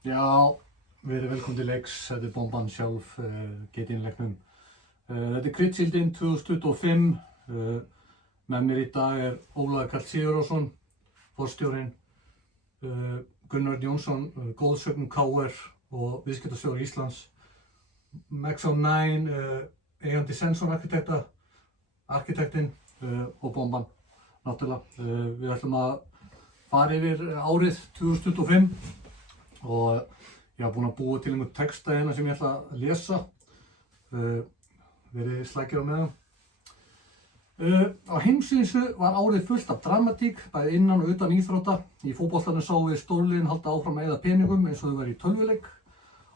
Já, verið velkomin til leiks, þetta bomban sjálf, geitinleiknum. Þetta kryddsíldin 2025, með mér í dag Ólafur Karl Sigurðarson, forstjórinn, Gunnar Jónsson, góðsögn KR og viðskiptastjóri Íslands, Maxo9, eigandi Sensor arkitektinn og bomban, náttúrulega. Við ætlum að fara yfir árið 2025 og ég hafa búinn að búa til einhvern texta hérna sem ég ætla að lesa. Verið slækir á meðan. Á heimsvísu var árið fullt af dramatík, bæði innan og utan íþrótta. Í fótboltanum sáum við stórliðin halda áfram að eyða peningum eins og þau væru í tölvuleik.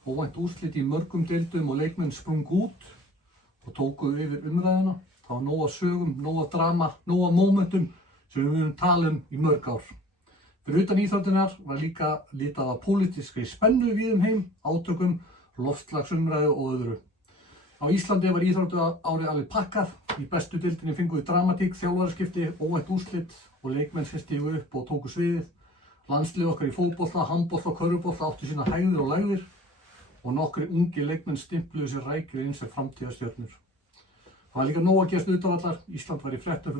Óvænt úrslit í mörgum deildum og leikmenn sprungu út og tóku yfir umræðina. Það var nóg af sögum, nóg af drama, nóg af momentum sem við höfum talað í mörg ár. Fyrir utan íþróttirnar var líka litað af pólitískri spennu víðum heim, átökum, loftslagsumræðu og öðru. Á Íslandi var íþróttaárið alveg pakkað. Í bestu deildinni fengu við dramatík, þjálfaraskipti, óvænt úrslit og leikmenn sem stigu upp og tóku sviðið. Landslið okkar í fótbolta, handbolta og körfubolta áttu sína hægðir og lægðir og nokkrir ungi leikmenn stimpluðu sér rækilega inn sem framtíðarstjörnur. Það var líka nóg að gerast utanvallar. Ísland var í fréttum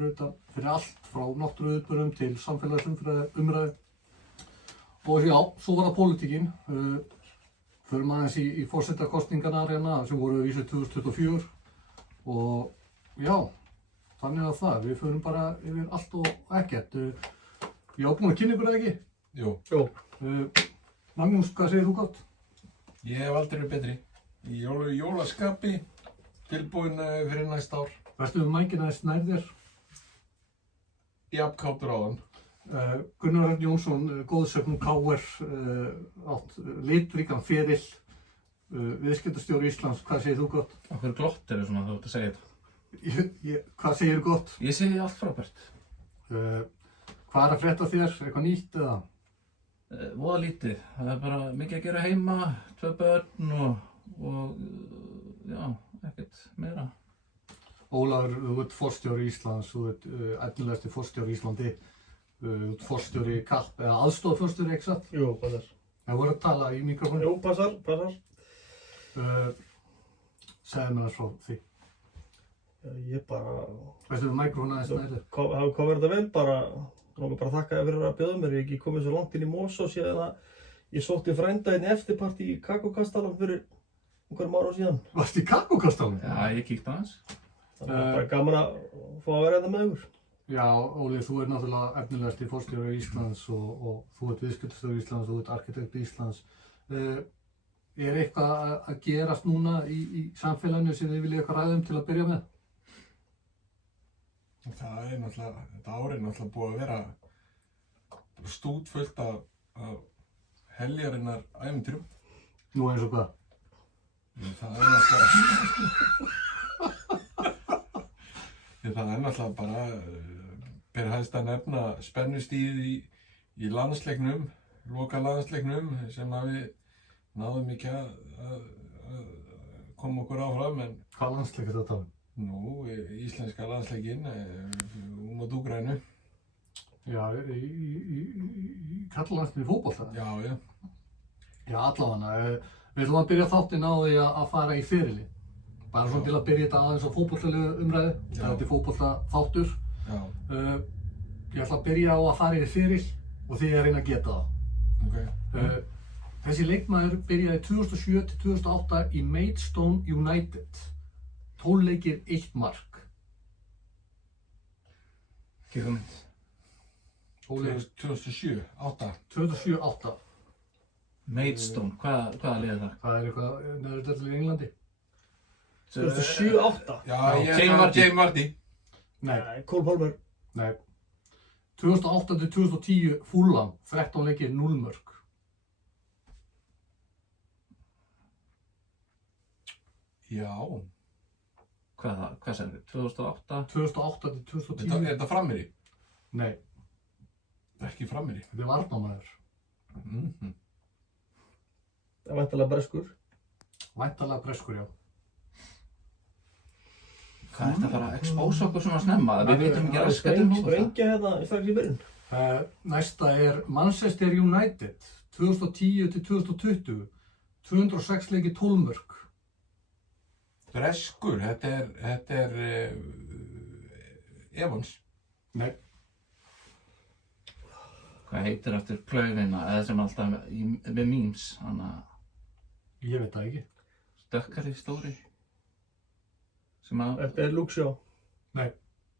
fyrir allt frá náttúruauðburðum til samfélagsumræðu. Og já, svo var það pólitíkin. Förum aðeins í forsetakosningarnar hérna sem voru vísu 2024 og já, þannig að það. Við förum bara yfir allt og ekkert. Ég búinn að kynna ykkur það ekki? Jú. Magnús, hvað segir þú gott? Ég hef aldrei verið betri. Í jólaskapi, tilbúinn fyrir næsta ár. Verstu við mækinn aðeins nær þér? Jafnkátur á hann. Gunnar Jónsson, góðsögn KR, átt litríkan ferill, viðskiptastjóri Íslands. Hvað segir þú gott? Af hverju glottir þú svona þú ert að segja þetta? Hvað segir þú gott? Ég segi allt frábært. Hvað að frétta þér? Eitthvað nýtt eða? Voða lítið. Það er bara mikið að gera heima, 2 börn og já, ekkert meira. Ólafur, þú ert forstjóri Íslands, þú ert efnilegasti forstjóri Íslandi. Þú ert forstjóri Kapp eða aðstoðarforstjóri, ekki satt? Jú, passar. Það voru að tala í mikrofónu. Jú, passar. Segðu mér frá því. Ég bara... Veistu við mikrofónu aðeins nærður? Hvað verður þetta vel? Bara þakka þér fyrir að bjóða mér. Ég hef ekki komið svo langt inn í Mosó síðan að ég sótti frænda inn í eftirparti í Kakókastalanum fyrir einhverjum ára síðan. Varstu í Kakókastalanum? Já, ég kíkti aðeins. Það er bara gaman að fá að vera þetta með ykkur. Já, Óli, þú ert náttúrulega efnilegasti forstjóri Íslands og þú ert viðskiptastjóri Íslands, þú ert arkitekt Íslands. Er eitthvað að gerast núna í samfélaginu sem þið viljið eitthvað ræða til að byrja með? Þetta ár er náttúrulega búið að vera stútfullt af heljarinnar ævintýrum. Nú eins og hvað? Það er náttúrulega bara, ber hæst að nefna spennustigið í landsleiknum, lokalandsleiknum sem við náðum ekki að koma okkur áfram. Hvað landsleik er þetta? Nú, íslenska landsleikinn, mót Úkraínu. Já, í karlalandsliði í fótbolta? Já. Já, allavega. Við ætlum að byrja þáttinn á því að fara í ferilinn. Bara svona til að byrja þetta aðeins á fótboltalegu umræðu. Þetta er fótboltaþáttur. Ég ætla að byrja á að fara yfir feril og þið að reyna að geta það. Okay. Þessi leikmaður byrjaði 2007 til 2008 í Maidstone United. 12 leikir, 1 mark. Ekki hugmynd. 2007, 8. 2007-08. Maidstone, hvaða lið er það? Það er eitthvað neður dellir í Englandi. 2007-08. Já, Jamie Vardy. Nei. Cole Palmer. Nei. 2008 til 2010 Fulham, 13 leikir, 0 mörk. Já. Hvað segir þið? 2008? 2008 til 2010. Er þetta frammeiri? Nei, Ekki frammeiri. þetta er varnarmaður. Það er væntanlega breskur. Væntanlega breskur, já. Hvað er þetta að fara að expósa okkur svona snemma? Við vitum ekki raskat um það. Sprengja hérna strax í byrjun. Næsta er Manchester United, 2010 til 2020, 206 leiki 12 mörk. Breskur, þetta er Evans. Nei, Hvað heitir eftir klaufina, eða sem alltaf með memes, hann að ég veit það ekki. stökkari stóri. Sem að, Þetta er Luke Shaw. Nei,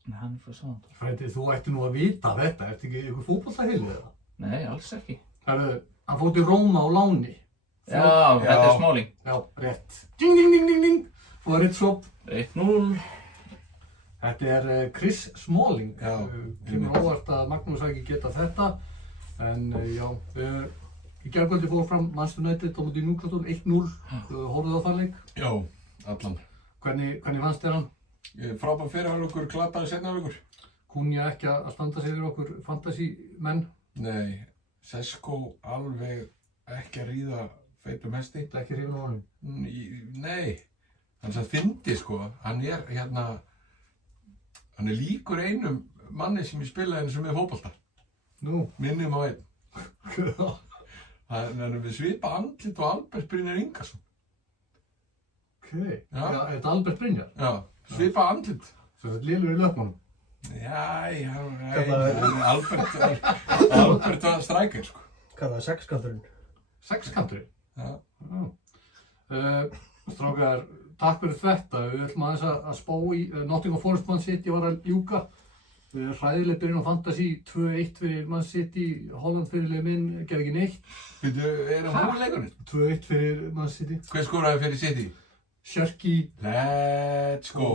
nei, hann er frá Sáðan. Freddi, þú ætti nú að vita þetta. Ertu ekki ykkur fótboltaheili eða? Nei, alls ekki. Herðu, hann fór til Róma á láni. Já, þetta er Smáling. Já, rétt. Ding, ding, ding, ding, ding. Fór eitt svopp. 1-0. Þetta er Chris Smalling. Já, Kemur óvart að Magnús hafi ekki getað þetta. En já, í gærkvöldi fór fram Manchester United á móti Newcastle 1-0. Horfðu á það leik? Já, allan. Hvernig fannst þér hann? Frábær fyrirhálfleikur, glataði seinni hálfleikur. Kunja ekki að standa sig fyrir okkur fantasy menn. Nei, Sesko alveg ekki að ríða feitum hesti. Þetta er ekki hrifin á honum. Nei, hann sem fyndi sko, hann er líkur einum manni sem ég spilaði eins og með fótbolta. Nú. Minnum á einn. Hann er við svipa andlit og Albert Brynjar Ingarsson. Ok. Já. Já, er þetta Albert Brynjar? Já, svipa andlit. Svo þetta lélur í lögmánum. Albert var strækir sko. Hvað það er sexkanturinn? Sexkanturinn? Já. Strákar, takk fyrir þetta. Við ætlum aðeins að spá í Nottingham Forest Man City var að ljúka. Hræðileg byrjun á Fantasy, 2-1 fyrir Man City, Holland fyrirliði minn, gerði ekki neitt. Býtu, er hann búinn leikurinn? 2-1 fyrir Man City. Hver skoraði fyrir City? Sjerki Let's go!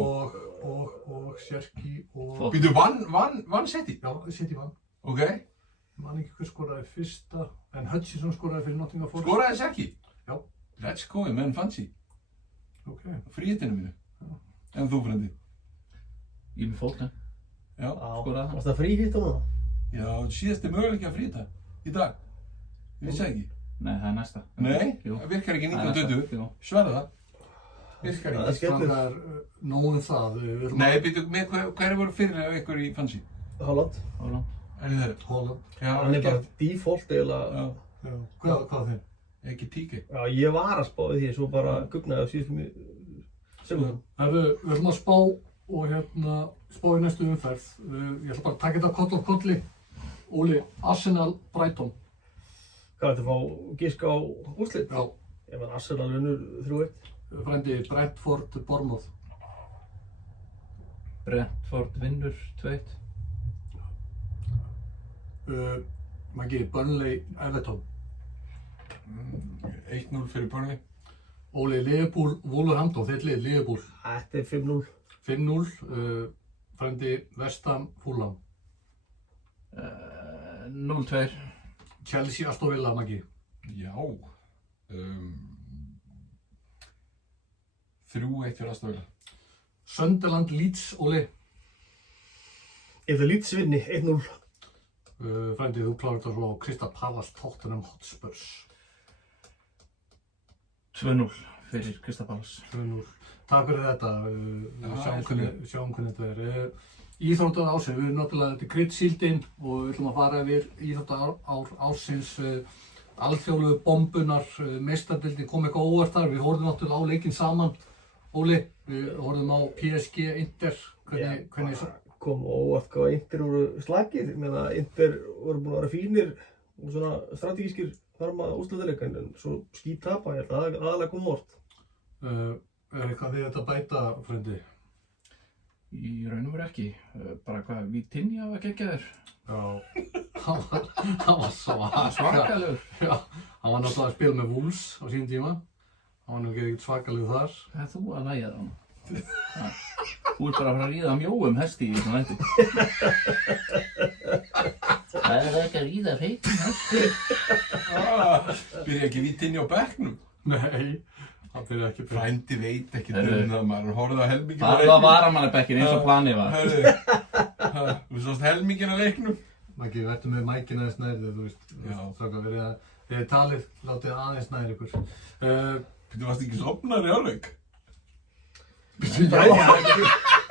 og Sjerki og... Býtu, vann City? Já, City vann. Ok. Man ekki hver skoraði fyrsta, en Hutchinson skoraði fyrir Nottingham Forest. Skoraði Sjerki? Já. Let's go, ég menn fancy. Ok. Fríhetinu mínu. En þú, frendi? Ég með fólkna. Já. Skoraði hann. Varst það frí hitt á núna? Já, síðasti möguleiki að fríta í dag. Ég vissi ekki. Nei, það er næsta. Nei, Jú. það virkar ekki Það er næsta. 1920. Jú. Sverða það. Virkar Það ekki. er skellur. Strákar, nóðum það. Við erum Nei, býtu, hver voru fyrirlega af ykkur í fancy? Holland. Holland. Er þið þeirra? Holland. Já, Hann er bara default eiginlega. Já, Já. Hvað þeim? ekki tíki. Já, ég var að spá í því, svo bara gugnaði á síðustum segundum. Við ætlum að spá og spá í næstu umferð. Ég ætla bara að taka þetta koll af kolli. Óli, Arsenal, Brighton. Hvað ertu að fá giska á úrslit? Já. Ég menn Arsenal vinnur 3-1. Frændi, Brentford, Bournemouth. Brentford vinnur 2-1. Maggi, Burnley, Everton. 1-0 fyrir Burnley. Óli, Liverpool, Wolverhampton, þitt lið, Liverpool. Þetta er 5-0. 5-0. Frændi, West Ham, Fulham. 0-2. Chelsea, Aston Villa, Maggi. Já. 3-1 fyrir Aston Villa. Sunderland, Leeds, Óli. Ef það Leeds vinni, 1-0. Frændi, þú klárar þetta svo á Crystal Palace, Tottenham Hotspurs. 2-0 fyrir Crystal Palace. 2-0. Takk fyrir þetta. Sjáum hvernig þetta er. Íþróttar ársins, við erum náttúrulega þetta kryddsíldin og við ætlum að fara yfir íþróttar ársins, alþjóðlegu bombunar, meistardildin kom eitthvað óvart þar. Við horfðum náttúrulega á leikinn saman. Óli, við horfðum á PSG, Inter. Hvernig kom óvart hvað Inter voru slagir. Ég meina, Inter voru búin að vera fínir og svona strategískir þarma úrslitaleik, en svo skítapa. Ég held að aðalega kom óvart. Er eitthvað við þetta bæta, frendi? Í raun og veru ekki. Bara hvað, Vitinha var geggjaður. Já, hann var Svakalegur. Já, hann var náttúrulega að spila með Wolves á sínum tíma. Hann var nú ekki svakalegur þar. Það er þú að lægja það hann. Þú ert bara að fara að ríða mjóum hesti í þessum vændi. Það er ekki að ríða feitum hesti. Byrja ekki Vitinha á bekknum? Nei, hann byrjaði ekki að Frændi veit ekki það, maður horfði á helminginn Það var varamannabekkin eins og planið var. Þú sást helminginn á leiknum? Maggi, við ættum með mækina aðeins nærið, þú veist. Já. Strákar, þegar þið talið, látið aðeins nær ykkur. Þú varst ekki sofnaður í hálfleik?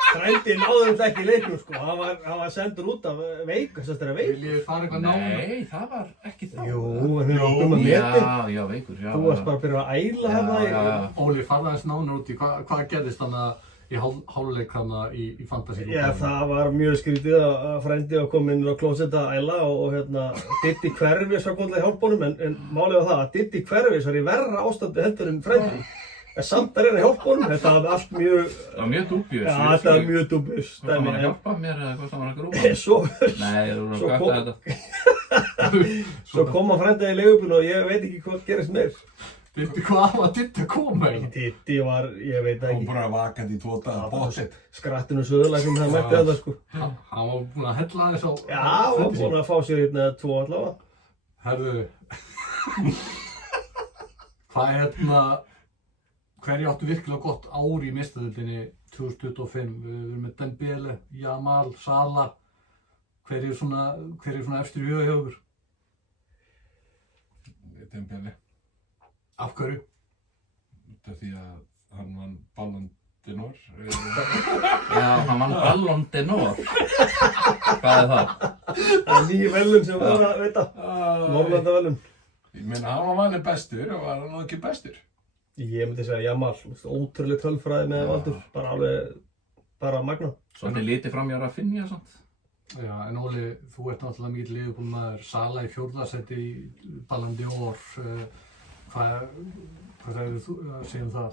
Frændi náði þetta ekki í leiknum sko, hann var sendur út af veikur, þess að það er veikur. Viljið þið fara eitthvað nána? Nei, það var ekki þá. Jú, hann er okkur með meti. Já, veikur, já. Þú varst bara að byrja að æla hérna í... Óli, farðu aðeins nánar út í hvað gerðist þannig í háluleik hana í fantasy? Já, það var mjög skrítið að frændi að koma inn á klósett að æla og hérna Diddi Hverfis var góðlega í hjálpunum en málið var það að Diddi Hverfis var í verra ástandi heldur en frændi. En samt að reyna að hjálpa honum, þetta var allt mjög... Það var mjög dúbjus. Já, þetta var mjög dúbjus. Hvort það var að hjálpa mér eða hvort það var að grófa? Nei, það voru að gata þetta. Svo kom hann frænda í leigubíl og ég veit ekki hvað gerist meir. Hvað var Diddi að koma í? Diddi var, ég veit Hún ekki. bara vakandi í 2 daga, bóttið. Skrattinu söðulega sem það mætti þetta sko. Hann var búinn að hella aðeins á... Já, hann var búinn að fá sér hérna 2 allavega. Herðu... Hverju áttu virkilega gott ár í meistaradeildinni 2025? Við erum með Dembele, Jamal, Salah. Hverju er svona efstur í huga hjá ykkur? Dembele. Af hverju? Út af því að hann vann Ballon d'Or. Já, hann vann Ballon d'Or. Hvað er það? Það er nýju velun sem var að veita. Norrlandavelun. Ég meina, hann var vanið bestur og var hann ekki bestur. Ég myndi segja Jamal, ótrúlega tölfræði með Valdur, bara magna. Svolítið litið fram hjá Rafinha og svona. Já, en Óli, þú ert náttúrulega mikill Liverpool-maður, Salah í 4. sæti í Ballon d'Or. Hvað sagðir þú að segja um það?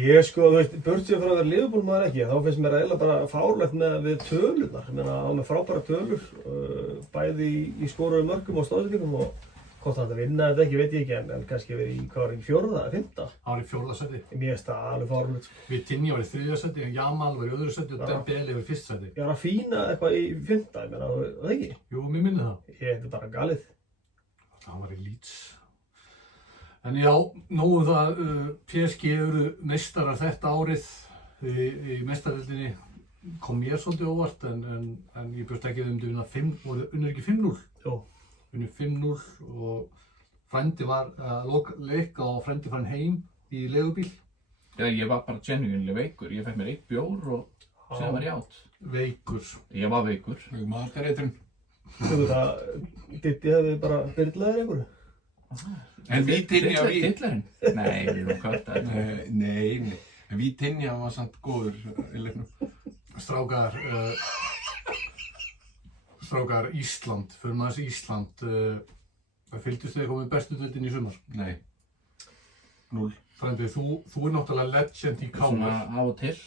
Ég sko, þú veist, burtséð frá að vera Liverpool-maður ekki, þá finnst mér eiginlega bara fárlegt við tölurnar. Ég meina, á með frábæra tölur, bæði í skoruðum mörkum og stóðsendingum og hvort hann að vinna þetta ekki, veit ég ekki, en kannski verið í, hvað var í 4. eða 5. Hann var í 4. sæti. Mér finnst það alveg fárlegt sko. Vitinha var í 3. sæti, Jamal var í 2. sæti og Dembele var í 1. sæti. Ég var að fína eitthvað í 5. Ég meina, það ekki? Jú, mér minni það. Þetta er bara galið. Hann var í Leeds. En já, nógu það, PSG eru meistarar þetta árið í meistaradeildinni. Kom mér svolítið óvart, en ég bjóst ekki við vinna 5, voru unnur ekki 5-0? Jó. Unnur 5-0 og frændi var leik og frændi fann heim í leigubíl. Já, ég var bara genuinely veikur. Ég fekk mér 1 bjór og síðan var ég átt. Veikur. Ég var veikur. Matareitrun. Þú veist að Diddi hefði bara byrlaðir einhverju. En Vitinha... Dillarinn? Nei, við erum kvöld að þetta. Nei. En Vitinha var samt góður í leiknum. Strákar, Ísland, fyrir maður Ísland, fylgdust þið eitthvað með bestu deildinni í sumar? Nei. 0. Frændi, þú er náttúrulega legend í KR. Svona á og til.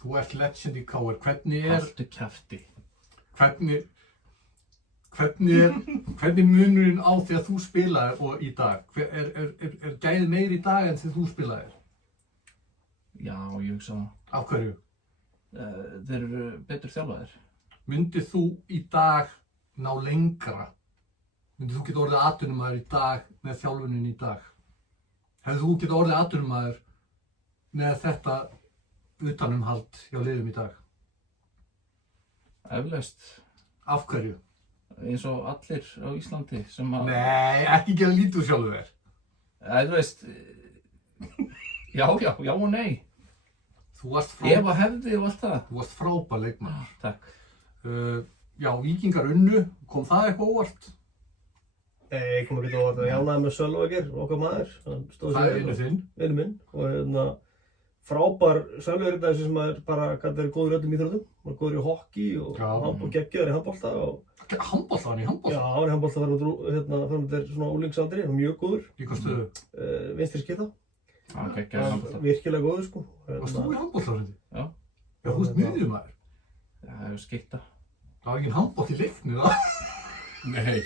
Þú ert legend í KR. Hvernig Haltu kjafti. Hvernig munurinn á því að þú spilaðir og í dag? Er gæðið meir í dag en þegar þú spilaðir? Já, ég hugsa það. Af hverju? Þeir eru betur þjálfaðir. Myndið þú í dag ná lengra? Myndið þú geta orðið atvinnumaður í dag með þjálfunin í dag? Hefðið þú geta orðið atvinnumaður með þetta utanumhald hjá liðum í dag? Eflaust. Af hverju? Eins og allir á Íslandi sem að... Nei, ekki gera lítið úr sjálfu þér. Þú veist... Já og nei. Þú varst Ef að hefði og allt það. Þú varst frábær leikmaður. Takk. Já, Víkingar unnu, kom það eitthvað óvart? Nei, kom ekki óvart að jánaði með Sölvager, okkar maður. Það er vinur þinn. Vinur minn. Og hérna, frábær Sölvager þetta sem er bara, hvað er góður í öllum íþróttum. Hann var góður í hockey og geggjaður í handbolta. Handbolta, hann í handbolta? Já, hann er handbolta fyrir með svona úlingsaldri, mjög góður. Í hvað stöðu? Vinstri skita. Hann geggjaður handbolta. Virkilega góður sko. Varst þú í handbolta hrendi? Já. Já, þú ert miðjumaður. Já, það hefur skipta. Það var ekki handbolt í leikni, það? Nei.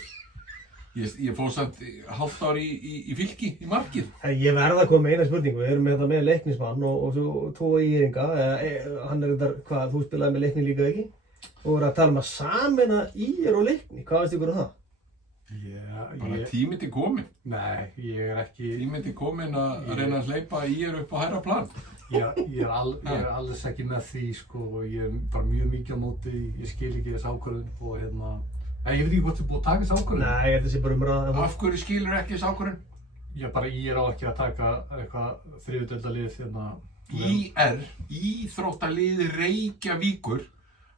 Ég fór samt hálft ár í fylki, í markið. Ég verða að koma með eina spurningu. Við erum með leiknismann og svo 2 íringa. Hann er þetta, hvað, þú spilaði með leikni líka ekki? Og verður að tala um að sameina ír og leikni. Hvað veist ykkur um það? Bara tíminn til komin. Nei, ég er ekki... Tíminn til komin að reyna að hleypa ír upp á hærra plan. Ég er alls ekki með því, sko, og ég er bara mjög mikið á móti, ég skil ekki þess ákvörðun og hérna... Ég veit ekki hvort þið búið að taka þess ákvörðun. Nei, ég held að það sé bara umræða. Af hverju skilur ekki þess ákvörðun? Ég er á ekki að taka eitthvað þriðjudeildalið hérna IR, Íþróttaliði Reykjavíkur,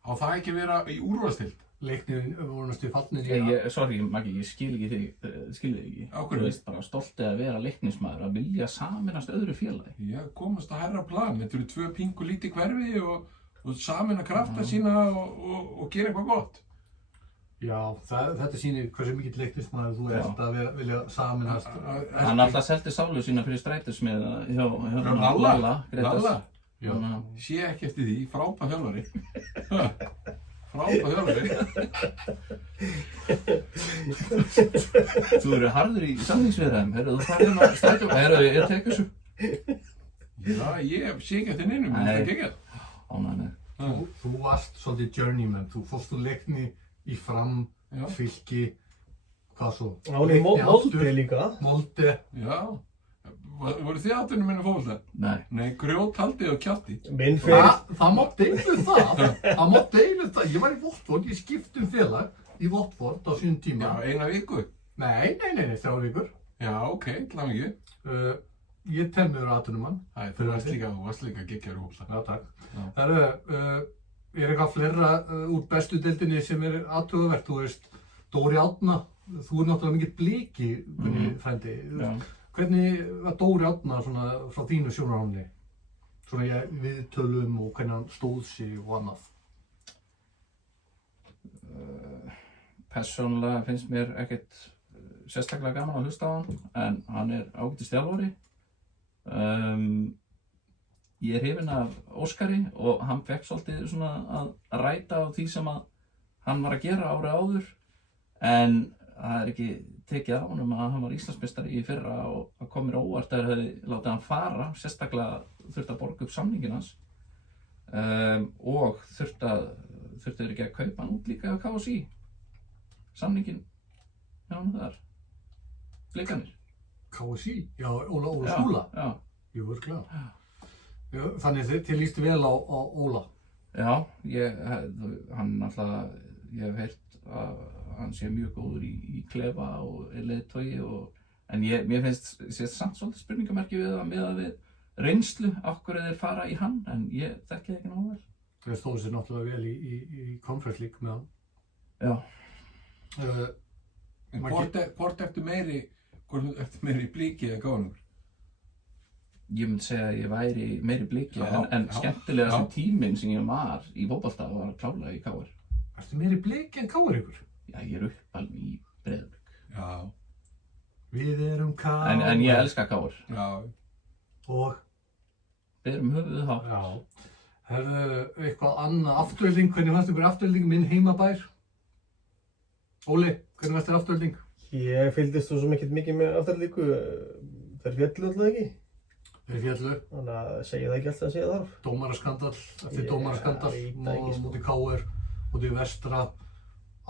á það ekki að vera í úrvalsdeild? Leiknir voru næstu fallnir í Sorry Maggi, ég skil ekki þig, ekki. Á hverju? Þú veist bara stoltið að vera leiknismæður, að vilja sameinast öðru félagi. Já, komast á hærra plan. Þetta eru 2 pingu lítið hverfi og sameina krafta sína og gera eitthvað gott. Já, þetta sýnir hversu mikill leiknismæður þú ert að vilja saminast. Hann alltaf seldi sálu sína fyrir strætismiða hjá Lalla? Grétars. Lalla? Já. Sé ekki eftir því, frábær þjálfari. Frábær þjálfari. Þú eru harður í samningsviðræðum, þú farið að strætjum, ég tek þessu. Já, ég sé ekki eftir neinum, en það gekk það. Ánægð með. Þú varst svolítið journeyman, þú fórst úr Leikni í Fram, Já. Fylki, hvað svo? Án í Molde líka. Molde. Já. Voru þið atvinnum minni fólkvölda? Nei. Nei, Grjóthaldi og Kjatti. Minn fyrir... Það má deilu það. Ég var í Watford, ég skipti félag í Watford á sínum tíma. Já, eina viku. Nei, 3 vikur. Já, ok, hlað mikið. Ég tel mig atvinnumann. Þú varst líka geggjar í Hópla. Já, takk. Já. Það er eitthvað fleira úr bestu deildinni sem er athugavert, þú veist, Dóri Árna, þú er náttúrulega mikill bliki, frændi. Já. Hvernig var Dóri Árna svona frá þínu sjónarhóli? Svona viðtölum og hvernig hann stóð sig og annað? Persónulega finnst mér ekkert sérstaklega gaman að hlusta á hann, en hann er ágætis þjálfari. Ég er hrifinn af Óskari og hann fekk svolítið svona að ræta á því sem að hann var að gera árið áður, en það er ekki tekið á honum að hann var Íslandsmeistari í fyrra og það kom mér á óvart að það hefði látið hann fara, sérstaklega þurfti að borga upp samninginn hans og þurfti þeir ekki að kaupa hann út líka á KSÍ. Samninginn hjá hann þar. Blikarnir. KSÍ? Já, Óla Skúla? Já. Jú, örugglega. Já, þannig þið lístu vel á Óla? Já, hann alltaf, ég hef heyrt að hann sé mjög góður í klefa og er leiðtogi en mér finnst samt svolítið spurningamerki við það með að við reynslu af hverju þeir fara í hann, en ég þekki það ekki nógu vel. Það stóðu sér náttúrulega vel í Conference League með hann. Já. Hvort ertu meiri í bliki eða gáðunum? Ég myndi segja að ég væri meiri bliki, Já, en já, skemmtilegasti já. tíminn sem ég var í fótbolta var klárlega í KR. Ertu meiri bliki en KR ykkur? Já, ég er uppalinn í Breiðablik. Já. Við erum KR. En ég elska KR. Já. Og? Berum höfuðið hátt. Já. Eitthvað annað, Afturelding, hvernig fannst ykkur Afturelding, minn heimabær? Óli, hvernig fannst þér Afturelding? Ég fylgdist svo ekkert mikið með Aftureldingu. Þeir féllu alltaf ekki. Þeir féllu. Þannig að segja það ekki alltaf að segja þarf. Dómaraskandall, eftir Ég dómaraskandall, veit það ekki, sko. mútið KR, mútið Vestra,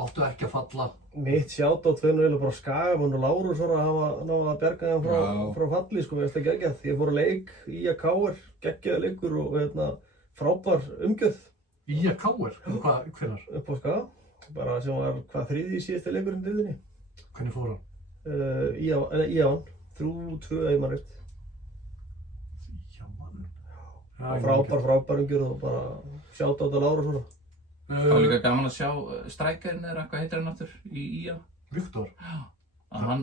áttu ekki að falla. Mitt sjátátt fyrir náttúrulega bara Skagamann og Lárus voru að hafa náð að bjarga þeim Já. frá falli, sko, veist það geggjað. Ég fór að leik í að KR, geggjaði leikur og frábær umgjörð Í að KR, hvenær? upp á Skaga. Bara sem var þriðji síðasti leikurinn í deildinni. Hvernig fór hann? Í án, 3-2 ef maður rétt. Já, mann. Frábær umgjörð og bara sjátátt að Lárus voru. Það var líka gaman að sjá strækjarinn hvað heitir hann aftur í IA. Viktor, Að hann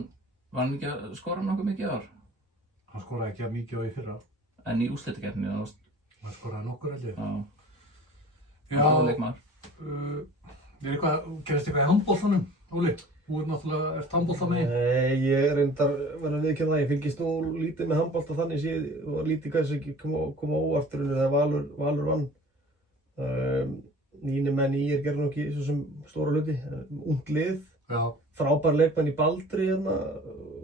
var hann ekki að skora nokkuð mikið í ár. hann skoraði ekki að mikið á í fyrra. En í úrslitakeppninni Hann skoraði nokkur held ég. það var leikmaður. Gerist eitthvað í handboltanum, Óli? Þú ert handboltamegin. Nei, ég reyndar verið að viðurkenna það. Ég fylgist nú lítið með handbolta þannig séð og lítið kannski ekki koma á óvart þegar Valur vann. Nýni menn í gerðu nú ekki svo sem stóra hluti. Ungt lið, Já, frábær leikmann í Baldri hérna.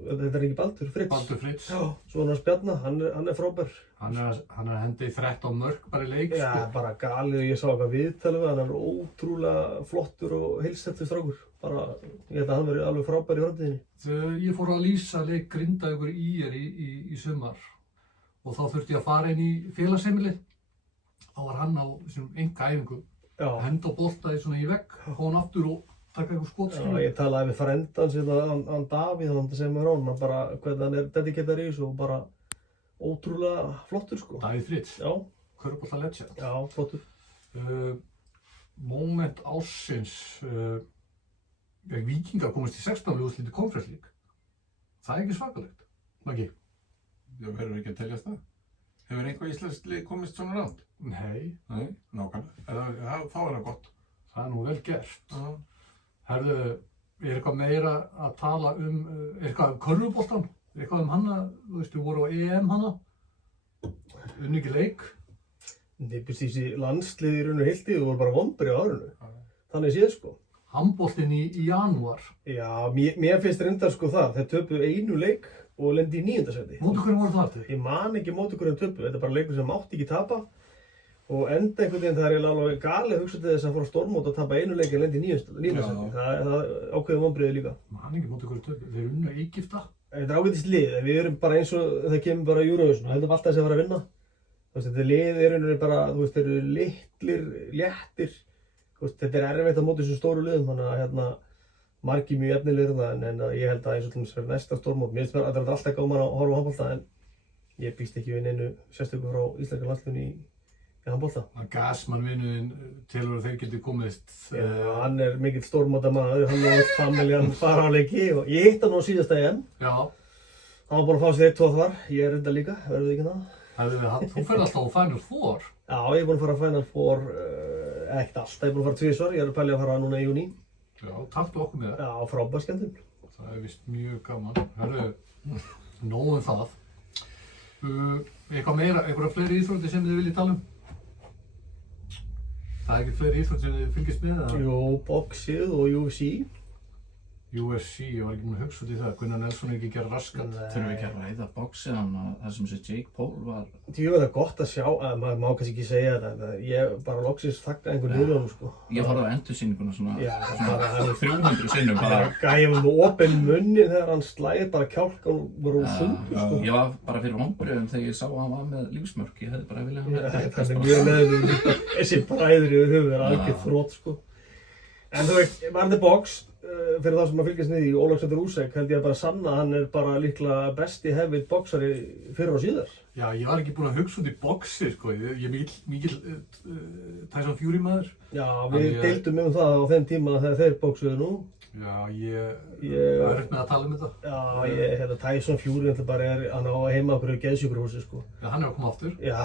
Þetta er ekki Baldur, Fritz. Baldur Fritz. Svo hann Bjarna, hann er frábær. Hann er að henda í 13 mörk bara í leik, Já, sko. bara galið og ég sá eitthvað viðtalið við hann. Hann er ótrúlega flottur og heilstættur strákur. Bara, ég held að hann verið alveg frábær í framtíðinni. Ég fór að lýsa leik Grindavíkur IR í sumar og þá þurfti ég að fara inn í félagsheimilið. Þá var hann á einkaæfingu að henda bolta í vegg, fá hann aftur og taka eitthvað skotskilur. Já, ég talaði við frendans, hann Davíð, hann sem er hann bara hvernig hann er dedikettar í þessu og bara ótrúlega flottur sko. Davíð Fritz, Já, körfubolta legend. já, flottur. Moment ársins, Víkingar komast í 16. úrslit í Conference League. Það ekki svakalegt, Maggi? Það verður ekki að teljast það. Hefur einhver íslenskt lið komist svona ránd? Nei, Nei, nákvæmlega. Þá er það gott. það er nú vel gert. Já. Herðu, er eitthvað meira að tala um, eitthvað um körfuboltan? Eitthvað um hana, þú veist, við voru á EM hana, unni ekki leik. Nei, þessi landsliði í raun og hildi voru bara vonbrigði á árinu. Þannig séð sko. Handboltinn í janúar. Já, mér finnst reyndar sko það. Þeir töpuðu einu leik og lendi í 9. sæti. Móti hverju voru það aftur? Ég man ekki móti hverjum töpuðu. Þetta er bara leikur sem mátti ekki tapa. Og enda einhvern veginn það er alveg galið hugsað til þess að fara á stórmót og tapa einu leik en lendi í 9. sæti. Það ákveður vonbrigði líka. Man ekki móti hverju töpu, þeir unnu Egypta. Þetta er ágætist lið. Við erum bara eins og það kemur bara Eurovision. Heldum alltaf þess að fara að vinna. Þetta lið er bara, þú veist, þeir eru litlir, léttir. Þetta er erfitt að móti þessum stóru liðum, þannig að margir mjög efnilegir það, en ég held að eins og til þess að næsta stórmót. Mér finnst það alltaf gaman að horfa á handbolta, en ég býst ekki við neinu sérstöku frá íslenska landsliðinu í handbolta. Gasman vinnuðinn telur að þeir geti komist. Já, hann er mikill stórmótamaður, hann og familjan fara á leiki og ég hitt hann á síðasta EM. Já. Hann var búinn að fá sér 1-2 þar, ég er reynda líka, verður ekki það? Þú ferð alltaf á Final Four. Já, ég er búinn að fara á Final Four, ekkert alltaf, ég er búinn að fara 2 svar, ég er að pælja að fara núna í júní. Já, taktu okkur með það. Já, frábær skemmtun. Það er vist mjög gaman. Herru, nóg um það. Eitthvað meira, eitthvað fleiri íþróttir sem þið viljið tala um? Það er ekkert fleiri íþróttir sem þið fylgist með? Jú, boxið og UFC. UFC, ég var ekki búinn að hugsa út í það. Gunnar Nelson er ekki að gera raskat. Þurfum við ekki að ræða boxið hann að það sem þessi Jake Paul var. Jú, það er gott að sjá, maður má kannski ekki segja þetta, en ég bara loksins þakka einhver liðlunum sko. Ég horfði á endursýninguna Já, 300 sinnum bara. Gæði með opinn munni þegar hann slæði bara kjálkan bara úr sundur sko. Ég var bara fyrir vonbrigðum þegar ég sá að hann var með lífsmörk. Ég hefði bara viljað hafa Það er mjög neðurinn, þessi bræður yfir höfuð er algjör þrótt sko. En þú veist, varðandi box, fyrir það sem að fylgjast niður í Oleksandr Usyk held ég að bara sanna að hann er bara líklega besti heavyweight boxari fyrr og síðar. Já, ég var ekki búinn að hugsa út í boxi, sko. Ég er mikill Tyson Fury maður. Já, við deildum það á þeim tíma þegar þeir boxuðu nú. Já, ég var upp með að tala um þetta. Já, Tyson Fury bara hann á heima okkur í geðsjúkrahúsi, sko. Já, hann er að koma aftur. Já.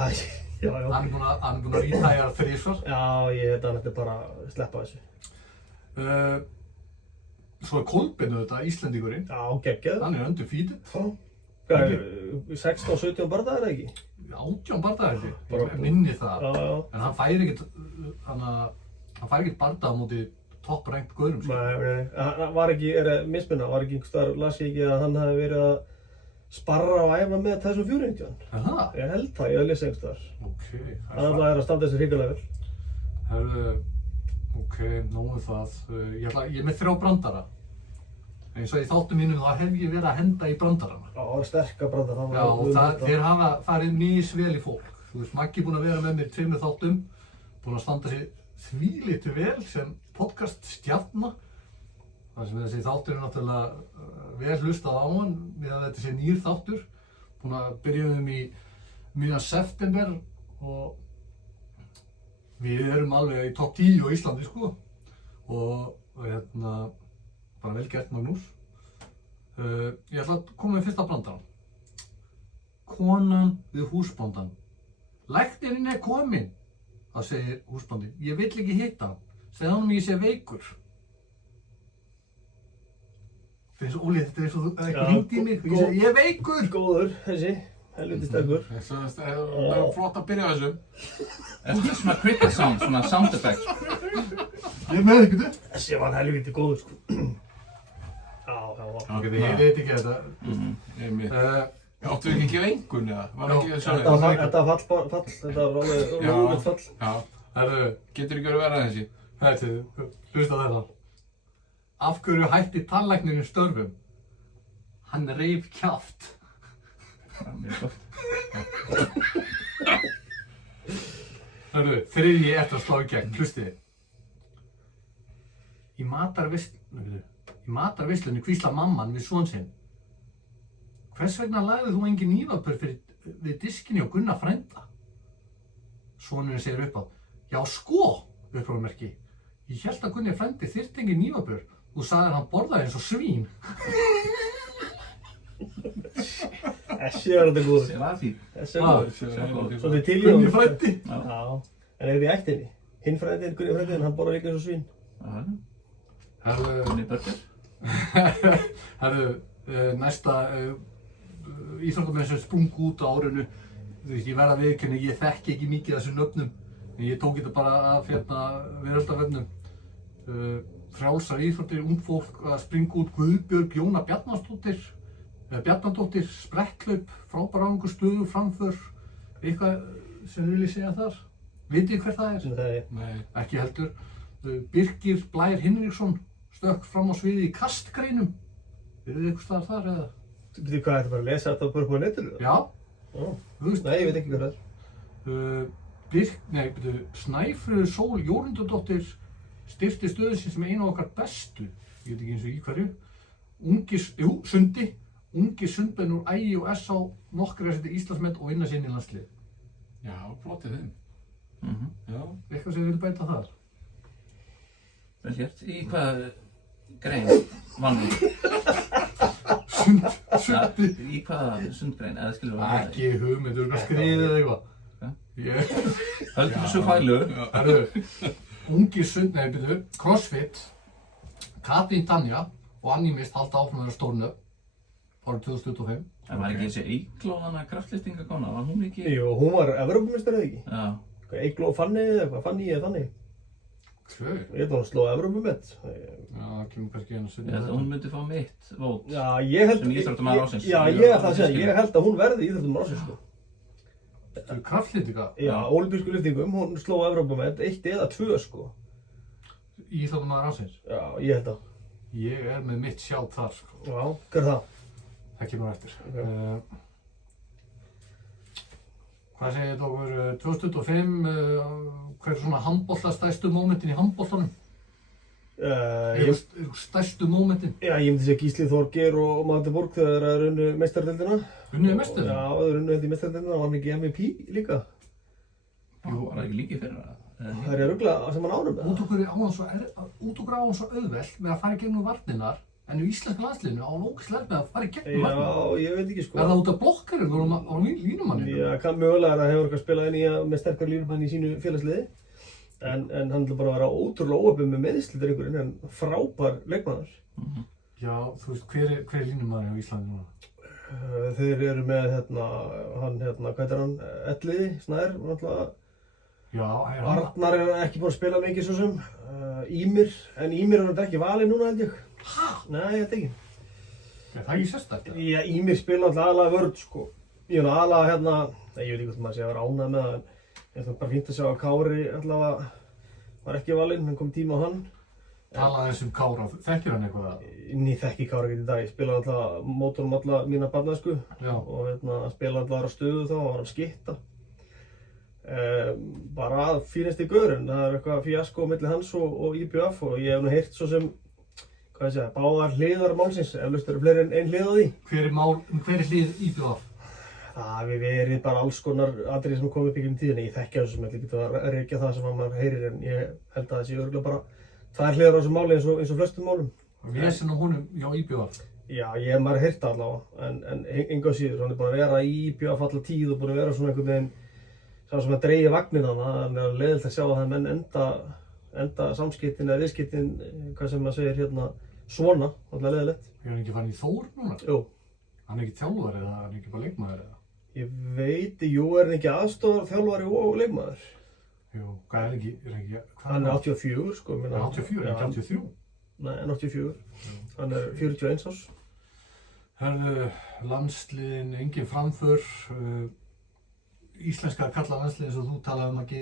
Hann er búinn að rítæja 3 svar. Já, ég held að hann ætti bara að sleppa þessu. Svo er Kolbeinn auðvitað, Íslendingurinn. Já, geggjað. Hann er undefeated. Hvað er 16-17 bardagar eða ekki? 18 bardagar held ég, minni það. Já. En hann fær ekkert bardaga á móti topp-rankt gaurum. Nei, hann var ekki, mismunna, var ekki einhvers staðar, las ég ekki að hann hefði verið að sparra og æfa með Tyson Fury einhvern veginn. Er það? Ég held það, ég hef lesið einhvers staðar. Ok. Hann alltaf er að standa þessi hrikalega vel. Herðu, ok, nógu það. Ég er með 3 brandara. Eins og í þáttum mínum þá hef ég verið að henda í brandarana. Já, sterka brandara. Já, og þeir hafa farið misvel í fólk. Þú veist, Maggi er búinn að vera með mér í 2 þáttum, búinn að standa sig þvílíkt vel sem podcaststjarna. Það sem þessi þáttur er náttúrulega vel hlustað á hann, með að þetta sé nýr þáttur. Búinn að byrja í miðjan september og við erum alveg í topp 10 á Íslandi, sko. Og bara vel gert, Magnús. Ég ætla að koma með fyrsta brandarann. Konan við húsbóndan. Læknirinn er kominn, það segir húsbóndinn. Ég vill ekki hitta hann. Segðu honum ég sé veikur. Þetta er svo ólíkt, þetta er svo eitthvað hringt í mig og ég segi, ég er veikur! Góður, þessi. Helviti sterkur. Það er flott að byrja á þessu. Þetta er svona cricket sound, svona sound effect. Ég er með ykkur. Þessi var helviti góður, sko. Já. Ok, ég veit ekki þetta. Áttu ekki að gefa einhvern eða? Var ekki það Þetta var fall, þetta var alveg rúlegt fall. Já. Getur ekki verið að vera þessi? Hætti, hlusta þetta. Af hverju hætti tannlæknirinn störfum? Hann reif kjaft. Það er mjög gott. Hörru, þriðji eftir að slá í gegn, hlustiði. Í matarveislunni hvíslar mamman við son sinn. Hvers vegna lagði þú engin hnífapör fyrir við diskinni og Gunnar frænda. Sonurinn segir upp á, já sko, uppróðumerki. Ég hélt að Gunni frændi þyrfti engin hnífapör. Þú sagðir að hann borðaði eins og svín. Þessi var þetta góður. Þessi var fín. Þessi var góður. góður. Svolítið til í Gunni honum. frændi. Já. En er þið í ættinni? Hinn frændinn, Gunni frændinn, hann borðar líka eins og svín. Gunni Börger. Næsta íþróttamenn sem sprungu út á árinu. Þú veist, ég verð að viðurkenna, ég þekki ekki mikið af þessum nöfnum. En ég tók þetta bara af veraldarvefnum. Frjálsar íþróttir, ung fólk að springa út, Guðbjörg, Jóna Bjarnadóttir, spretthlaup, frábær árangur, stöðu, framför, eitthvað sem þið viljið segja þar? Vitið þið hver það er? Sem það er. Nei. Ekki heldur. Birgir Blær Hinriksson stökk fram á sviði í kastgreinum. Eruð þið eitthvað staðar þar eða? Veitu hvað, þetta bara að lesa þetta bara upp á netinu? Já. Já. Þú veist, Nei, ég veit ekki hvað það er. Snæfríður Sól Jórundardóttir styrkti stöðu sín sem einu af okkar bestu, ég veit ekki eins og í hverju, Sundi, ungir sundmenn úr Ægi og S.A. nokkrir að setja Íslandsmet og vinna sér inn í landslið. Já, flottið þeim. Já. Eitthvað sem þið viljið bæta þar? Vel gert. Í hvað grein vann við? Sundi. Í hvaða sundgrein? Eða skilur við að Ekki hugmyndur, eitthvað skriðið eða eitthvað. höldum þessu fælu. Ungir CrossFit, Katrín Tanja og Annie Mist halda áfram að vera stórnöfn árið 2025. En var ekki þessi Eygló kraftliftingakona, var hún ekki? Jú, hún var Evrópumeistari eða ekki? Já. Eygló Fanny eða eitthvað, Fanny eða þannig. Tvö? Ég held að hún sló Evrópumett. Já, það kemur kannski einu Ég sinni. held að hún myndi fá mitt vót. Já, ég held... Sem íþróttamaður ársins. Já, ég ætla að segja, ég held að hún verði íþróttamaður ársins, sko. Kraftliftinga? Já, ólympísku lyftingum, hún sló Evrópumett 1 eða 2, sko. Íþróttamaður ársins? Já, ég held að. Ég er með mitt sjálf þar, sko. Já, hver er það? Það kemur á eftir. Ok. Hvað segir þetta okkur 2025, hver er svona handboltastæstu mómentin í handboltanum? Eru stærstu mómentin? Já, ég myndi segja Gísli Þorgeir og Magdeburg þegar það er unnu meistaradeildina. Unnið meistari? Já, það er unnu í meistaradeildina, hann var ekki MVP líka. Jú, var það ekki líki fyrir það? Það er ruggla sem hann ánum með Út okkur á hann svo auðvelt með að fara í gegnum varnirnar, en í íslenska landsliðinu á hann ógeðslega með að fara í gegnum varnirnar. Já, ég veit ekki sko. Er það út af blokkarinn á línumanninu? Já, kann mögulega að það hefur eitthvað spilað inn í með sterkar línumann í sínu félagsliði. En hann ætla bara að vera ótrúlega óöfum með meðslitur einhverjum, en frábær leikmaður. Já, þú veist, hver er línumanninn á Íslandi núna? Þeir eru með hvað er hann, Elliði, Snær, náttúrulega. Já, Arnar er ekki búinn að spila mikið svo sem. Ímir, en Ímir er ekki valinn núna held ég. Hæ? Nei, ég held ekki. Er það ekki sérstætt? Já, Ímir spila alltaf aðalega vörð sko. Ég er aðalega nei, ég veit ekki hvort maður sé að vera ánægð með það, en ég ætla bara fínt að sjá að Kári allavega var ekki valinn, hann kom tíma á hann. Talaði þessum Kára, þekkir hann eitthvað það? Ég þekki Kári ekkert í dag, ég spilaði alltaf mótorum alla mína barnæsku og spilaði alltaf aðra stöðu þá og var að skitta. Bara að fínasti gaurinn, það er eitthvað fíasko milli hans og IBF og ég hef nú heyrt svo sem, hvað ég segja, báðar hliðar málsins, eflaust eru fleiri en ein hlið á því. Hver er hlið IBF? Það hefur verið bara alls konar atriði sem kom upp í gegnum tíðinni. Ég þekki þessu sem ég get að rekja það sem maður heyrir, en ég held að það sé örugglega bara tvær hliðar á þessu máli eins og flestum málum. Vesen á honum hjá IBF? Já, ég hef maður heyrt það allavega, en engu að síður, hann er búinn að vera í IBF alla tíð og búinn að vera svona einhvern veginn sá sem að dreigja vagninn hana, þannig að leiðilegt að sjá að það menn enda samskiptin eða viðskiptin, hvað sem maður segir hérna, svona, alltaf leiðilegt. Er hann ekki farin í Þór núna? Jú. Hann er ekki þjálfari eða hann er ekki bara leikmaður eða? Ég veit, jú, er hann ekki aðstoðarþjálfari og leikmaður? Jú, hvað er ekki, Hann er 84, sko. Hann er 84, ekki 83? Nei, hann er 84. Hann er 41 árs. Hörðu, landsliðin, engin framför, íslenska karlalandsliðin sem þú talaði ekki,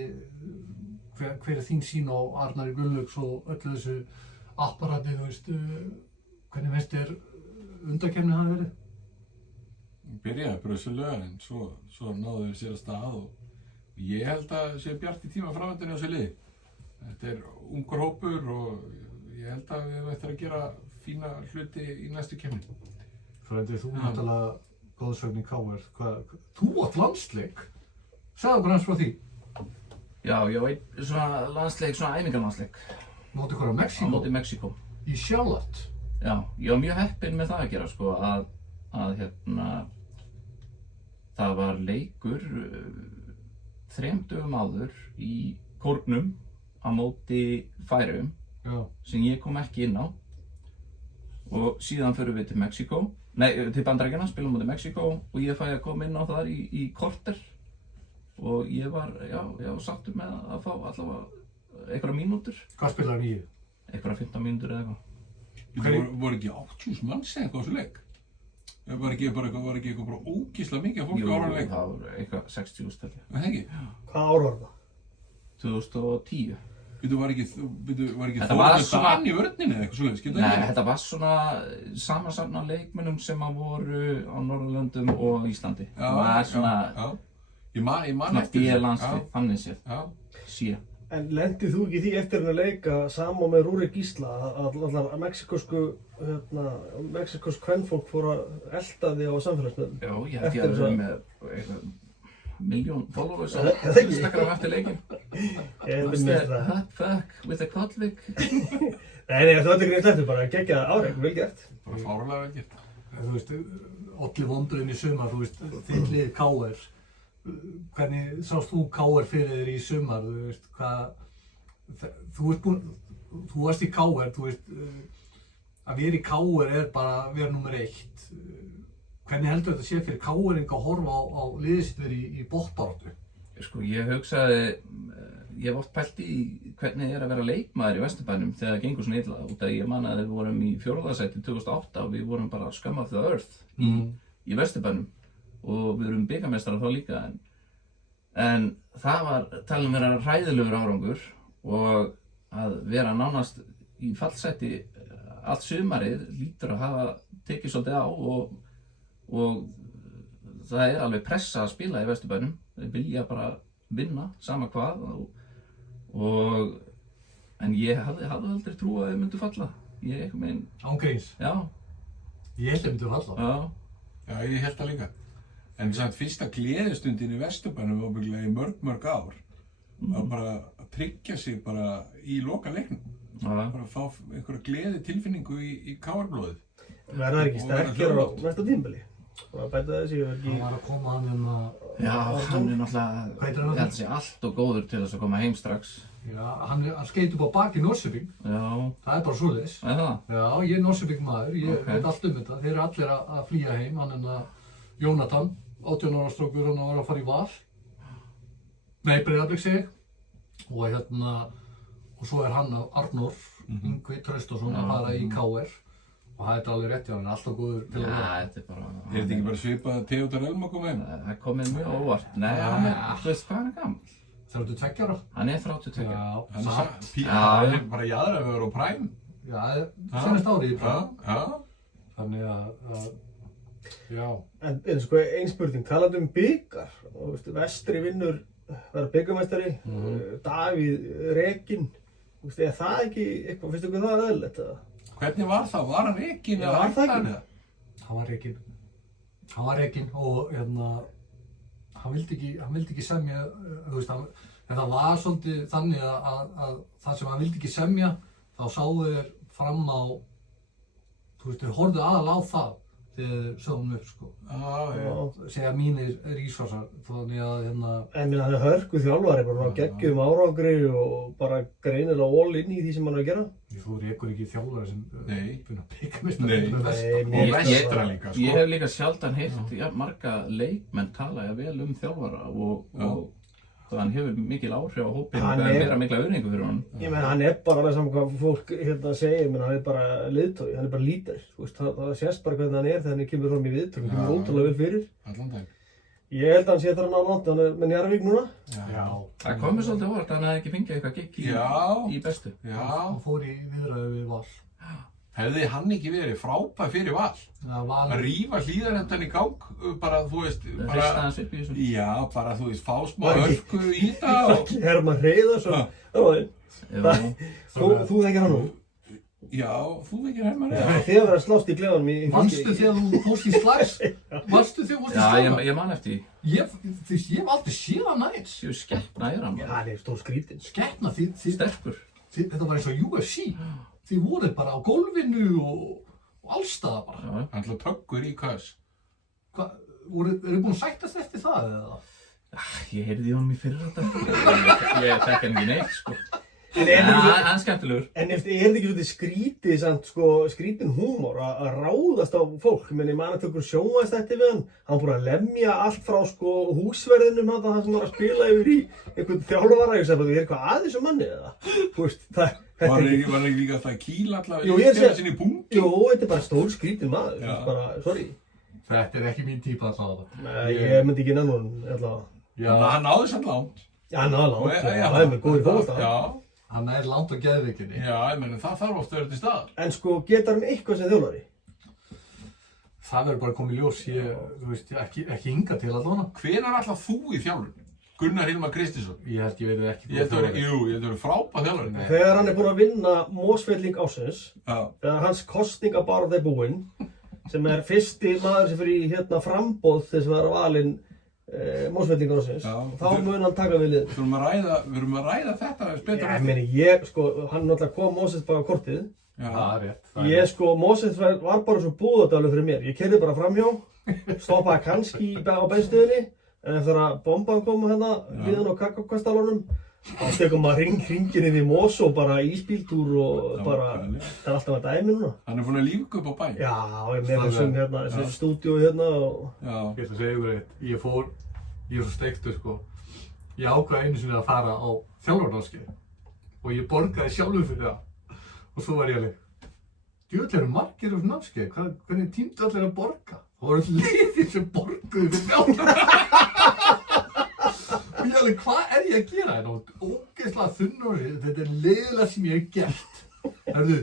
hver er þín sýn á Arnari Gunnlaugs og öllu þessu apparati, þú veist, hvernig finnst þér undankeppnin hafi verið? Byrjaði brösulega en svo náðu þeir sér að stað og ég held að sé bjart í tíma framöndinni á þessu liði. Þetta er ungur hópur og ég held að við ættum að gera fína hluti í næstu keppni. Frændi, þú náttúrulega góðsögn í KR. Þú átt landsleik? Segðu bara hans frá því. Já, ég var einn svona landsleik, svona æfingarlandsleik Móti hverja á Mexíkó? móti Mexíkó. Í Charlotte? Já, ég var mjög heppinn með það að gera sko að það var leikur 3 dögum áður í Kórnum á móti Færeyjum Já. sem ég kom ekki inn á og síðan förum við til Mexíkó, nei til Bandaríkjanna, spilum móti Mexíkó og ég fæ að koma inn á þar í korter og ég var, já, sáttur með að fá allavega einhverja mínútur, Hvað spilaði nýju? einhverja 15 mínútur eða eitthvað. Það voru ekki 80.000 manns eða eitthvað á þessu leik? Var ekki eitthvað bara ógeðslega mikið af fólki á ára leik? það var eitthvað 60.000 held ég. Það ekki? Hvað ár var það? 2010. Var ekki Þetta var Þórður svona- Dan í vörninni eða eitthvað svoleiðis? Getur það Nei, ekki? þetta var svona samansafn af leikmönnum sem að voru á Norðurlöndum og Íslandi. Það var svona, Já. Ég man svona eftir þessu. B-landslið, þannig séð, Já. sé. En lendið þú ekki í því eftir að leika saman með Rúrik Gísla að allar mexikosku kvenfólk fór að elta þig á samfélagsmiðlum? Já, ég held ég að vera með eitthvað 1.000.000 followers á Það er ekki- Instagram eftir leikinn. Ég Was með the það. hot fuck with a Kollvik? Nei, þú ætti ekki neitt eftir, bara geggjað áreik, vel gert. Bara fáránlega vel gert. Þú veist, olli vonbrigðin í sumar, þú veist, þitt lið KR. Hvernig sást þú KR fyrir þér í sumar, þú veist, þú varst í KR, þú veist, að vera í KR er bara að vera nummer 1. Hvernig heldur þetta sé fyrir KR-ing að horfa á liðið sitt verið í botnbaráttu? Sko, ég hugsaði, ég hef oft pælt í hvernig er að vera leikmaður í Vesturbænum þegar það gengur svona illa. Út af ég man að við vorum í 4. sæti 2008 og við vorum bara scum of the earth í Vesturbænum og við erum bikarmeistarar þá líka en það var talin vera hræðilegur árangur og að vera nánast í fallsæti allt sumarið lítur að hafa tekið svolítið á og það er alveg pressa að spila í Vesturbænum. Þeir vilja bara vinna sama hvað en ég hafði aldrei trú að þau myndu falla. Ég eitthvað meginn, Ángríns, já, ég held að myndu falla. já, Já, ég held það líka. En samt fyrsta gleðistundin í Vesturbænum ábyggilega í mörg ár var bara að tryggja sig bara í loka leiknum. já. Bara að fá einhverja gleði tilfinningu í KR-blóðið. Verða það ekki Og vera sterkir á hljóðlátt. næsta tímabili? Bara bæta þessi og Hann ekki... var að koma hann hérna, Já, hann er Hvað heitir náttúrulega, hann? ég held sér allt og góður til þess að koma heim strax. já, hann skeit upp á baki Norsefing, Já, það er bara svoleiðis. er það? Já, ég er Norsefing maður, ég Ok. veit allt þetta. Þeir eru allir að flýja heim, hann er Jónatan, 18 ára strókur, hann var að fara í Val. Nei, Breiðablik segi ég. Og svo er hann Arnór, Yngvi Traustason að fara í KR. Og það er alveg rétt, já, hann er alltaf góður til að Já, vera. þetta er bara, Er þetta ekki bara svipað að Theodor Elma koma heim? það kom mér mjög óvart. Nei, hann er, þú veist hvað hann er gamall? 32 ára? Hann er 32. Hann samt. hann er bara jaðra við á Prime. Já, senast árið í Já, Prag. já. Þannig já. En sko, ein spurning, talandi bikar. Og veistu, Vestri vinnur, verður bikarmeistari, Davíð rekinn. Veistu, er það ekki eitthvað, finnst ykkur það eðlilegt? Hvernig var það? Var hann rekinn Já, eða var það hætti hann ekki? eða? Hann var rekinn og hann vildi ekki semja, þú veist, en það var svolítið þannig að það sem hann vildi ekki semja, þá sáu þeir fram á, þú veist, þeir horfðu aðal á það þegar þeir sögum upp, sko. Já. Segja mínir rísvarsar, þannig að En hann er hörku þjálfari, bara geggjum árangri og bara greinilega all inn í því sem hann er að gera. Þú rekur ekki þjálfari sem Nei. bikarmeistari Nei. með Vestra. Nei, Og Vestra líka, sko. Ég hef líka sjaldan heyrt marga leikmenn tala vel þjálfara og hann hefur mikil áhrif á hópinn og Hann það er- er meira mikla virðingu fyrir honum. Ég meina, hann er bara alveg saman hvað fólk segir, menn hann er bara leiðtogi, hann er bara líder. Þú veist, það sést bara hvernig hann er þegar hann kemur fram í viðtökum, hann kemur ótrúlega vel fyrir. Allan dag. Ég held að hann sé þar að ná langt, hann er með Njarðvík núna. Já. Það kom mér svolítið óvart að hann hefði ekki fengið eitthvað gigg í bestu. Já. Hann fór í viðræðu við Val. Hefði hann ekki verið frábær fyrir Val? Það var Að rífa hlíðarendan í gang, bara, þú veist, Hrista hans upp í þessu. Já, bara, þú veist, fá smá Var ekki- hörku í það og... Ekki Hermann Hreiðarsson. Jú. Þú þekkir hann nú? Já, þú vekir Hermann Þið að vera að slást í klefanum í Manstu þegar þú fórst í slags? Manstu þegar þú fórst í Já, slags? ég man eftir því. Ég hef aldrei séð hann aðeins. Sjú skeppna er hann Já, bara. hann er stór skrítinn. Skepna, Sterkur. þetta var eins og UFC. Þið voruð bara á gólfinu og allstaða bara. Já. Hann ætla tökkur í kös. Eru búin að sættast eftir það eða? Ég heyrði honum í fyrir þetta. Ég þekki hann ekki neitt, sko. En Hann er skemmtilegur. En er þetta ekki svolítið skrítið, samt, sko, skrítin húmor að ráðast á fólk? Ég man að tökur sjónvarpsþætti við hann. Hann búinn að lemja allt frá, sko, húsverðinum hann sem var að spila yfir í einhvern þjálfara. Ég sagði bara, er eitthvað að þessu manni eða? Þú veist, Var hann ekki líka alltaf að kýla alltaf Jú, ég sé- sinni í punkt? Jú, þetta er bara stór skrítin maður. Já. Bara, sorry. Þetta er ekki mín típa að sagða það. Nei, ég myndi ekki nennan hann, allavega. Hann náði samt langt. Já, náðan, Og- það er með góður fólk. Já, Hann er langt á geðvikinni. já, ég meni það þarf oft að vera til staðar. En sko, getur hann eitthvað sem þjálfari? Það verður bara komið ljós. Þú veist, ekki hinga til allavega. Hvenær ætlað þú í þjálfun? Gunnar Hilmar Kristinsson. Ég held ég verið ekki Ég held að vera frábæð þjálfari. Nei. Þegar hann er búinn að vinna Mósfelling ásins, Já, þegar hans kosningabarð er búinn, sem er fyrsti maður sem fyrir í framboð þess að vera valinn Mósfelling ásins, Já. þá mun hann taka við lið. við erum að ræða þetta aðeins betur Já, eftir. ég, sko, hann náttúrulega kom Mósfelling bara á kortið. Já, Það er rétt. Ég, sko, Mósfelling var bara svo búðadalur fyrir mér. Ég keyrði bara framhjá, stoppaði kannski á benstöðinni, en eftir að bomban kom hérna, liðan á kakakastalunum, þá tekum maður hringin inn í Mós og bara ísbíltúr og bara, það er alltaf að dæmi núna. Hann er búinn að lífga upp á bæ. Já, ég með þessum stúdíu hérna og... Já. Ég ætla að segja ykkur eitt. Ég er svo steiktur sko. Ég ákvað einu sinni að fara á þjálfarnámskeið og ég borgaði sjálfur fyrir það. Og svo var ég alveg, djöfull eru margir af námskeið, hvernig tímdu allir að borga? Það voru liðir sem borguðu fyrir þjálfarnámskeið. Og ég alveg, hvað er ég að gera hérna? Ógeðslega þunnur, þetta er leiðilega sem ég hef gert. Herðu,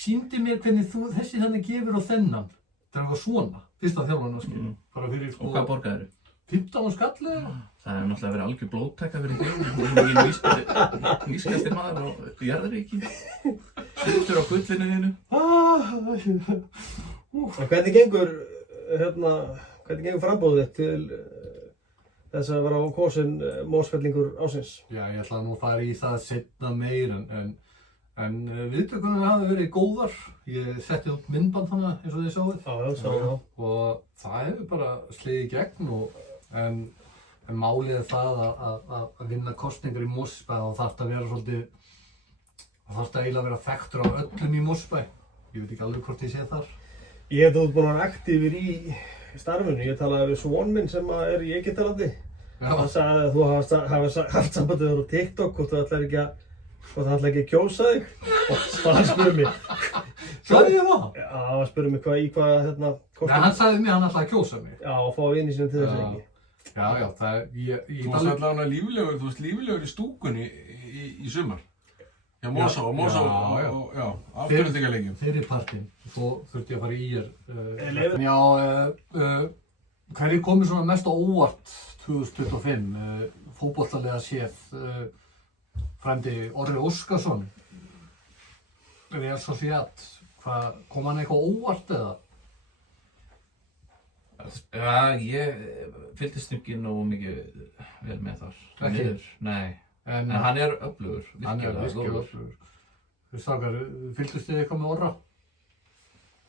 sýndi mér hvernig þessi þannig gefur á þennan. Það var svona, fyrsta þjálfarnámskeið. Bara fyrir Og hvað borgaðir þú? 15 skall eða? Það hefur náttúrulega verið algjör blóðtaka fyrir þig. Þú erum ekki nýskastir maður og jarðaríki. Sittur á gullinu þínu. En hvernig gengur frambóðið þitt til þess að vera á kosin Mósfellingur ásins? Já, ég ætla nú að fara í það seinna meir en viðtökurnar hafa verið góðar. Ég setti út myndband hana eins og þið sáuð. Já, sá það. Og það hefur bara slegið í gegn en málið er það að vinna kosningar í Mosfellsbæ og þarf að vera svolítið, þarf eiginlega að vera þekktur á öllum í Mosfellsbæ. Ég veit ekki alveg hvort ég sé þar. Ég hef þú búinn að vera aktífur í starfinu. Ég talaði við svon minn sem er í Egyptalandi. Hann sagði að þú hafi haft sambandið á TikTok hvort það ætlar ekki að kjósa þig. Og hann spurði mig. Sagði ég það? Já, hann spurði mig hvað Nei, hann sagði mér að hann ætlaði að kjósa mig. Já, og fá vini sína til þess ekki. Já, það er, Þú varst allavega líflegur í stúkunni í sumar. Já, Mosó og afturhendingarleikjum. Fyrir partinn, svo þurfti ég að fara í hverju komið svona mest á óvart 2025? Fótboltalega séð, frændi Orri Óskarsson, Real Sociedad, kom hann eitthvað óvart eða? Já, ég fylgdist ekki nógu mikið vel með þar. Ekki? Nei. En hann er öflugur, Hann er virkilega góður. öflugur. Þú strákar, fylgdust þið eitthvað með Orra?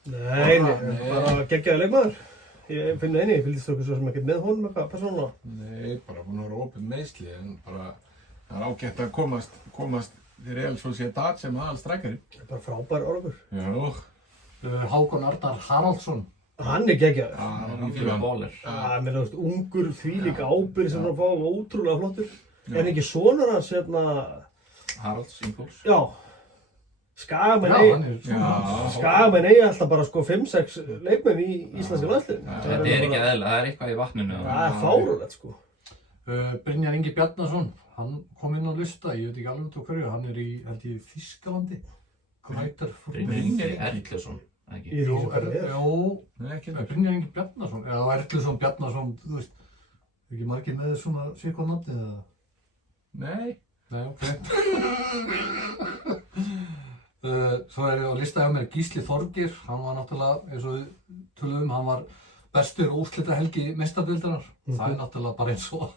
Nei, bara geggjaði leikmaður. Ég finn eini, ég fylgdist okkur svo sem ekkert með honum eitthvað persónulega. Nei, bara búin að vera opið meðsli en bara það er ágætt að komast fyrir Real Sociedad sem aðal strækari. Bara frábær orgur. Já. Hákon Arnar Haraldsson. Hann er geggjaður. Hann fyrir bólir. Mér finnst ungur þvílík ábyrgð sem hann fá ótrúlega flottur. En ekki sonur hans Haralds Ingóls. já, Skagamenn eigi alltaf bara sko 5-6 leikmenn í íslenska landsliðinu. Þetta er ekki eðlilega, það er eitthvað í vatninu. Það er fáránlegt sko. Brynjar Ingi Bjarnason, hann kom inn á lista, ég veit ekki alveg út á hverju, hann er í, held ég, Þýskalandi. Brynjar Ingi Erlusson, ekki? Í þessu hverju er. Jó, Nei, ekki Brynjar Ingi Bjarnason, eða Erlusson Bjarnason, þú veist, er ekki margir með svona sérkvað nafnið eða? Nei. Nei, ok. Svo er ég á lista hjá mér Gísli Þorgeir, hann var náttúrulega, eins og við tölum hann var bestur úrslitahelgi meistaradeildarinnar. Það er náttúrulega bara eins og,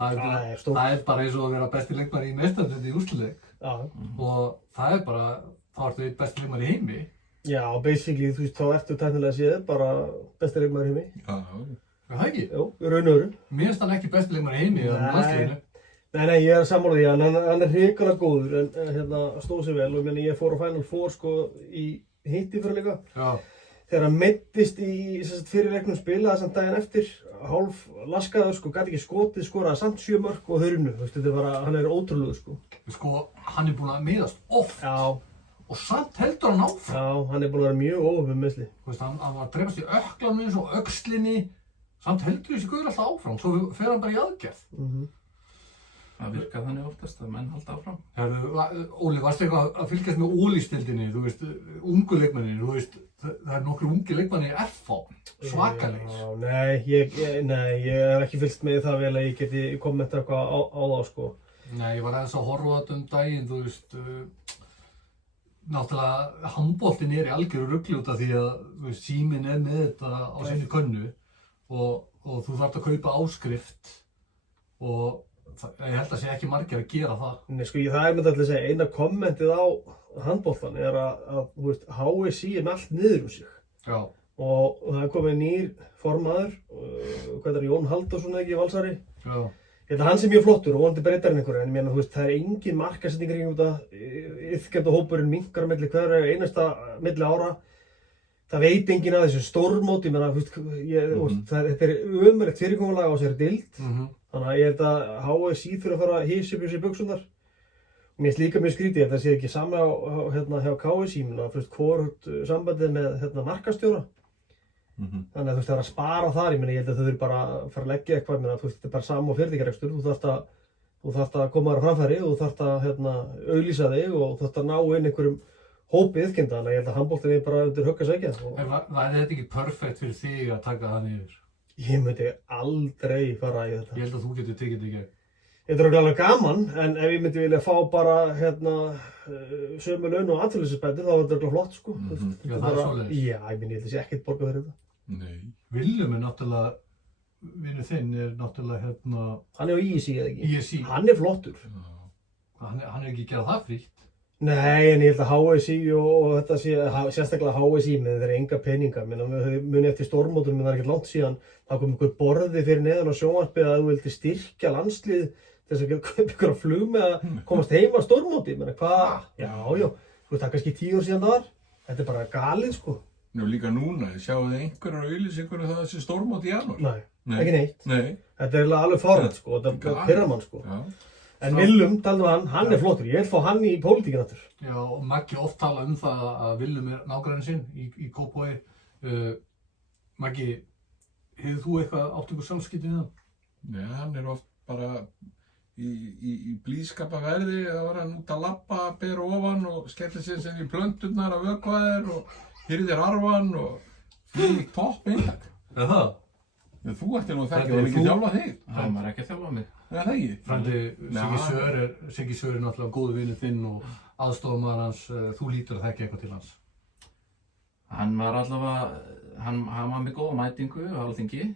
það er bara eins og að vera besti leikmaður í meistaradeildinni í úrslitaleik. Og það er bara, þá ertu einn besti leikmaður í heimi. Já, basically, þú veist, þá ertu tæknilega séð bara besti leikmaður í heimi. Já. Er það ekki? Jú, í raun og veru. Mér finnst hann ekki besti leikmaður í heimi á landsliðinu. Nei, ég er sammála því að hann er hrikalega góður en hérna stóð sér vel og ég fór á Final Four sko í hitti fyrir líka. Já. Þegar hann meiddist í fyrir leiknum spilaði samt daginn eftir, hálf laskaður sko, gæti ekki skotið, skoraði samt 7 mörk og hörnu, veist, þetta er bara, hann er ótrúlegur sko. Sko, hann er búinn að meiðast oft. Já. Og samt heldur hann áfram. Já, hann er búinn að vera mjög óöfum meðsli. Þú veist, hann var að drefast í ökklanum eins og öxlinni, samt heldur þessi gauður alltaf áfram, svo fer hann bara í aðgerð. Það virkar þannig oftast að menn halda áfram. Herru, Óli, varstu eitthvað að fylgjast með Ólistildinni, þú veist, ungu leikmennir, þú veist, það er nokkru ungi leikmennir í FH, svakalegir. Já, nei, ég er ekki fylgst með það vel að ég geti kommenta eitthvað á það, sko. Nei, ég var aðeins að horfa á þetta daginn, þú veist, náttúrulega handboltinn er í algjöru rugli út af því að, þú veist, síminn er með þetta á sinni könnu og þú þarft að kaupa áskrift og ég held að sé ekki margir að gera það. Nei, sko, það er með þetta að segja, eina kommentið á handboltan er að þú veist, HSI er með allt niður úr sig. Já. Og það er komið nýr formaður, hvað er Jón Halldórsson ekki, Valsari? Já. Ég held að hann sé mjög flottur og vonandi breytar en einhverju, en ég meina, þú veist, það er engin markasetningar í þetta, iðgjaldahópurinn minnkar milli hverja einasta milli ára. Það veit enginn að þessu stórmóti, ég meina, þú veist, þetta er ömurlegt fyrirkomulag á þessari deild. Þannig að ég held að HSI þurfa að fara að hýsa upp þessi buxurnar. Mér finnst líka mjög skrítið, þetta sé ekki sama hjá KSI, þú veist, hvort sambandið með markastjóra. Þannig að þú veist, það er að spara þar, ég held að þau þurfi bara að fara að leggja eitthvað, þú veist, þetta er bara sama og fyrirtækjarekstur, þú þarft að koma þér á framfæri, þú þarft að auglýsa þig og þú þarft að ná inn einhverjum hópi iðkenda, þannig að ég held að handboltinn er bara undir högg að sækja. En væri þetta ekki perfekt fyrir þig að taka það niður? Ég myndi aldrei fara í þetta. Ég held að þú getur tekið þetta í gegn. Þetta er alveg gaman, en ef ég myndi vilja fá bara sömu laun og atvinnuleysisbætur, þá er þetta flott sko. Já, það er svoleiðis. Já, ég myndi að sé ekkert borgað fyrir þetta. Nei. Willum er náttúrulega, vinur þinn er náttúrulega Hann er á ISI eða ekki? ISI. Hann er flottur. Hann er ekki að gera það frítt. Nei, en ég held að HSI og þetta sé, sérstaklega HSI með þeirra enga peninga. Muni eftir stórmótum, það er ekkert langt síðan, það kom einhver borði fyrir neðan á sjónvarpið að þú vildi styrkja landslið til þess að kaupa einhverja flug með að komast heim á stórmóti. Hvað? Já, það er kannski 10 ár síðan það var. Þetta er bara galið, sko. Nú líka núna, sjáu þið einhverjar auglýsingar það þessi stórmót í janúar? Nei, ekki neitt. Nei. Þetta er alveg fáránlegt, sko, þetta er pirramann, sko. Já. En Willum, talaðu hann er flottur. Ég vil fá hann í pólitíkina aftur. Já, og Maggi oft tala það að Willum er nágranni sinn í Kópavogi. Maggi, hefur þú eitthvað átt ykkur samskipti við hann? Nei, hann er oft bara í blíðskaparverði, þá var hann út að labba, bera ofan og skellir sér sem í plönturnar af vökvaðir og hirðir arfan og því topp eintak. Er það? Þú ætti nú að þekkja hann ekki þjálfa þig. Hann var ekki að þjálfa mig. Það er það ekki. Frændi, Siggi Sör er náttúrulega góður vinur þinn og aðstofamaður hans, þú lítur að þekkja eitthvað til hans. Hann var allavega, hann var með góða mætingu á Alþingi.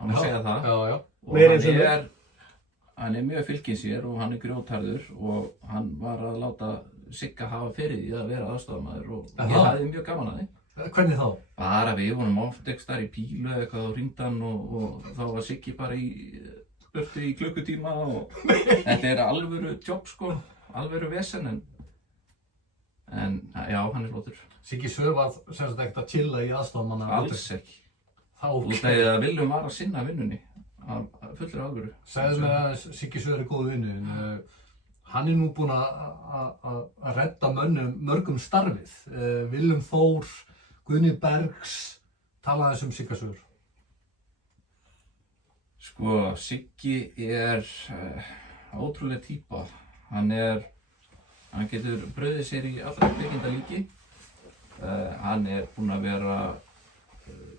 Hann má segja það. Já. Og hann er mjög fylginn sér og hann er grjótharður og hann var að láta Sigga hafa fyrir því að vera aðstofamaður og ég hafði mjög gaman að því. Hvernig þá? Bara við vonum oft ekki þar í pílu eða eitthvað og hringdi hann og þá var Siggi bara í burtu í klukkutíma og þetta er alvöru jobb sko, alvöru vesen en já, hann er flottur. Siggi Sör var sem sagt ekkert að chilla í aðstofamanna? Alls ekki. Út af því að Willum var að sinna vinnunni af fullri alvöru. Segðu mér að Siggi Sör er góð vinnu en hann er nú búinn að redda mörgum starfið. Willum Þór, Guðni Bergs, talaði þess Sigga Sör. Sko, Siggi er ótrúlega týpa. Hann getur brauðið sér í allra kvikindalíki. Hann er búinn að vera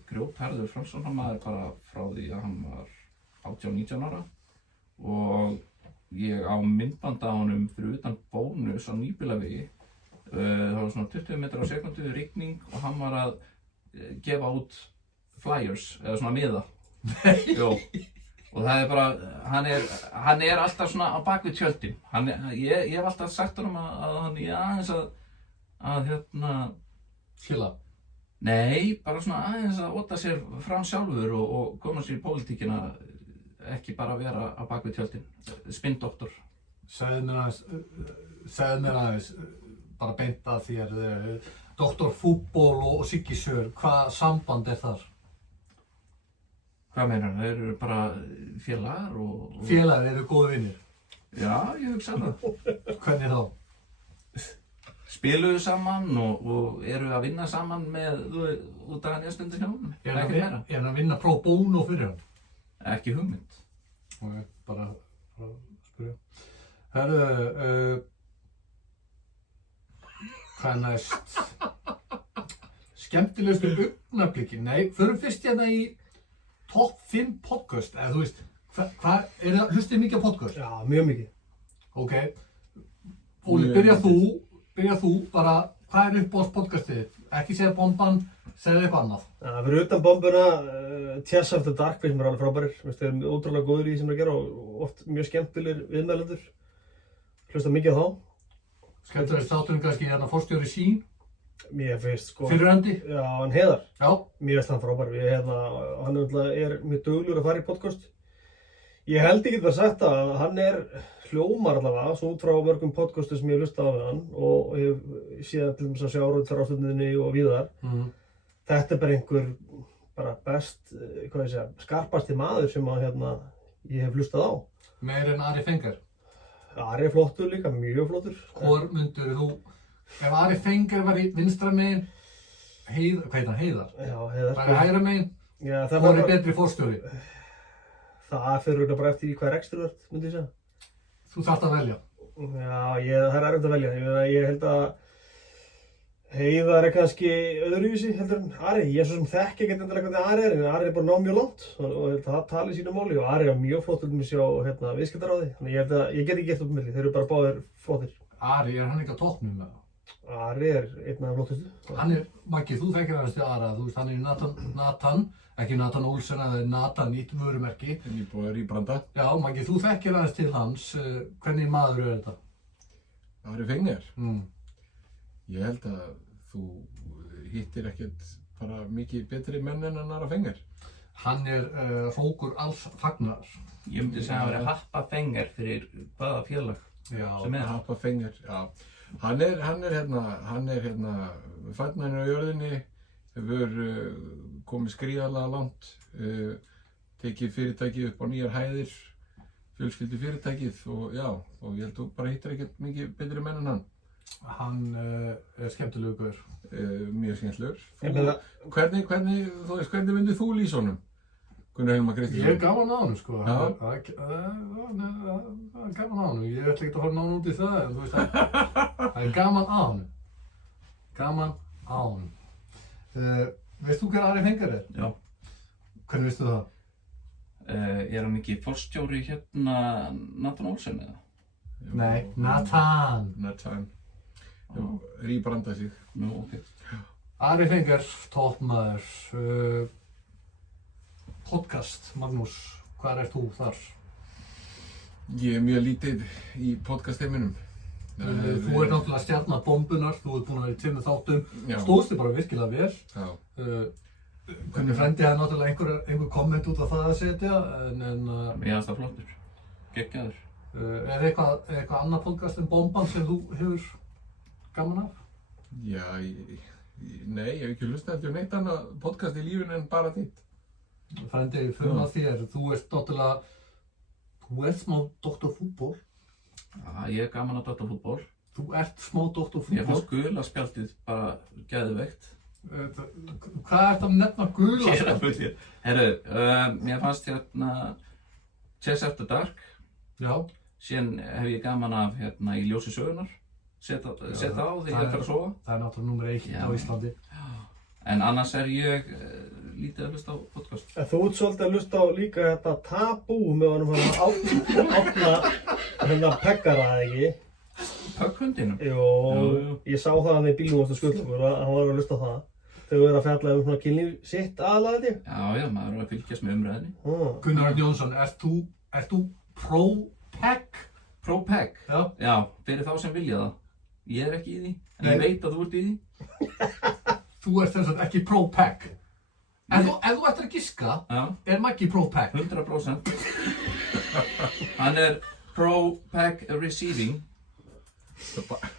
grjótharður framsóknarmaður bara frá því að hann var 18-19 ára og ég á myndband af honum fyrir utan Bónus á Nýbýlavegi Það var svona 20 metrar á sekundu, rigning og hann var að gefa út flyers, eða svona miða. Jó. Og það er bara, hann er alltaf svona á bak við tjöldin. Ég hef alltaf sagt honum að hann er aðeins að Skila. Nei, bara svona aðeins að óta sér fram sjálfur og koma sér í pólitíkina, ekki bara vera á bak við tjöldin. Spinndoktor. Segðu mér aðeins, bara beint að þér, Dr. Fútból og Siggi Sör, hvað samband er þar? Hvað meinar? Þeir eru bara félagar og... Félagar eru góði vinnir. Já, ég hugsa það. Hvernig þá? Spiluðu saman og eru að vinna saman með út af hann í stundu hjá honum. Er Ekkert meira. hann að vinna pro bono fyrir hann? Ekki hugmynd. Ok, bara spyrja. Herðu, hvað næst? Skemmtilegustu augnabliki? Nei, förum fyrst hérna í topp 5 podcast, eða þú veist, hvað, hlustið mikið á podcast? Já, mjög mikið. Ok, Óli, byrja þú bara, hvað er uppáhalds podcastið þitt? Ekki segja bomban, segja eitthvað annað. Já, fyrir utan bombuna, Chess After Dark finnst mér alveg frábærir. Þeir eru ótrúlega góður í því sem þeir gera og oft mjög skemmtilegir viðmælendur. Hlusta mikið á þá. Skemmtilegast þátturinn kannski hérna forstjóri Sín, Mér finnst sko... fyrrverandi. Já, hann Heiðar. Já. Mér finnst hann frábær. Hann er mjög duglegur að fara í podcast. Ég held ég get bara sagt að hann hljómar allavega, svo út frá mörgum podcastum sem ég hef hlustað á við hann og hef síðan til dæmis að sjá Ráðstefnunni og víðar. Þetta bara einhver skarpasti maður sem að ég hef hlustað á. Meir en Ari Fenger. Ari flottur líka, mjög flottur. Hvor myndur þú, ef Ari Fenger var í vinstra megin, hvað heit hann, Heiðar? Já, Heiðar. Var í hægra megin, Já, hvor er betri forstjóri? Það fyrir bara eftir í hvað rekstur þú ert, myndi ég segja. Þú þarft að velja. Já, það er erfitt að velja. Ég held að Heiðar kannski öðruvísi heldur en Ari. Ég svo sem þekki ekkert endilega hvernig Ari en Ari bara náð mjög langt og það tali sínu máli og Ari mjög flottur með sjá viðskiptaráði. Þannig ég get ekki gett upp milli, þeir eru bara báðir flottir. Ari, hann ekki á toppnum með það? Ari einn af flottustu. Hann Maggi, þú þekkir hans til Ara, þú veist, hann Nathan, ekki Nathan Olsen, það Nathan nýtt vörumerki. En ég búið að rýbranda. Já, Maggi, þú þekkir hans til hans, hvernig maður er þetta? Ari Fenger. Ég held að þú hittir ekkert bara mikið betri menn en Ari Fenger. Hann hrókur alls fagnar. Ég myndi segja að það væri Happa Fenger fyrir hvaða félag sem er. Happa Fenger, já. Hann er fædnarinn á jörðinni, hefur komið skríðarlega langt, tekið fyrirtækið upp á nýjar hæðir, fjölskyldu fyrirtækið og já, og ég held að þú bara hittir ekkert mikið betri menn en hann. Hann er skemmtilegur. Mjög skemmtilegur. Hvernig myndið þú lýsa honum? Gunnar Hilmar Kristinsson. Ég er gaman á honum sko. Já. Það er gaman á honum. Ég ætla ekki að fara nánu út í það, en þú veist það er gaman á honum. Gaman á honum. Veist þú hver Ari Fenger er? Já. Hvernig veistu það? Er hann ekki forstjóri Nathan Olsen eða? Nei, Nathan. Rýbranda sig. Nú, ok. Ari Fenger, toppmaður. Podcast, Magnús, hvar ert þú þar? Ég er mjög lítið í podcast-heiminum. Þú ert náttúrulega stjarna bombunar, þú ert búinn að vera í 2 þáttum. Já. Stóðst þig bara virkilega vel. Já. Hvernig frendi það náttúrulega einhver komment út af það að setja, en Mér finnst það flottur. Geggjaður. er eitthvað annað podcast en bomban sem þú hefur gaman af? Já, nei, ég hef ekki hlustað til neitt annað podcast í lífinu en bara þitt. Frendi, fyrir að þér, þú ert smá Dr. Fútból. Já, ég er gaman að Dr. Fútból. Þú ert smá Dr. Ég Fútból. fannst gula spjaldið bara geðveikt. Hvað ert að nefna gula? Ég er að fullið. Herru, mér fannst Chess After Dark. Já. Síðan hef ég gaman af í ljósi sögunar. Setta á þegar ég fer að sofa. Það er náttúrulega númer 1 á Íslandi. En annars er ég lítið að hlusta á podcast. Þú ert svolítið að hlusta á líka þetta tabú með honum Árna Peggara, eða ekki? pökkhundinum. Jú, ég sá það hann í bílum ástu skullugur og hann var að hlusta á það. Þau eru að fjalla svona kynlíf sitt aðalega held ég. Já, maður er að fylgjast með umræðinni. Gunnar Örn Jónsson, ert þú pro-PEG? Pro-PEG? Já. Já, fyrir þá sem vilja það. Ég er ekki í því, en Nei. ég veit að þú ert í því. Þú ert þess að ekki pro-PEG. Ef þú ættir að giska, Já, er Maggi pro-PEG? 100%. Hann er pro-PEG receiving.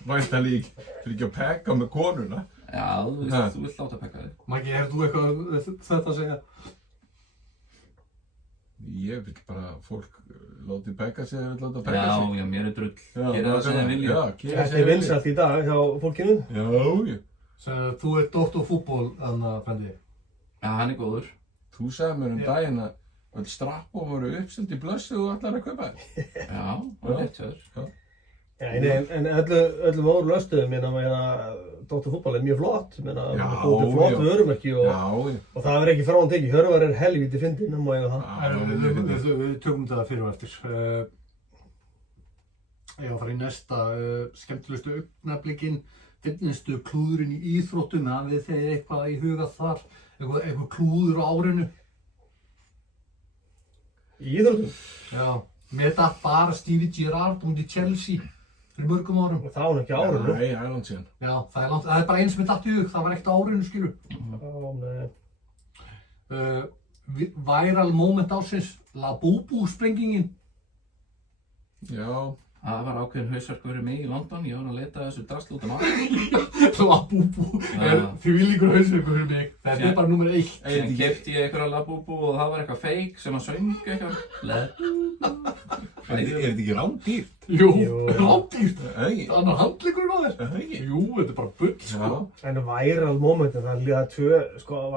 Væntanlega ekki að pekka með konuna. Já, þú vilt láta pekka þig. Maggi, hefur þú eitthvað þetta að segja? Ég vil bara að fólk láti pekka sig eða vil láta pekka sig. Já, mér er drull. Gera það sem þið vilja. Þetta er vinsælt í dag hjá fólkinu. Já. Þú ert doktor fútból, þannig að frendi. Já, hann er góður. Þú sagði mér daginn að öll strappum voru uppselt í blössu og ætlar að kaupa þér. Já, hann er rétt hjá þér. En öllum öðrum löstuðum, Dr. Fútbol er mjög flott, búið flott vörumerki og það er ekki frá hann tekið. Hjörvar er helvíti fyndinn, má eiga það. Við tökum þetta fyrir og eftir. Ég var að fara í næsta skemmtilegustu augnablikin, finnistu klúðurinn í íþróttum, hafið þið eitthvað í huga þar, eitthvað klúður á árinu? Í íþróttum? Já, mér datt bara Stevie Gerrard út í Chelsea fyrir mörgum árum. Og það var ekki árinu. Nei, það er langt síðan. Já, það er langt, það er bara eins sem mér datt í hug, það var ekkert á árinu, skilu. Viral moment ársins, Labubu sprengingin. Já. Það var ákveðin hausverk fyrir mig í London. Ég var að leita þessu drasl út allt. Labubu, því líkur hausverkur fyrir mig. Þetta er bara nummer 1. Síðan keypti ég einhverja Labubu og það var eitthvað fake sem að söng eitthvað. Er þetta ekki rándýrt? Jú, rándýrt. Ægir. Þannig að handleikurinn á þér. Ægir. Jú, þetta er bara bull, sko. En viral momentin, það er líka tvö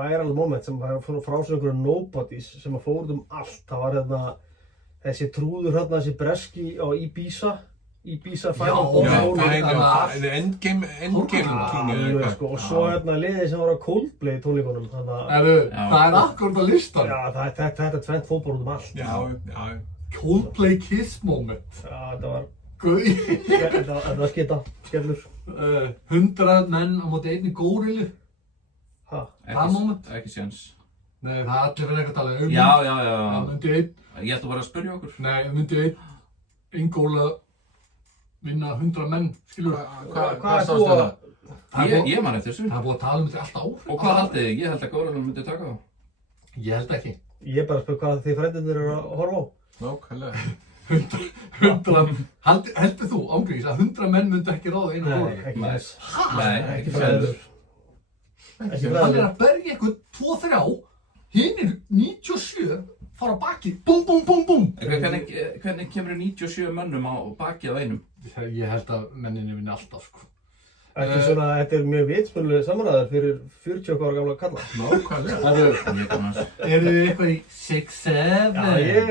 viral moment sem var frá svona einhverju nobodies sem að fóruð allt. Það var þessi trúður þessi breski á Ibiza Final Boss. Já, Endgame King eða eitthvað. Og svo liðið sem var á Coldplay tónleikunum. Það er akkurat að listan. Já, þetta er tvennt fótból út allt. Já. Coldplay Kiss moment. Já, þetta var skita, skellur. 100 menn á móti einni górillu. Það moment? Ekki séns. Nei, það er allir verið eitthvað að tala um. Já. Það myndi einn. Ég held að vera að spyrja okkur. Nei, það myndi einn góla vinna 100 menn, skilur. Hvað stóðstu það? Ég man eftir þessu. Það er búið að tala um þetta alltaf áfram. Og hvað haldið þið? Ég held að górillan myndi taka það. Ég held ekki. Ég er bara að spyrja hvað þið frendinir eru að horfa á. Nákvæmlega. 100, heldur þú ángríns að 100 menn myndi ekki ráða einu góri? Nei, ekki þess. Nei, ekki séns. Hann er að berja eitthvað 2-3, hinir 97 fara á baki, búm, búm, búm, búm. Hvernig kemur 97 mönnum á bakið á einum? Ég held að menninni vinni alltaf, sko. Þetta er mjög vitsmjöluleg samræður fyrir 40 ára gamla kalla. Nákvæmlega. Eru þið eitthvað í 6-7? Já, ég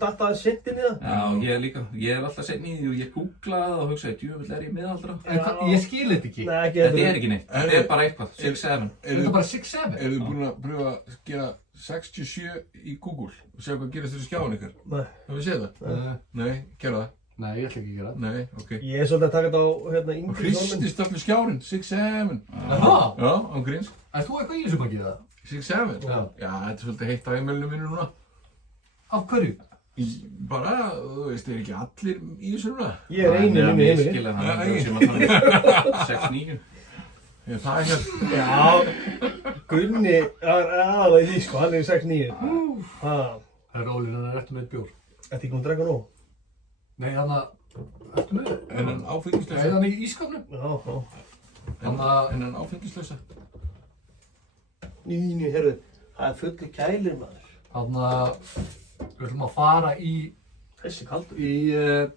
datt aðeins sent inn í það. Já, ég líka. Ég er alltaf seinni í því og ég googlaði það og hugsaði, djöfull er ég miðaldra? Ég skil þetta ekki. Nei, ekki Þetta er ekki neitt. Þetta er bara eitthvað. 6-7. Er þetta bara 6-7? Eru þið búin að pröfa að gera 67 í Google og sjá hvað gerist þessu skjáin ykkar? Nei. Hafið þið séð það? Nei, gera það. Nei, ég ætla ekki að gera það. Nei, ok. Ég er svolítið að taka þetta á Og yngri hristist allir skjárin, 6-7. Það? Já, án gríns. Er þú eitthvað í þessu að gera það? 6-7? Já. Já, þetta er svolítið heitt á heimilinu mínu núna. Af hverju? Bara, þú veist, er ekki allir í þessu núna? Ég er einu minni heimili. Skilja hann sem að tala 6-9. Það er hér. Já, Gunni er aðalega í því sko, hann er í 6-9. Það er Ólín, hann er eftir með bjór. Þetta er ekki að drekka nóg? Nei, hann að, eftir með? En hann Nei, áfengislausa? hann er í ískapnum. Já. En hann áfengislausa? Ný, herru, það er fulli kælir maður. Þannig að við ætlum að fara í Kaldur.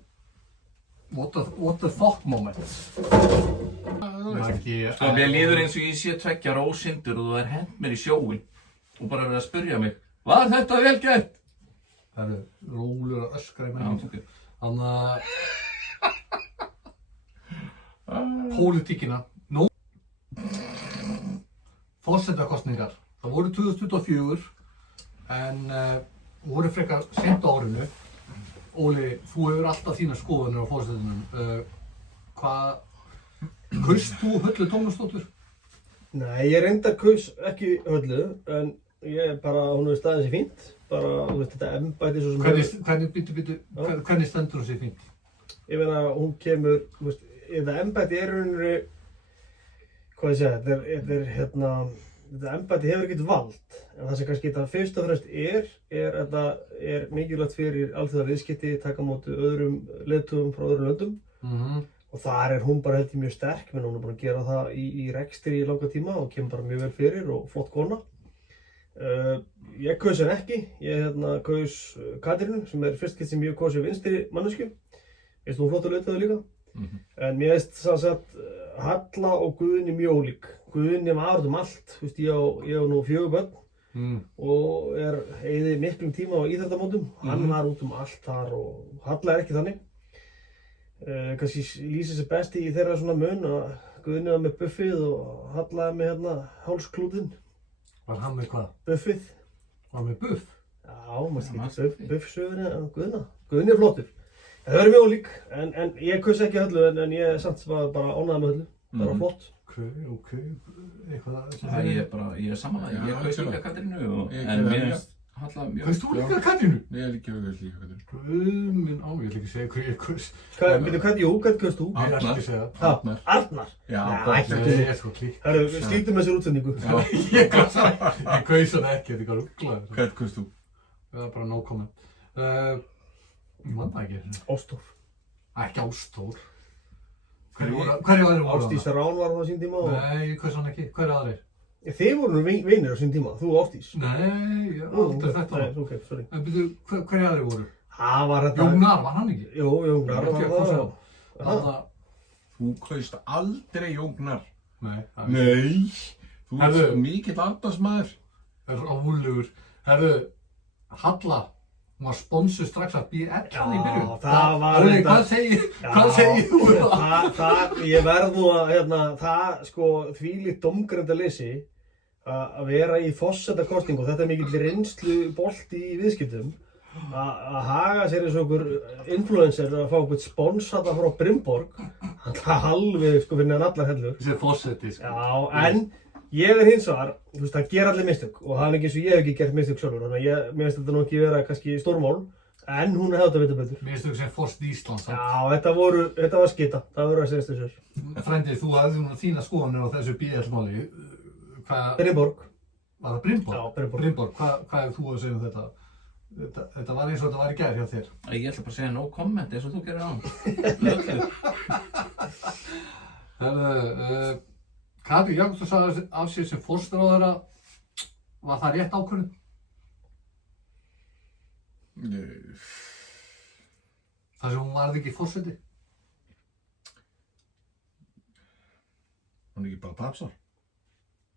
what the fuck moment. Svo mér líður eins og ég sé 2 ára ósyndur og þú er hent mér í sjóin og bara verið að spyrja mig, var þetta vel gert? Það eru rólur að öskra í menn. Ok. Þannig að pólitíkina, forsetakostningar, það voru 2024 en voru frekar sent á árinu. Óli, þú hefur alltaf þína skoðanir á forsetunum. Hvað, kaust þú Höllu Tómasdóttur? Nei, ég reyndar kaus ekki Höllu, en ég bara, hún hefur staðið sér fínt. Bara, þú veist, þetta embætti svo sem... Hvernig stendur hún sér fínt? Ég meina, hún kemur, þú veist, þetta embætti er rauninu, hvað ég segja, þetta embætti hefur ekkert vald, en það sem kannski þetta fyrst og fremst er mikilvægt fyrir alþjóða viðskipti, taka á móti öðrum leiðtogum frá öðrum löndum. Og þar er hún bara held ég mjög sterk, menn hún er búin að gera það í rekstri í langa tíma og kemur bara mjög vel fyrir og flott kona. Ég kaus henni ekki, ég kaus Katrínu sem er fyrst sem ég kaus vinstri mannesku. Mér finnst hún flott að leiðtogi líka. En mér finnst sagt Halla og Guðni mjög ólík. Guðni var út allt, þú veist, ég á nú 4 börn og eyði miklum tíma á íþróttamótum. Hann var út allt þar og Halla er ekki þannig. Kannski lýsir sér best í þeirra svona mun að Guðni var með buffið og Halla með hálsklútinn. Var hann með hvað? Buffið. Var hann með buff? Já, maður ekki buffsögunni á Guðna. Guðni er flottur. Það er mjög ólík, en ég kaus ekki Höllu, en ég samt var bara ánægður með Höllu. Bara flott. Ok, eitthvað... Ég er samanlega, ég kaus líka Katrínu, en mér finnst Halla mjög... Kaust þú líka Katrínu? Nei, ég líka Katrínu. Guðminn á, ég vil ekki segja hver ég kaus. Hvern kaust þú? Ég ætla ekki að segja það. Arnar? Já, Nei, ég er svo klík. Herru, slítum þessir útsendingu. Ég kaus hann ekki, þetta er ekki rugglaður. Hvern kaust þú? Það er bara no comment. Ég man það ekki. Ástór. Ekki Ástór. Hverju aðrir voru Ásdís Rán var á sín tíma og... Nei, ég kaus hann ekki. Hverju aðrir? Þið voru nú vinir á sín tíma, þú og Ásdís. Nei, ég aldrei þetta var. Ok, sorry. En byrju, hverju aðrir voru? Það var þetta... Jónar, var hann ekki? Jú, Jónar Ekki að var kausa það. hann. Þú kaust aldrei Jónar. Nei. Nei. Þú Herðu. ert mikill Arnarsmaður. Það er álugur. Herru, Halla, hún var sponsuð strax af BL í byrjun. það var Óli, þetta- hvað segir þú? Ég verð nú að, það sko þvílíkt dómgreindarleysi að vera í forsetakosningu og þetta er mikill reynslu bolti í viðskiptum að haga sér eins og einhver influencer að fá einhvern sponsata frá Brimborg það alveg sko fyrir neðan allar hellur. Þessi fórseti, sko. Já, en ég er hins vegar, þú veist, það ger allir mistök og það er ekki eins og ég hef ekki gert mistök sjálfur þannig að mér finnst þetta nú ekki vera kannski stórmál en hún hefði átt að vita betur. Mér finnst þú sem fórseti Íslands. Já, þetta var skita, það verður að segja þessu. Frændi, þú hafði nú þína skoðanir á þessu BL-máli. Brimborg. Var það Brimborg? Já, Brimborg. Brimborg, hvað hefur þú að segja um þetta? Þetta var eins og þetta var í gær hjá þér. Ég ætla bara að segja no comment eins og þú gerir á. Katrín Jakobsdóttir sagði af sér sem forsætisráðherra. Var það rétt ákvörðun? Þar sem hún varð ekki forseti? Hún er ekki bara tapsár.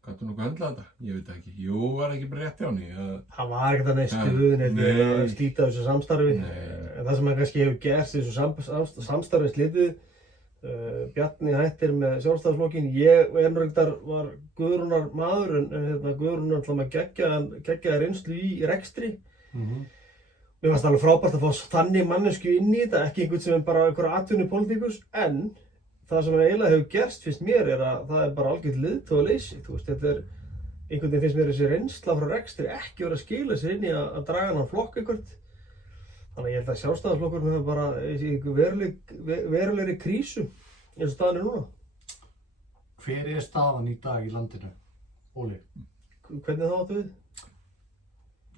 Kanntu nokkuð að höndla þetta? Ég veit það ekki. Jú, var ekki bara rétt hjá henni. Það var ekkert að neist stuðin eða að slíta þessu samstarfi. Nei. En það sem hann kannski hefur gert þessu samstarfi slitið, Bjarni hættir með sjálfstæðisflokkinn. Ég var Guðrúnar maður en Guðrún er alltaf með geggjaða reynslu í rekstri. Mér fannst alveg frábært að fá þannig mannesku inn í þetta, ekki einhvern sem er bara einhverja atvinnupólitíkus, en það sem eiginlega hefur gerst finnst mér er að það er bara algjört leiðtogaleysi. Þú veist, þetta er einhvern veginn finnst mér þessi reynsla frá rekstri ekki verið að skila sér inn í að draga hann flokk eitthvað. Þannig að ég held að sjálfstæðisflokkurinn hefur bara í verulegri krísu eins og staðan er núna. Hver er staðan í dag í landinu, Óli? Hvernig það áttu við?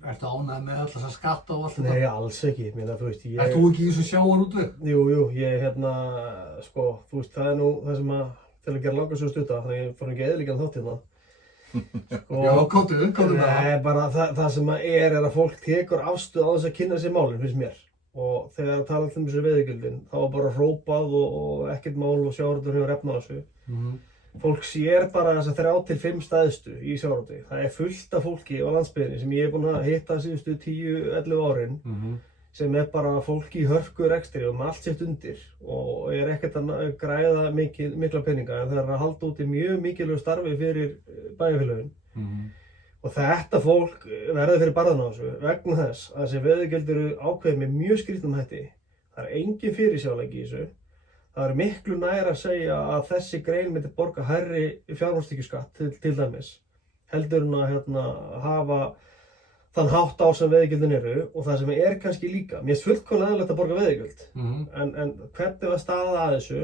Ertu ánægð með alltaf þessa skatta og allt þetta? Nei, alls ekki. Mér þú veist, Ert þú ekki í þessu sjávarútveg? Jú, ég sko, þú veist, það er nú það sem að, til að gera langar svo stutta, þannig að ég fór ekki að eðilega þátt hérna. Sko, Já, kóttu það. Nei, bara það sem að að fólk tekur afstöð á þess að kynna sér málin, finnst mér. Og þegar það tala alltaf þessu veiðigjöldin, þá var bara hrópað og ekkert mál og sjávarútvegurinn hefur refnað þessu. Fólk sér bara þessa 3 til 5 stæðstu í sjávarútvegi. Það er fullt af fólki á landsbyggðinni sem ég er búinn að hitta síðustu 10-11 árin sem er bara fólki í hörku rekstri og með allt sitt undir og er ekkert að græða mikla peninga en það er að halda úti mjög mikilvægu starfi fyrir bæjarfélögin. Og þetta fólk verður fyrir barðan á þessu vegna þess að þessi veiðigjöld eru ákveðin með mjög skrýtnum hætti. Það er engin fyrirsjáanleiki í þessu. það er miklu nær að segja að þessi grein myndi borga hærri fjármagnstekjuskatt til dæmis heldur en að hafa þann hátt á sem veiðigjöldin eru og það sem kannski líka, mér finnst fullkomlega eðlilegt að borga veiðigjöld en hvernig var staðið að þessu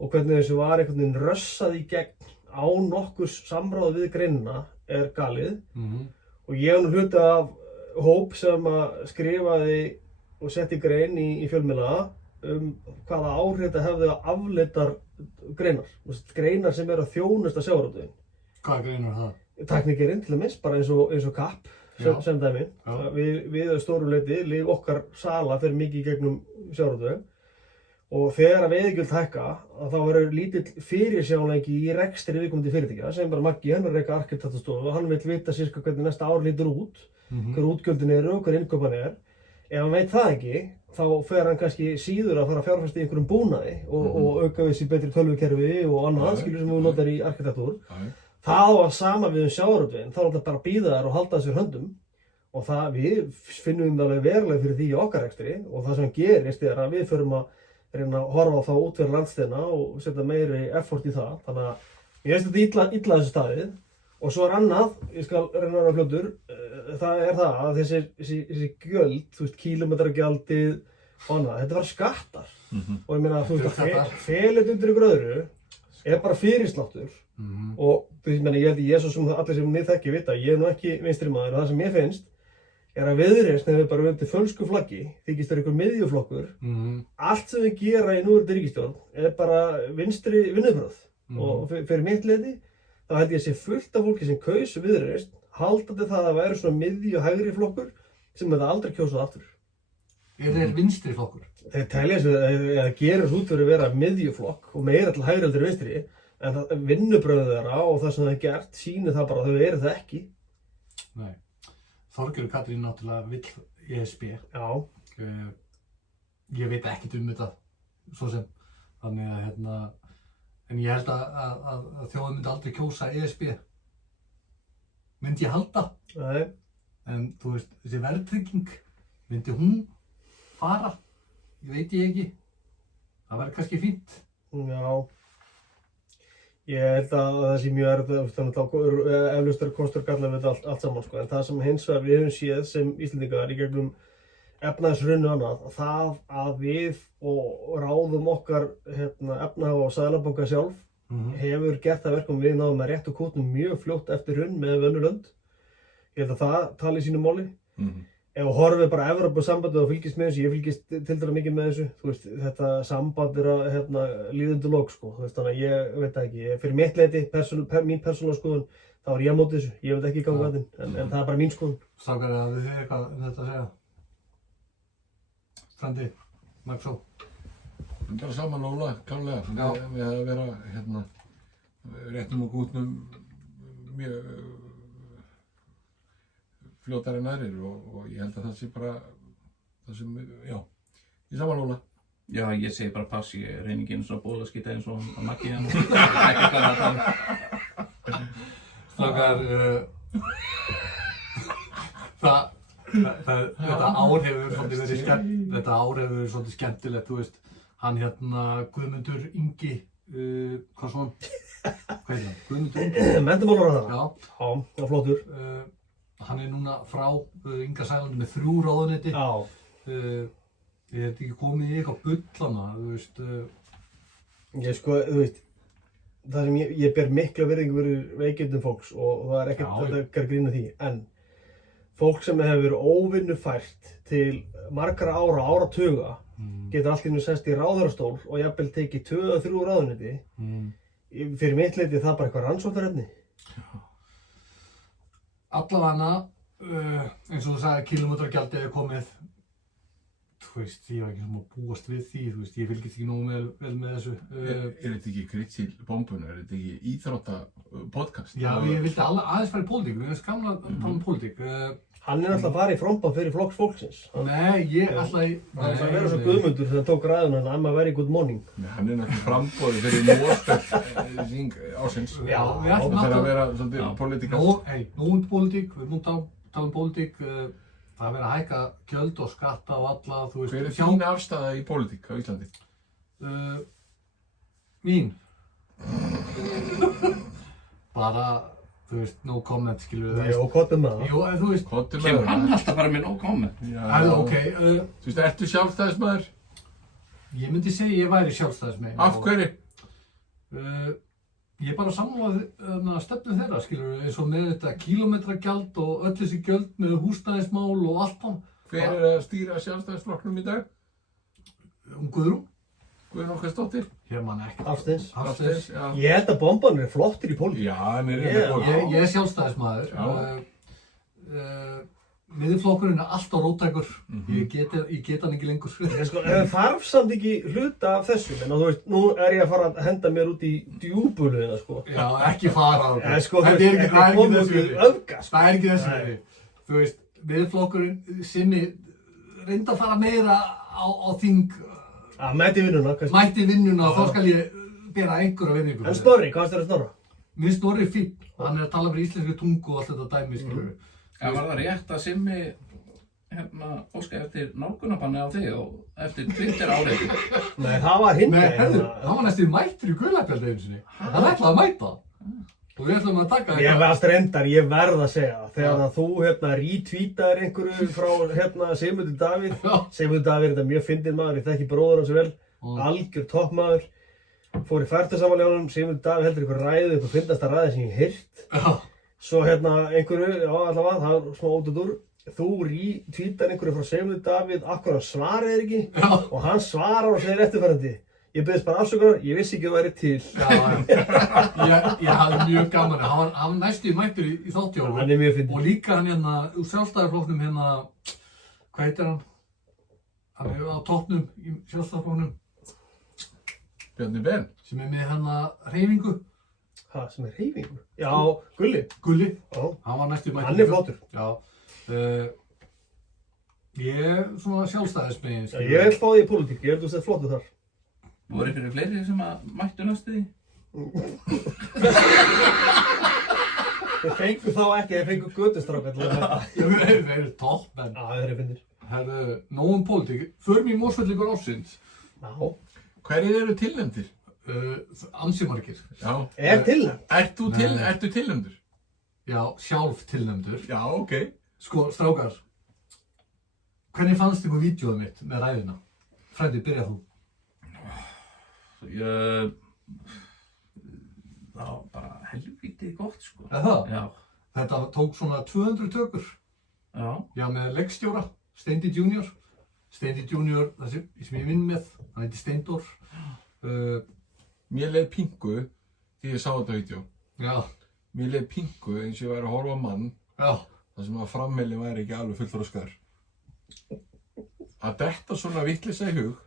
og hvernig þessu var einhvern veginn rössað í gegn án nokkurs samráð við greinina galið og ég nú hluti af hóp sem að skrifaði og setti grein í fjölmiðla hvaða áhrif þetta hefði á afleiddar greinar sem eru að þjónusta sjávarútveginn. Hvaða greinar það? Tæknigeirinn til dæmis, bara eins og kapp sem dæmi. Við að stóru leyti okkar sala fer mikið í gegnum sjávarútveg og þegar að veiðigjöld hækka þá verður lítill fyrirsjáanleiki í rekstri viðkomandi fyrirtækja sem bara Maggi, hann er að reka arkitektastofu og hann vill vita sirka hvernig næsta ár lítur út, hver útgjöldin eru og hver innkaupan er. Ef hann veit það ekki, þá fer hann kannski síður að fara að fjárfesta í einhverjum búnaði og auka við sér betri tölvukerfi og annað skilur sem við notar í arkitektúr. Það var sama við sjávarútveginn, þá er þetta bara að bíða þær og halda þessir höndum og það við finnum alveg verulega fyrir því í okkar rekstri og það sem gerist er að við förum að reyna að horfa á þá út fyrir landsteina og setja meiri effort í það. Þannig að ég veist þetta illa þessu staðið og svo annað, ég skal reyna að vera fljótur, það það að þessi gjöld, þú veist, kílómetragjaldið og annað, þetta var skattar og ég meina, þú veist, að felit undir ykkur öðru bara fyrirsláttur og þú veist, ég held ég svo sem allir sem mig þekki vita, ég nú ekki vinstri maður og það sem ég finnst að Viðreisn hefur bara undir fölsku flaggi, þykist ykkur miðjuflokkur, allt sem við gera í núverandi ríkisstjórn bara vinstri vinnubrögð og fyrir mitt leyti þá held ég að sé fullt af fólki sem kaus Viðreisn haldandi það að væri svona miðju og hægri flokkur sem það aldrei kjósað aftur. Þeir vinstri flokkur? Þeir telja sig að gerir út fyrir að vera miðjuflokk og meira til hægri heldur vinstri en vinnubrögð þeirra og það sem það er gert sýnir það bara að þau eru það ekki. Nei. Þorgerður Katrín náttúrulega vill ESB. Já. Ég veit ekkert þetta, svo sem. Þannig að en ég held að þjóðin myndi aldrei kjósa ESB. Myndi ég halda. Nei. En þú veist, þessi verðtrygging, myndi hún fara? Ég veit ekki. Það væri kannski fínt. Já. Ég held að það sé mjög erfitt, eflaust kostur galla við þetta allt saman, en það sem hins vegar við höfum séð sem Íslendingar í gegnum efnahagshrunið og annað, það að við og ráðum okkar efnahag- og seðlabanka sjálf hefur gert það verkum við náðum að rétta kútnum mjög fljótt eftir hrun með önnur lönd. Ég held að það tali sínu máli. Ef við horfum bara á Evrópusambandið og fylgist með þessu, ég fylgist tiltölulega mikið með þessu, þú veist, þetta samband að líða undir lok, sko, þú veist, þannig að ég veit það ekki, fyrir mitt leyti, mín persónulega skoðun, þá er ég á móti þessu, ég veit ekki í gangi að þinn, en það er bara mín skoðun. Strákar, hafið þið eitthvað þetta að segja? Frandi, Magsó? Bara saman Óla, klálega, við að vera réttum og gútnum mjög fljótar en aðrir og ég held að það sé bara það sem, já, ég saman Óla. Já, ég segi bara pass, ég reyni ekki einu svona bólaskita eins og að Maggi hann. Ekki hvað það tala. Strákar, þetta ár hefur svolítið verið svolítið skemmtilegt, þú veist, hann Guðmundur Ingi, hvað svona, hvað heitir hann? Guðmundur Ingi? Menntamálaráðherra. Já, flottur. Hann er núna frá Inga Sæland með 3 ráðuneyti. Já. Ég hef ekki komið í eitthvað bullana, þú veist. Ég sko, þú veist, það sem ég ber mikla virðingu fyrir veikindum fólks og það er ekkert að grína því, en fólk sem hefur óvinnufært til margra áratuga getur allt í einu sest í ráðherrastól og jafnvel tekið 2 eða 3 ráðuneyti. Fyrir mitt leyti það bara eitthvað rannsóknarefni. Allavega, eins og þú sagði, kílómetragjaldið er komið. Þú veist, ég var ekki svona að búast við því, þú veist, ég fylgist ekki nógu vel með þessu. Er þetta ekki Kritsil bombuna, er þetta ekki íþróttapodcast? Já, ég vildi aðeins fara í pólitík, við erum skamla að tala um pólitík. Hann er alltaf að fara í frontbað fyrir flokks fólksins. Nei, ég alltaf í... Það er að vera svo Guðmundur þegar hann tók ræðuna I'm a very good morning. Hann er náttúrulega frambóðið fyrir Mósberg ásins. Já, við ætlum að vera svolítið pólitíkast. Nú um pólitík, við erum tala um pólitík. Það er verið að hækka gjöld og skatta og alla, þú veist... Hver er þín afstaða í pólitík á Íslandi? Mín. Bara, þú veist, no comment, skilur við. Jó, hvað er með það? Jú, þú veist, Kottu Kemur hann alltaf bara með no comment? ok, Þú veist, ertu sjálfstæðismæður? ég myndi segja ég væri sjálfstæðismegin. Af hverju? Ég er bara sammála stefnu þeirra, skilur við, eins og með þetta kílómetragjald og öll þessi gjöld með húsnæðismál og allt hann. Hver er að stýra sjálfstæðisflokknum í dag? Guðrún? Guðrún Óskarsdóttir? Hér mann ekki. Hafsteins. Hafsteins. Já. Ég held að bomban er flottir í pólitík. Já, hann er Yeah. góð. Ég er sjálfstæðismaður. Miðflokkurinn er alltaf róttækur. Ég get hann ekki lengur. Sko, þarf samt ekki hluta af þessu, en þú veist, nú er ég að fara að henda mér út í djúpuluðina, sko. Já, ekki fara á En sko, þú Þetta er veist, ekki þessi komið út í virði. öfga, sko. Það er ekki þessi Nei. virði. Þú veist, miðflokkurinn sinni reynda að fara meira á þing, Að mæti vinnuna, kannski. mætti vinnuna og þá skal ég bera einhverja virðingu. En Snorri, hvað er Snorra? Minn Snorri er fínn. Hann er að tala fyrir íslenski tungu og allt þetta dæmi, skilur við. Já, var það rétt að Simmi óska eftir nálgunabanni á þig og eftir Twitter áreitin? Nei, það var hinn. Nei, herðu, hann var næstu mættur í Guðlækjald einu sinni. Hann ætlaði að mæta. Og við ætlum að taka Ég veist reyndar, ég verð að segja það. Þegar að þú retweetaðir einhverju frá Sigmundur Davíð. Já. Sigmundur Davíð er þetta mjög fyndinn maður, ég þekki bróður hans vel. Algjör toppmaður. Fór í ferðarsamali á honum, Sigmundur Davíð heldur einhver ræðu, einhver fyndasta ræði sem ég heyrt. Já. Svo einhverju, já allavega, það var smá út og dúr. Þú retweetar einhverju frá Sigmundur Davíð, akkur hann svarir ekki. Já. Og hann svarar og segir eftirfarandi. Ég byrðist bara afsökunar, ég vissi ekki að það væri til. Já, ég hafði mjög gaman. Hann var næstu mættur í þáttjónu. Hann er mjög fyndinn. Og líka hann úr sjálfstæðarflokknum hvað heitir hann? Hann er á toppnum í sjálfstæðarflokknum. Bjarni Ben. Sem er með hreyfingu. Ha, sem er hreyfingu? Já, Gulli. Gulli. Já. Hann var næstu mættur. Hann er flottur. Já. Ég er svona sjálfstæðismegin. Já, ég vil fá því í pólitík, ég held að þú sett flottur þar. Voru einhverju fleiri sem að mættu næstu því? Þeir fengu þá ekki, þeir fengu götustrákar til að mæta. Þeir eru toppmenn. Já, þeir eru fyndir. Herðu, nóg pólitík. Förum í Mosfellingur ársins. Já. Hverjir eru tilnefndir? Ansi margir. Já. Er tilnæmt? Ertu tilnefndur? Já, sjálf tilnefndur. Já, ok. Sko, strákar. Hvernig fannst ykkur vídeóið mitt með ræðina? Freddi, byrja þú. Það var bara helvítið gott, sko. Er það? Já. Þetta tók svona 200 tökur. Já. Já, með leikstjóra, Steindi Junior. Steindi Junior, það sem ég vinn með, hann heitir Steindór. Mér leið pingu því ég sá þetta vídeo. Já, Mér leið pingu eins og ég væri að horfa á mann já. þar sem að frammeilin væri ekki alveg fullþroskaður. Að detta svona vitleysa í hug,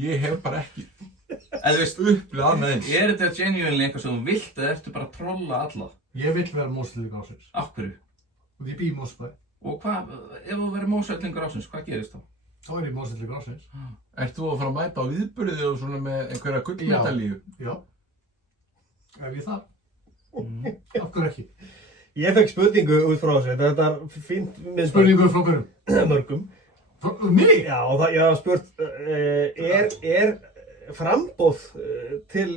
ég hef bara ekki En þú veist, upplifað með eins. er þetta genuinely eitthvað sem þú vilt eða ertu bara að trolla alla? Ég vill vera Mosfellingur ársins. Af hverju? Og ég bý í Mosfæ. Og hvað, ef þú verður Mosfellingur ársins, hvað gerist þá? Þá er ég Mosfellingur ársins. Ert þú að fara að mæta á viðburði og svona með einhverja gullmedalíu? Já. Ef ég það? Af hverju ekki? Ég fekk spurningu út frá þessu, þetta er fínt myndband. Spurningu frá hverjum? Mörgum. Frá mig? Já, og ég hafði spurt, er framboð til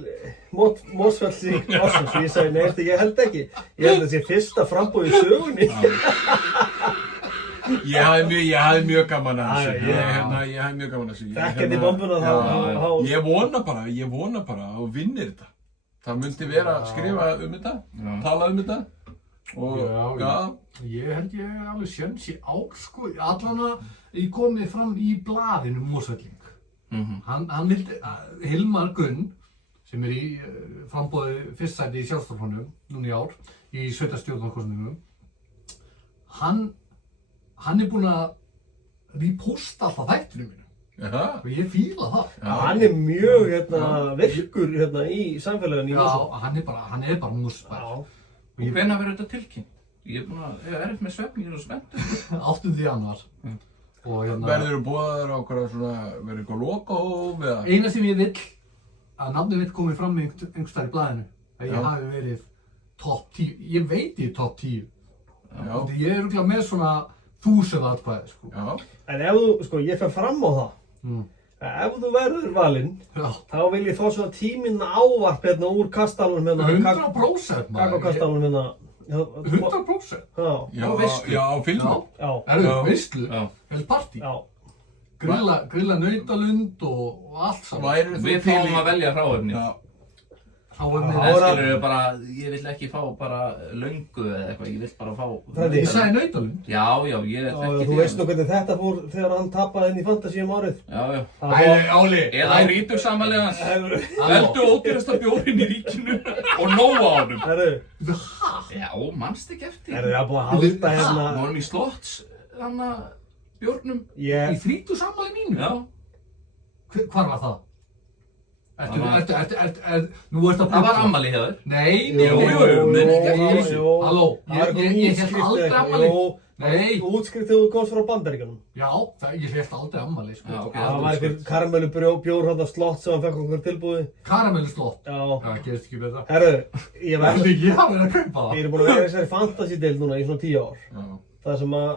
Mosfells ársins? Og ég sagði, nei, ég held ekki. Ég held að það sé fyrsta framboð í sögunni. Ég hafði mjög gaman að þessu. Já, Ég hafði mjög gaman að þessu. Þekkjandi bombuna þá. Ég vona bara að þú vinnir þetta. Það myndi vera að skrifa þetta, tala þetta. Og Já. Ég held ég alveg séns í ár, sko. Allan að ég komið fram í blaðinu Mosfelling. Hann vildi, Hilmar Gunn, sem er í framboði fyrst sæti í sjálfstæðarflokknum núna í ár, í sveitarstjórnarkosningum, hann er búinn að reposta alltaf þættinu mínu. Og ég fíla það. Hann er mjög virkur í samfélaginu í Mosfell. Já, hann er bara Mosfell. Og hvenær verður þetta tilkynnt? Ég er búinn að, ég er með svefn, ég er svo spenntur. 8. janúar. Verður þú búaður á hverja svona, verður eitthvað lokahóf eða? Eina sem ég vill, að nafnið mitt komið fram einhvers staðar í blaðinu, að ég hafi verið topp 10, ég veit ég er topp 10. Ég er örugglega með svona 1000 atkvæði, sko. Já. En ef þú, sko, ég fer fram á það, Ef þú verður valinn, Já. þá vil ég fá svona tíminn ávarp hérna úr kastalunum hérna. 100% Kakokastalunum hérna. 100%. Já. Já, veislu. já, á filmu. Já. Erðu, Já. veistlu? Já. Eða partí? Já. Grilla nautalund og allt saman. Væri þú Við fáum að velja hráefni. Já, Þá er Já. mér... En skilur bara, ég vill ekki fá bara löngu eða eitthvað, ég vill bara fá... Freddi. Ég sagði nautalund. Já, já, ég Já, þekki þú veist nú hvernig þetta fór þegar hann tapaði henni í Fantasí árið. Já, já. Það var- Áli. Eða í rítursamali hans. Herru, Veldu ódýrasta bjórinn í ríkinu og nóg á honum. herru, Já, mannst ekki eftir. herru, ég er búin að halda Við hérna. vorum í slotts, hana, bjórnum. Í Ég, 30 sammali mínu? Já. Hvar var það? Það var- Nú ertu að Það var ammali hjá þér. Nei, Jú, jú, muni ekki eftir þessu. jú. Halló, Það er eitthvað ég held útskrift aldrei eða eitthvað. ammali. Jú, Nei. útskrift þegar þú komst frá Bandaríkjunum. Já, ég held aldrei ammali, sko. Já, ok. Það var einhver karamellu bjór hérna slott sem hann fekk okkur tilbúið. Karamelluslott. Já. Það gerist ekki betra. Herru, ég Það verð, er ég að vera að kaupa það. ég er búin að vera í þessari fantasy-deild núna í svona 10 ár. já. Það sem að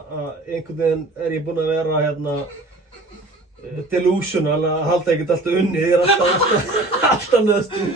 einhvern veginn er ég búinn að vera hérna delusional að halda ekkert alltaf unni, ég er alltaf neðstu.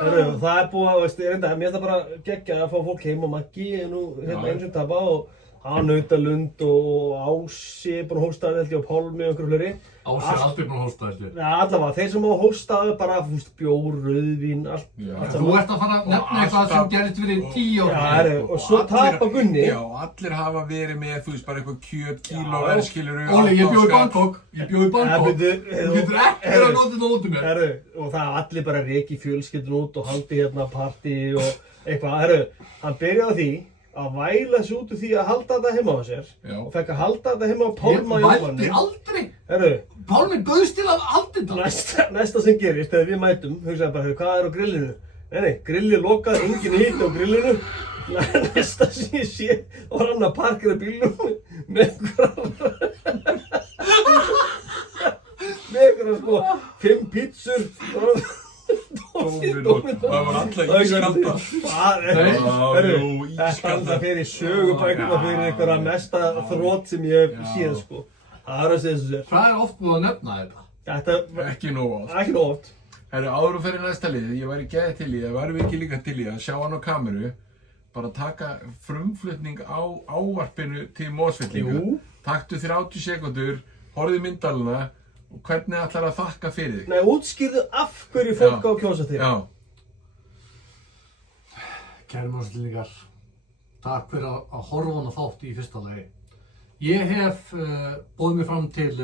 Herru, það er búið að, veist, ég reynda, mér finnst það bara geggja að fá fólk heim og Maggi er nú hérna Já. eins og tapa og Nautalund og Ási er búinn að hósta held ég á Pálmi og einhverju fleiri. Ási er aldrei búin að hósta þetta. Ja, allavega, þeir sem á að hósta bara, þú veist, bjór, rauðvín, allt, Já. allt Þú ert að fara að nefna eitthvað sem gerist fyrir 10 Já, ára. herru, og svo tapa Gunni. Já, allir hafa verið með, þú veist, bara eitthvað kjöt, kíló, Já. verðskiluru. Óli, ég bjó í Bangkok. Ég bjó í Bangkok. Þú Þú getur ekki verið að nota þetta út um mér. Herru, og það allir bara reiki fjölskyldun út og haldi hérna partí og eitthvað. Herru, hann byrjaði á því að væla sig út úr því að halda þetta heima á sér Já. og fekk að halda þetta heima á Ég Pálma vældi Jóhanni. aldrei. Herru, Pálmi bauðst til að halda þetta. næsta sem gerist þegar við mætum, hugsaði bara, hvað er á grillinu? Nei, grillið lokað, engin hitt á grillinu. Næsta sem ég sé var hann að parkera bílnum með einhverja sko 5 pizzur Dóminó. Það var alltaf ískalda. Herru, Jú, þetta ískalda. fyrir sögubækuna fyrir einhverja mesta þrótt sem ég hef séð sko. Það er að segja þessu sér. Það er oft búið að nefna þetta. Þetta Ekki nóg á. er ekki nóg oft. Herru, áður og fyrir næsta lið, ég væri geðið til í, væri við ekki líka til í að sjá hann á kameru, bara taka frumflutning á ávarpinu til Mosfellinga. Jú. Taktu 30 sekundur, horfðu myndalina og hvernig ætlar að þakka fyrir þig. Nei, útskýrðu af hverju fólk á að kjósa þig. Já, Kæri Mosfellingar, takk fyrir að horfa hana þátt í fyrsta lagi. Ég hef boðið mig fram til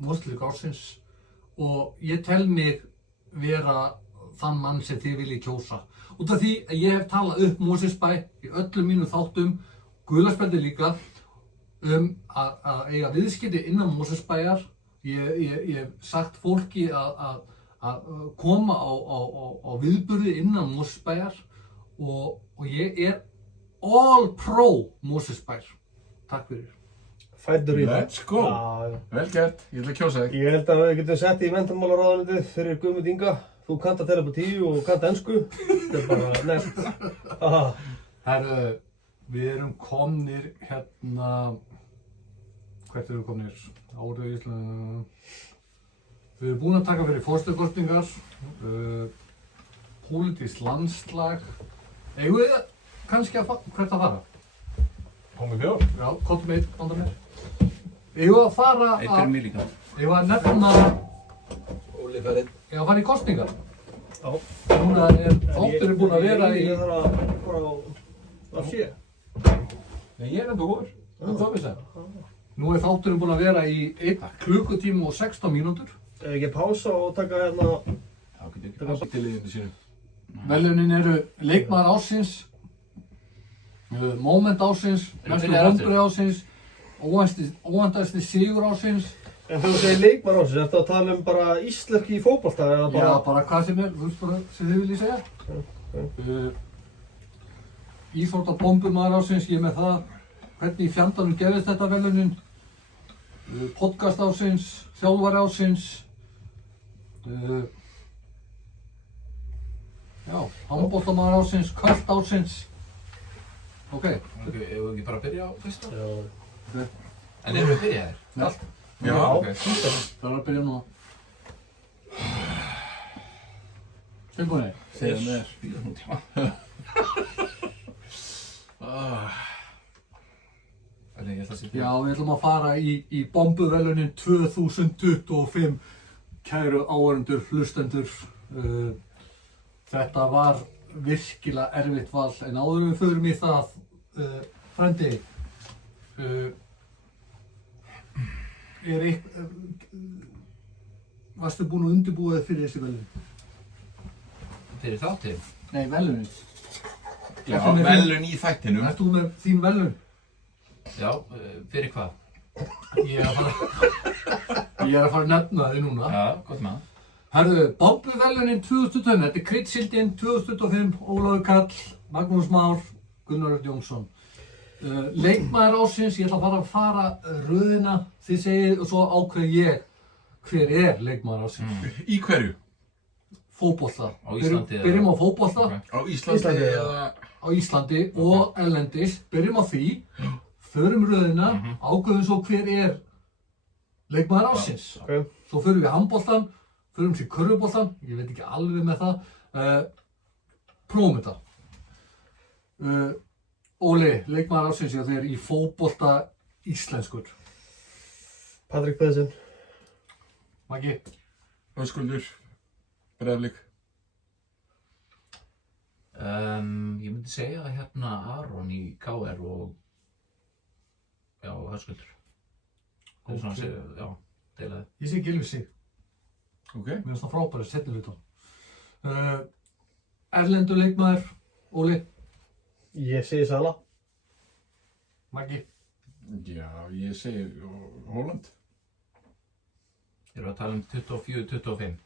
Mosfellinga ársins og ég tel mig vera þann mann sem þið viljið kjósa. Út af því að ég hef talað upp Mosfellsbæ í öllum mínum þáttum, Guðlaspjaldi líka, að eiga viðskipti innan Mosfellsbæjar. Ég hef sagt fólki að koma á viðburði innan Mosfellsbæjar og ég er all pro Mosfellsbær. Takk fyrir. Fæddur í það. let's go. Já, já. Vel gert, ég ætla að kjósa þig. Ég held að við getum sett í menntamálaráðuneytið fyrir Guðmund Inga. Þú kannt að telepatí og kannt ensku. Þetta er bara næst. Herru, við erum komnir hérna, hvert erum við komnir? Árið í Ísland. Við erum búin að taka fyrir forsetakosningar, pólitískt landslag. Eigum við kannski hvert að fara? Komið bjór. Já, komdu með eitt, komdu með. Eigum við að fara Eitt fyrir mig líka. eigum við að nefna, Óli ferinn. eigum við að fara í kosningar. Já. Núna þátturinn búinn að vera í, Ég þarf að fara á sé. nei ég er enda góður, það við segja. Nú er þátturinn búinn að vera í 1 klukkutíma og 16 mínútur. Ef ekki pása og taka hérna. Já, getur ekki. Það var til liðinu sínu. Veljunin eru leikmaður ársins, moment ársins, mestu byrjaðir aftur? vonbrigði ársins, óvæntasti sigur ársins. En þegar þú segir leikmann ásins, ertu að tala bara íslenski í fótbolta eða bara... Já, bara hvað sem er, þú veist bara sem þið viljið segja. Íþróttabombumaður ársins, ég er með það. Hvernig í fjandanum gerðist þetta veljunin? Podcast ársins, þjálfari ársins. Já, handboltamaður ársins, költ ársins. Ok. Ok, ef við ekki bara byrja á fyrsta? Já. En erum við byrjaðir? Allt. Já. Ok. Það er að byrja núna. Tilbúinni. Segðu mér. Bíða nú tíma. Þannig ég ætla að setja. Já, við ætlum að fara í bombuvelunin 2025, kæru áhorfendur, hlustendur. Þetta var virkilega erfitt val, en áður en við förum í það, frændi, varstu búinn að undirbúa þig fyrir þessi velun? Fyrir þáttinn? Nei, velunin. Já, velun í þættinum. Ert þú með þín velun? Já, fyrir hvað? Ég er að fara að nefna þig núna. Já, gott með það. Herðu, bombuvelunin 2025, þetta er Kryddsíldin 2025, Ólafur Karl, Magnús Már, Gunnar Örn Jónsson. Leikmaður ársins, ég ætla að fara röðina, þið segið og svo ákveð ég hver er leikmaður ársins. Í hverju? Fótbolta. Á Íslandi eða? Byrjum á fótbolta. Ok. Á Íslandi eða? Á Íslandi og erlendis, byrjum á því, förum röðina, ákveðum svo hver er leikmaður ársins. Okay. Svo förum við handboltan, förum sér körfuboltan, ég veit ekki alveg með það, prófum þetta. Óli, leikmaður ársins hjá þér í fótbolta íslenskur. Patrik Pedersen. Maggi? Höskuldur. Breiðablik. Ég myndi segja hérna Aron í KR og já, Höskuldur. Það er svona að segja, já, deilaði. Ég sé Gylfi Sig, Ok. mér finnst það frábæri setni hlutan. Erlendur leikmaður, Óli? Ég segi Sala. Maggi? Já, ég segi Holland. Erum við að tala um 24-25?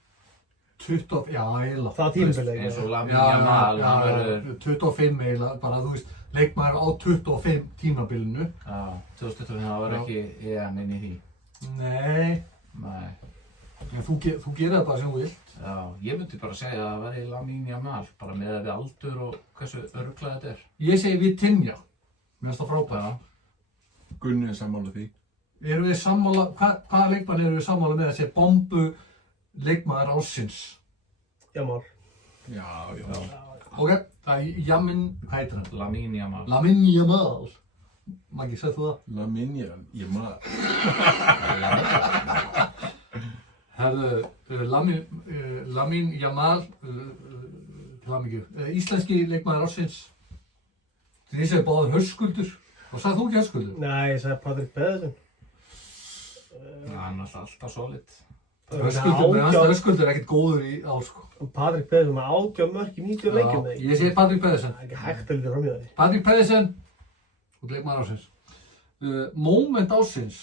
20, já, eiginlega. Það tímabil Eins og Lamine Já, Yamal, já, hann verður 25 eiginlega, bara þú veist, leikmaður á 25 tímabilinu. Já, 2025 það var ekki EM inn í því. Nei, Nei. en þú gerir það bara sem þú vilt. Já, ég myndi bara segja að það væri Lamine Yamal, bara með við aldur og hversu örugglega þetta er. Ég segi Vitinha, mér finnst það frábæra. Gunni er sammála því. Erum við sammála, hvaða leikmann erum við sammála með að segja bombu leikmaður ársins? Jamal. Já. Ok, það er Yamin, hvað heitir hann? Lamine Yamal. Lamine Yamal. Maggi, segð þú það? Laminja, ég maður. Herðu, Lamine Yamal, til hamingju. Íslenski leikmaður ársins. Þið segir báður Höskuldur. Og sagði þú ekki Höskuldur? Nei, ég segi Patrik Pedersen. Hann er alltaf solid. Höskuldur er ekkert góður í ár, sko. Patrik Pedersen með 18 mörk í 90 leikjum. Já, ég segi Patrik Pedersen. Það er ekki hægt að lítið fram í það. Patrik Pedersen og leikmaður ársins. Moment ársins.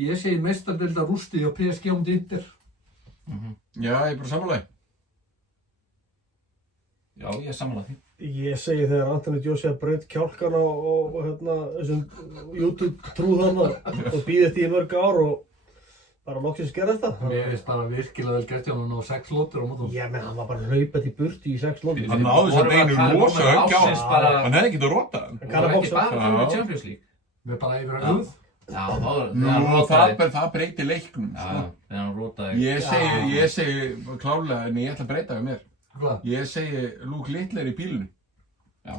Ég segi meistardeild rústið á PSG Inter. Já, ég er bara sammála því. Já, ég er sammála því. Ég segi þegar Anthony Joshua braut kjálkan á þessum YouTube-trúðana og býði því í mörg ár og bara loksins gera þetta. Mér finnst bara virkilega vel gert hjá hann á 6 lótur á mótum. Já, menn hann var bara hlaupað í burtu í 6 lótur. Hann náði þess að einu rosa högg á hann. Hann hefði ekkert að rota hann. Það var ekki bara fyrir með Champions League. Við bara yfir að guð. Já, það var Nú, það breyti leiknum. Já, þegar hann rótaði. Ég segi klálega, en ég ætla að breyta það mér. Hvað? Ég segi Luke Littler í bílunum. Já,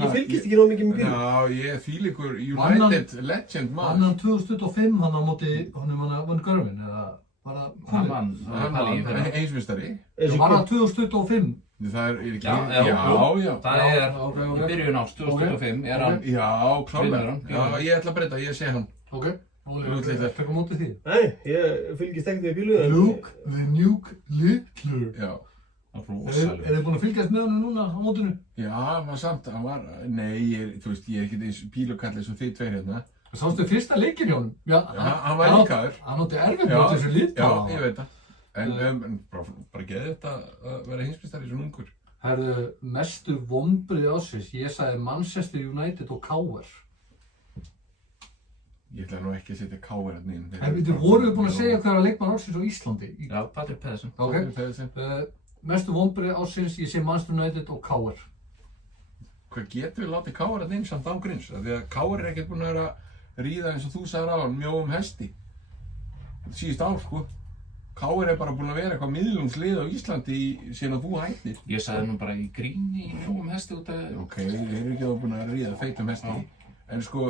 ég fylgist ekki nóg mikið með bílum. Já, ég er þvílíkur United legend maður. Annan 2025 hann á móti, honum hann vann Görvin, eða var það Hann vann Palí í fyrra. Einsmestari. Var það 2025? Það er ekki... Já. Það er ok. í byrjun árs 2025 er hann. Já, klálega. Vinnur hann. Já, ég ætla að breyta, ég segi hann. Ok, Óli, Luke Littler. tekur móti því. Nei, ég fylgist ekkert með bílu. Luke the Nuke Littler. Já. Það er Er rosalur. þið búin að fylgjast með hann núna á mótinu? Já, hann var samt, hann var... Nei, þú veist, ég er ekkert eins pílukallið sem þið tveir hérna. Sástu fyrsta leikinn hjá honum? Já, hann var líkaður. Hann átti erfitt með þessu Littler. Já, ég veit það. En bara geði þetta að vera heimsmeistari svona ungur. Herðu, mestu vonbrigði ársins. Ég sagði Manchester United og KR. Ég ætla nú ekki að setja KR hérna inn. En við vorum búin að segja hverja leikmann ársins á Íslandi. Já, Patrik Pedersen. Ok. Mestu vonbrigði ársins, ég segi Manchester United og KR. Hvað getur við látið KR hérna inn samt án gríns? Því að KR er ekkert búin að vera að ríða eins og þú sagðir á hann, mjóum hesti. Síðust ár, sko. KR bara búin að vera eitthvað miðlungslið á Íslandi síðan að þú hættir. Ég sagði nú bara í gríni í mjóum hesti út af... Ok, þeir eru ekki búin að ríða feitum hesti. En sko,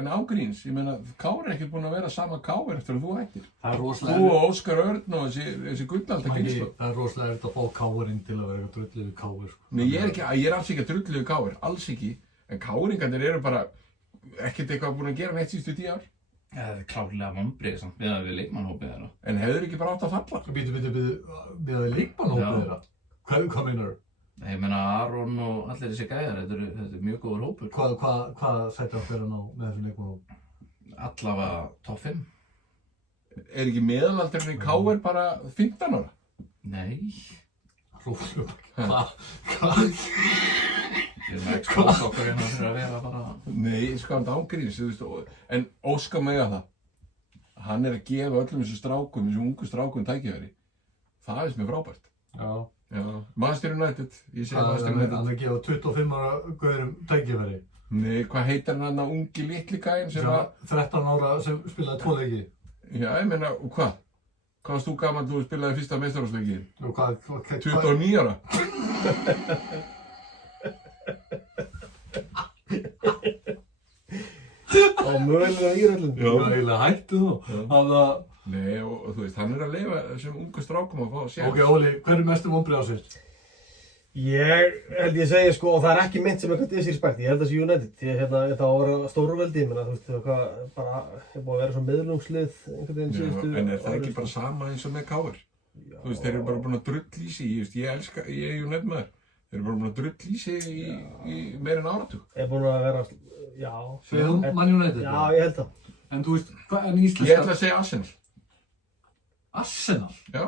en ágríns, ég meina, KR er ekki búin að vera sama KR eftir að þú hættir. Það er Þú rosalega og Óskar Örn og þessi gullalda kynslu. Það er rosalega erfitt að fá KR-inn til að vera eitthvað drullið við KR, sko. Nei, ég er alls ekki að drullu við KR, alls ekki. En KR-ingarnir eru bara ekkert eitthvað búin að gera neitt síðustu 10 ár. Það er klárlega vonbrigði samt við að við leikmannhópið þeirra. En hefur ekki bara átt að falla? Við að leikmannhópið Já. þeirra. Hvað meinar þú? Ég meina Aron og allir þessi gæjar, þetta er mjög góður hópur. Hvað sættir að fyrir ná með þessum leikmannhóp? Allavega topp 5. Er ekki meðalaldurinn í KR bara 15 ára? Nei. Róflum. Hvað? Ég er með expose okkur hérna fyrir að vera bara... Nei, sko hann ágríns, þú veist, en Óskar mega það. Hann er að gefa öllum þessum strákum, þessum ungu strákum tækifæri. Það er sem er frábært. Já. Já, Manchester United, ég segi Manchester Hann United. er að gefa 25 ára gauðurum tækifæri. Nei, hvað heitir hann að ungi litli gæinn sem var... 13 ára sem spilaði 2 leiki. Já, ég meina, og hvað? Hvað varst þú gaman þú spilaði fyrsta meistaraflokki? Og hvað 29 ára? Á mögulega íröldum. Já. eiginlega hættu þú. Þannig að, Nei, og þú veist, hann er að leyfa þessum ungu strákum að fá að sé. ok Óli, hver er mestur vonbrigði ásins? Ég held ég segi sko, og það er ekki mynd sem eitthvað disrespect, ég held að það sé United. Þetta á að vera stórveldi, ég meina, þú veist, hvað, bara, ég er búið að vera svo miðlungslið einhvern veginn síðustu. En er það ekki bara sama eins og með KR? Þú veist, þeir eru bara búin að drull í sig, ég er United maður. Þeir eru bara búin að drull í sig í meira en áratug. Ég er búin að vera, já. Segðu Man United? Já, ég held það. En þú veist, hvað en Ég íslenska? ætla að segja Arsenal. Arsenal? Já.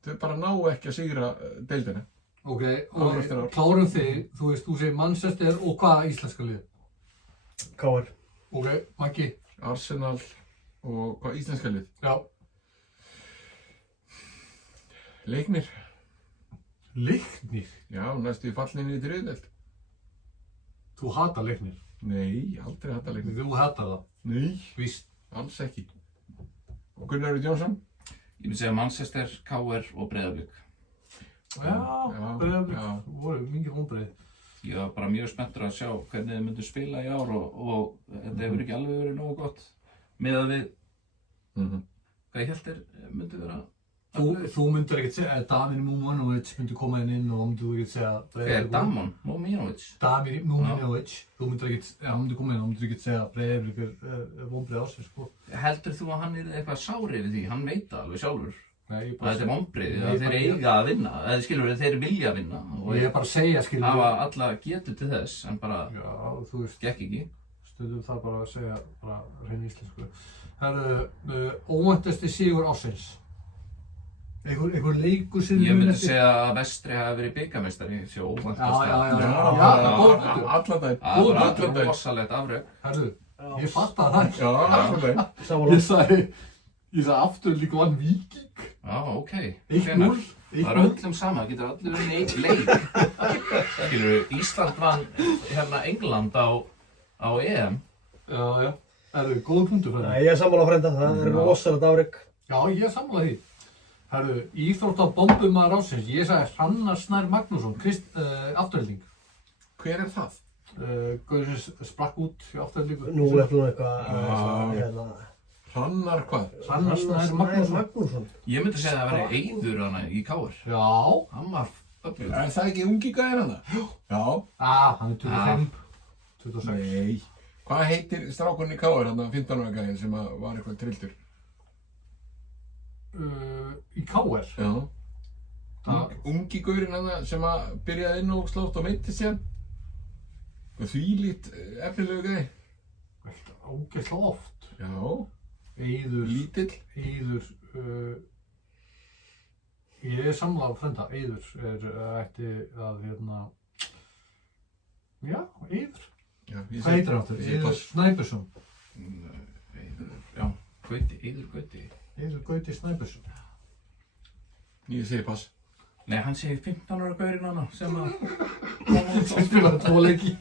Þau bara ná ekki að sigra deildina. Ok, Ár eftir ár. klárum þig, þú veist, þú segir Manchester og hvað íslenska lið? KR. Ok, Maggi? Arsenal og hvað íslenska lið? Já. Leiknir. Leiknir? Já, næstu í fallinni í þriðdeild. Þú hatar Leiknir? Nei, aldrei þetta Leiknir. Þú hatar það? Nei, Víst. alls ekki. Og Gunnar Jónsson? Ég myndi segja Manchester, KR og Breiðablik. Já, Breiðablik, já. voru mikið vonbrigði. Ég var bara mjög spenntur að sjá hvernig þið myndu spila í ár og þetta hefur ekki alveg verið nógu gott miðað við hvað ég held þeir myndu vera. Þú myndir ekkert segja að Damir Muminovic myndi koma inn og þá myndir þú ekkert segja Hvað er Damon? Muminovic? Damir Muminovic, þú myndir ekkert, já, hann myndi koma inn og þá myndir ekkert segja að Breiðablik er vonbrigði ásins, sko. Heldur þú að hann er eitthvað sárið við því? Hann veit það alveg sjálfur. Nei, ég Að þetta er vonbrigði, Nei, að þeir bara- eiga að vinna. Eða skilur þeir vilja vinna og Ég er bara að segja, skilur hafa alla getu til þess en bara Já, þú veist, gekk ekki. stundum það bara að segja bara hrein íslensku. Herru, óvæntasti sigur ársins. Einhver leikur sem Ég myndi segja að Vestri hafi verið byggameistari sé óvæntast. Já, góð punktur. allan daginn. Það var Allan daginn. rosalegt afrek. Herru, ég fattaði það. Já, allan daginn. Ég sagði aftur líka vann Víking. Já, ok. 1-0. Það er öllum sama, það getur allir verið einn leik. Skilur, Ísland vann hérna England á EM. Já. Herru, góð punktur fyrir Nei, það. ég er sammála frænda, það er rosalegt afrek. Já, ég er sammála því. Herru, íþróttabombummaður ársins. Ég sagði Hrannar Snær Magnússon, afturhelding. Hver er það? Gauður sem sprakk út í afturheldingu. Nú er þú eitthvað, hérna, Hrannar hvað? Hrannar Snær Magnússon. Ég myndi segja að það væri Eiður hana í KR. Já. Hann var öflugur. Er það ekki ungi gæðir hana? Já. Hann er 25. 26. Nei. Hvað heitir strákurinn í KR, hann 15 ára gæðin sem var eitthvað trilltur? Í KR. Já. Það- Ungi gaurinn hann sem byrjaði inn og slótt og meitti sér. Þvílít efnilegu gæði. Ógeðslega oft. Já. Eiður. Lítill. Eiður. Ég er sammála frænda. Eiður ætti að já, Eiður. Já, Hvað heitir hann aftur? Eiður Snæbjörnsson. Eiður, já, Eiður Gauti. Eiður Gauti Snæbjörnsson. Ég segi pass. Nei, hann segir 15 ára gaurinn hana sem að... Sem spilaði 2 leiki.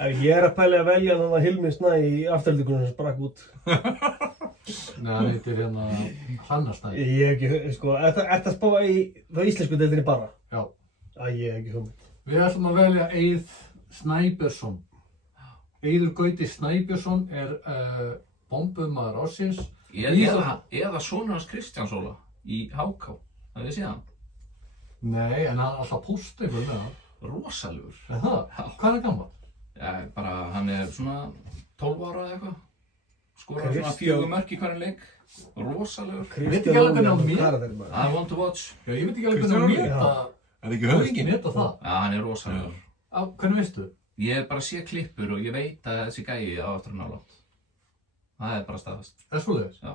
Ég er að pæla að velja hann að Hilmi Snæ í afturheldingunum sem sprakk út. Nei, hann heitir hérna Hrannarstæði. Ég hef ekki, sko, ertu að spá í þá íslensku deildinni bara? Já. Ég hef ekki hugmynd. Við ætlum að velja Eið Snæbjörnsson. Eiður Gauti Snæbjörnsson er bombumaður ársins. Eða sonur hans Kristjáns Óla í HK. Það við séð hann. Nei, en hann er alltaf post eitthvað með hann. Rosalegur. Er það? Hvað er gammal? Já, bara hann er svona 12 ára eða eitthvað. Skorar svona Kristján- 4 mörk í hvernig leik. Rosalegur. Ég veit ekki alveg hvernig hann Hvað mér. er það? I want to watch. Já, ég veit ekki alveg hvernig Kristján hann Óli? meta. Er ekki höfðinginn? Meta það. Já, hann er rosalegur. Hvernig veistu? Ég bara sé klippur og ég veit að þessi gæi á eftir að nálátt. Það er bara staðfast. Er svoleiðis? Já,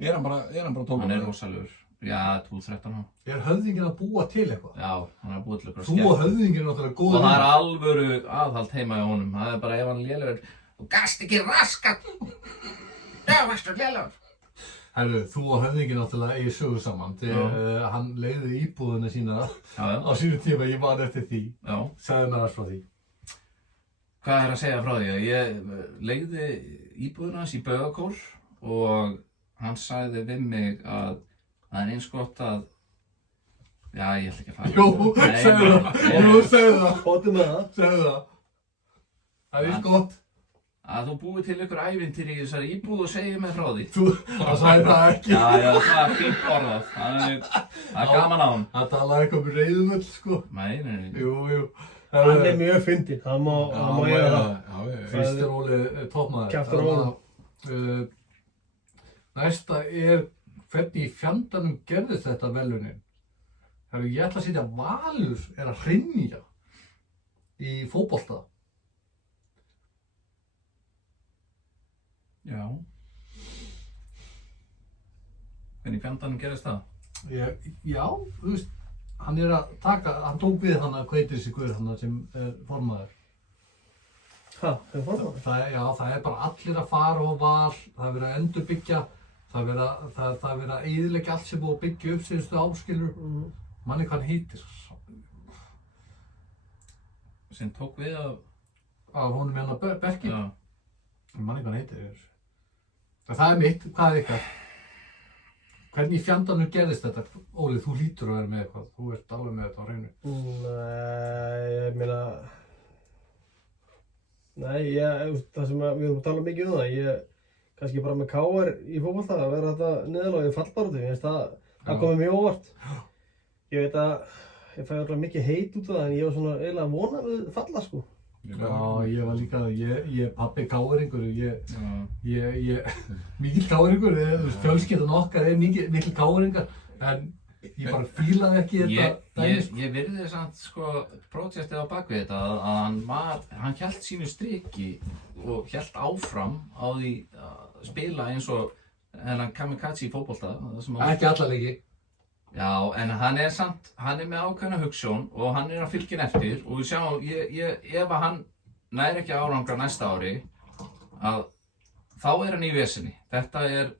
Er hann bara 12? hann er rosalegur. Já, 12-13 hann. Er höfðinginn að búa til eitthvað? Já, hann er búið til eitthvað Þú og höfðinginn er náttúrulega góður. Og það er alvöru aðhald heima í honum. Það er bara ef hann lélegur. Þú gast ekki raskat! Já, varstu lélegur. Herru, þú og höfðinginn náttúrulega eigi sögur saman. Þegar hann leiði íbúðuna sína Já, á sínu tíma, ég man eftir því. já. Segðu mér aðeins frá því. Hvað er að segja frá því? Ég leigði íbúðuna hans í Baugakór og hann sagði við mig að það er eins gott að... Já, ég ætla ekki að fara. Jú, Nei, segðu nei, það. nei. Jú, segðu það. Bóttu með það. Segðu það. Það er gott. Að þú búið til ykkur ævintýri í þessari íbúð og segir mig frá því. Það sagði það ekki. Já, það er fínt orðað. Það er gaman á hann. Það talaði eitthvað um reiðumöll, sko. Nei. Jú. Hann er mjög fyndinn, hann má eiga það. Já. Kristján Óli toppmaður. Kjaftur á honum. Næsta er hvernig í fjandanum gerðist þetta velunin. Herru, ég ætla að setja Valur er að hrynja í fótbolta. Já. Hvernig fjandanum gerist það? Já, þú veist, hann er að taka, hann tók við hann að kveitir sig guður hann sem er formaður. Hefur formaður? Það er bara allir að fara og Val, það er verið að endurbyggja, það er verið að eyðileggja allt sem búið að byggja upp síðustu áskilur. Manni hvað hann heitir. Sem tók við af... Af honum hérna Berki. Já. Manni hvað hann heitir. Það er mitt, hvað er ykkar? Hvernig í fjandanum gerðist þetta? Óli, þú hlýtur að vera með eitthvað, þú ert alveg með þetta á hreinu. Nei, ég meina... Nei, það sem við erum að tala mikið um það, kannski bara með KR í fótbolta að vera þetta niðurlagið fallbaráttu, ég finnst það komið mjög óvart. Ég veit að ég fæ alveg mikið heit út af það en ég var svona eiginlega að vona við falla sko. Já, ég var líka, ég pabbi káringur, mikill káringur, fjölskyldan okkar er mikill káringar, en ég bara fílaði ekki þetta dæmi. Ég virði samt sko prótestið á bakvið þetta að hann hélt sínu striki og hélt áfram á því að spila eins og hennan kamikaze í fótbolta. Ekki alla leiki. Já, en hann er með ákveðna hugsjón og hann er að fylgja eftir og við sjáum, ef að hann nær ekki árangra næsta ári, að þá er hann í vesinni. Þetta er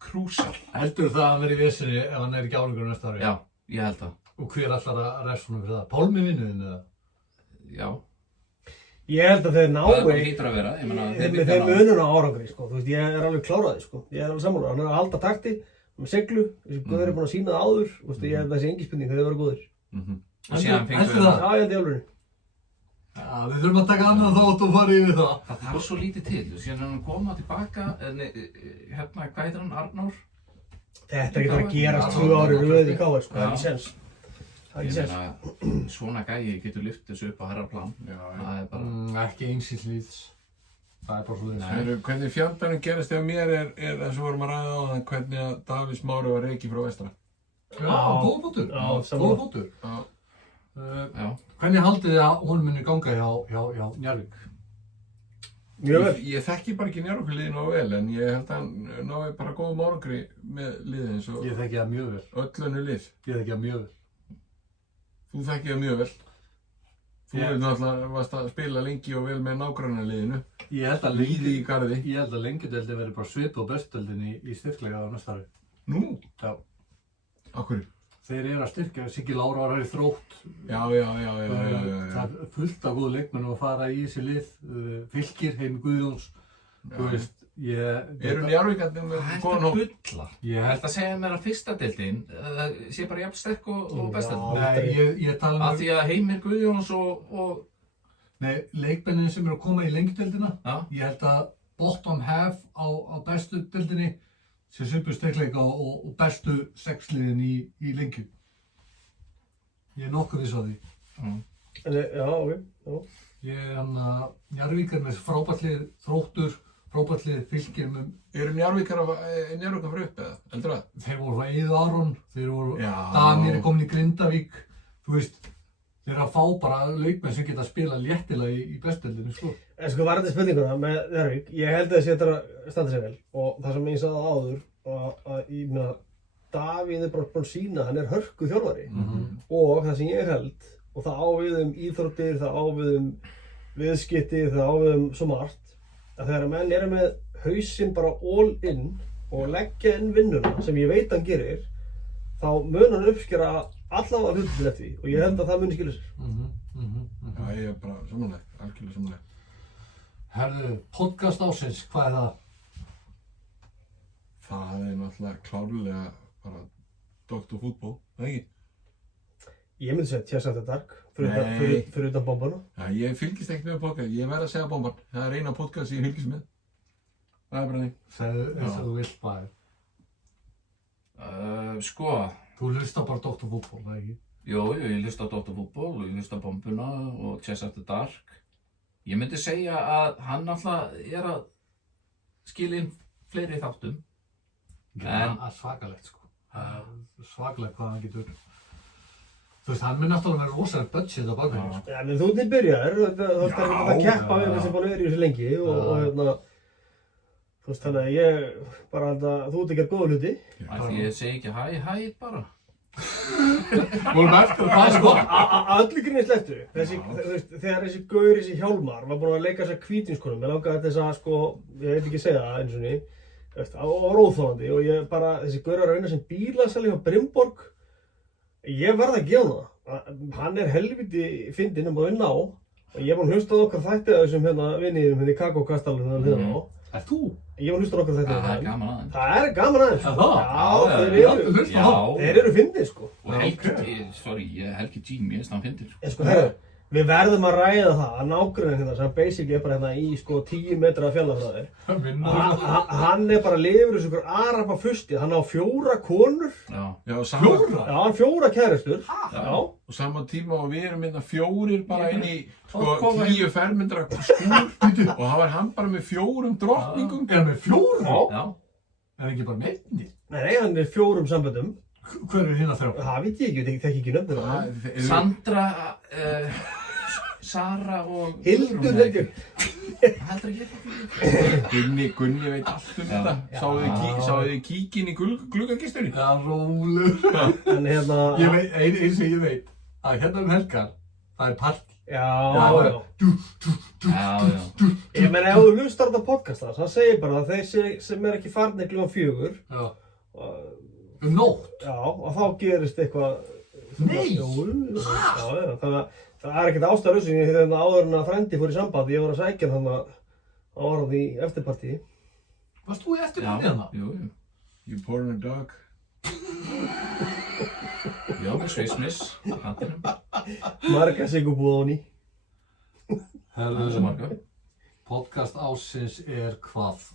krúsal. Heldur það að hann verði í vesinni ef hann er ekki árangur næsta ári? Já, ég held það. Og hver ætlar að refsa honum fyrir það? Pálmi vinnuðinn eða? Já. Ég held að þeir Það hlýtur að vera, ég meina þeir munun á árangri sko, þú veist, ég er alveg kláraði sko, ég er alveg sammála, hann er að halda takti með seglu, þessi guður er búin að sína það áður, þú veist, ég held að þessi engi spurning, þeir eru góðir. Og síðan fengum Heldur við það? Já, ég held í alveg. Já, við þurfum að taka annan þátt og fara yfir það. Það þarf svo lítið til, síðan er hann koma tilbaka, hérna, hvað heitir hann, Arnór? Þetta er ekki bara að gerast 2 ári röð í KR sko, það er ekki sens. Það er ekki Ég sens. meina, svona gæi getur lyft þessu upp á herra plan. Það er bara... Ekki einsilslíðs. Það er bara svo Nei, hvernig fjandanum gerist ef mér er það sem vorum að ræða á þann hvernig að Davíð Smári var reiki frá vestra. Já, góða fótur. Já, Góða sammála. fótur. Já. Hvernig haldið þið að honum muni ganga hjá Njarðvík? Mjög vel. Ég þekki bara ekki Njarðvíkurliðið nógu vel en ég held að hann nái bara góðum árangri með liðið eins og Ég þekki það mjög vel. öll önnur lið. Ég þekki það mjög vel. Þú þekkir það mjög vel. Þú Ég- náttúrulega varst að spila lengi og vel með nágrannaliðinu. Ég held að Líði í garði. Ég held að lengjudeldin verði bara svipuð á bestudeldinni í styrkleika á næsta ári. Nú? Já. Akkur? Þeir eru að styrkja, Siggi Lára var í Þrótt. Já. Það er fullt af góðu leikmennum að fara í þessi lið. Fylkir, Heimi Guðjóns. Þú veist, Eru Njarðvíkarnir með Hvað góðan er hóp? þetta bulla? Ég Er þetta að segja mér að fyrsta deildin sé bara jafn sterk og besta deildin? Nei, ég tala Af því að Heimir Guðjóns og Nei, leikmennin sem eru að koma í lengjudeildina, já, ég held að bottom half á bestu deildinni sé svipuð styrkleika og bestu sexliðin í lengju. Ég er nokkuð viss á því. Já, ok, já. Ég er Njarðvík er með frábærtlið, Þróttur, frábærtlið, Fylkir með... Eru Njarðvíkar fyrir upp eða? Heldur það? Þeir voru frá Eiður Aron, þeir voru... Já. Danir er komin í Grindavík, þú veist, þeir eru að fá bara leikmenn sem geta að spila léttilega í bestudeildinni, sko. En sko varandi spurninguna með Njarðvík, ég held að það sé þetta að standa sig vel og það sem ég sagði áður að ég meina Davíð er bara búinn að sýna, hann er hörku þjálfari og það sem ég held og það á við íþróttir, það á við viðskipti, það á við svo margt að þegar menn eru með hausinn bara all in og leggja inn vinnuna sem ég veit hann gerir þá mun hann uppskera allavega hluti til eftir því og ég held að það muni skilja sér. Já, ég er bara samanlega, algjörlega samanlega. Herðu, podcast ásins, hvað er það? Það er náttúrulega klárlega bara Dr. Fútból, það ekki? Ég myndi segja Chess After Dark Nei. fyrir utan bombana. Já, ég fylgist ekkert með podcast, ég verð að segja Bomban. Það er eina podcast sem ég fylgist með. Það er bara því. Segðu eins og þú vilt bara. sko, Þú hlusta bara Dr. Fútból, það ekki? jú, ég hlusta á Dr. Fútból og ég hlusta á Bombuna og Chess After Dark. Ég myndi segja að hann alltaf er að skila inn fleiri þáttum. Það er svakalegt, sko. Það er svakalegt hvað hann getur... Þú veist, hann mun náttúrulega vera rosalega budget á bakgrunni, sko. Já, en þú ert byrjaður, þú ert ekki að keppa við já. það sem búin að vera í þessu lengi og hérna, þú veist, þannig að ég bara held að þú ert ekki að góða hluti. Því ég segi ekki hæ bara. Vorum eftir það, sko. Að öllu grinni slettu, þú veist, þegar þessi gaur, þessi Hjálmar var búin að leika þessa hvítinskonum, ég langaði þess að, sko, ég veit ekki segja það eins og niður, og var óþólandi og ég bara, þessi gaur var að reyna sem bílasali hjá Brimborg, ég verð að gefa það, hann er helviti fyndinn að vinna á og ég er búinn að hlusta á okkar þætti af þessum hérna vinniðum hérna í Kakókastalunum hérna á. Er þú? Ég var að hlusta á okkar þætti af Það er þeim. gaman aðeins. Það er gaman aðeins. Er það? Já, þeir eru fyndið sko. Og Helgi G, mér finnst hann fyndir. En sko, herru, við verðum að ræða það að nágrunnin hérna sem basically er bara hérna í sko 10 metra fjallafræðir. Hann er bara lifur þessu ykkur araba fusti, hann á 4 konur. Já. Já, sama, Já, hann 4 kærustur. Já. og sama tíma og við erum hérna 4 bara inn í sko koma 10 fermetra skúr og það var hann bara með 4 drottningum. Er hann með 4? Já. Er ekki bara með einni? Nei, hann er 4 samböndum. Hver eru hérna 3? Það veit ég ekki, ég þekki ekki nöfnir á það. Sandra, Sara og... Hildur held ég. Heldur ekki? Gunni veit allt þetta. Sáðu þið kíkinn í gluggagistunni? Já, rólegur. En hérna... Ég veit, eins og ég veit, að hérna helgar, það er partí. Já. Já. Ég meina, ef þú hlustar á þetta podcast þar, það segir bara að þeir sem er ekki farnir klukkan 4, Já. Nótt? já, og þá gerist eitthvað... Nei! Já, þannig að það er ekkert ástæðalausu þegar áður en að frendi fór í sambandi, ég var að sækja hann að var hann í eftirpartíi. Varst þú í eftirpartíi hana? Jú. You pouring a dog? Já, með sveismiss. Handinum. Marga sigurbúð á ný. Það er svo marga. Podcast ásins er hvað?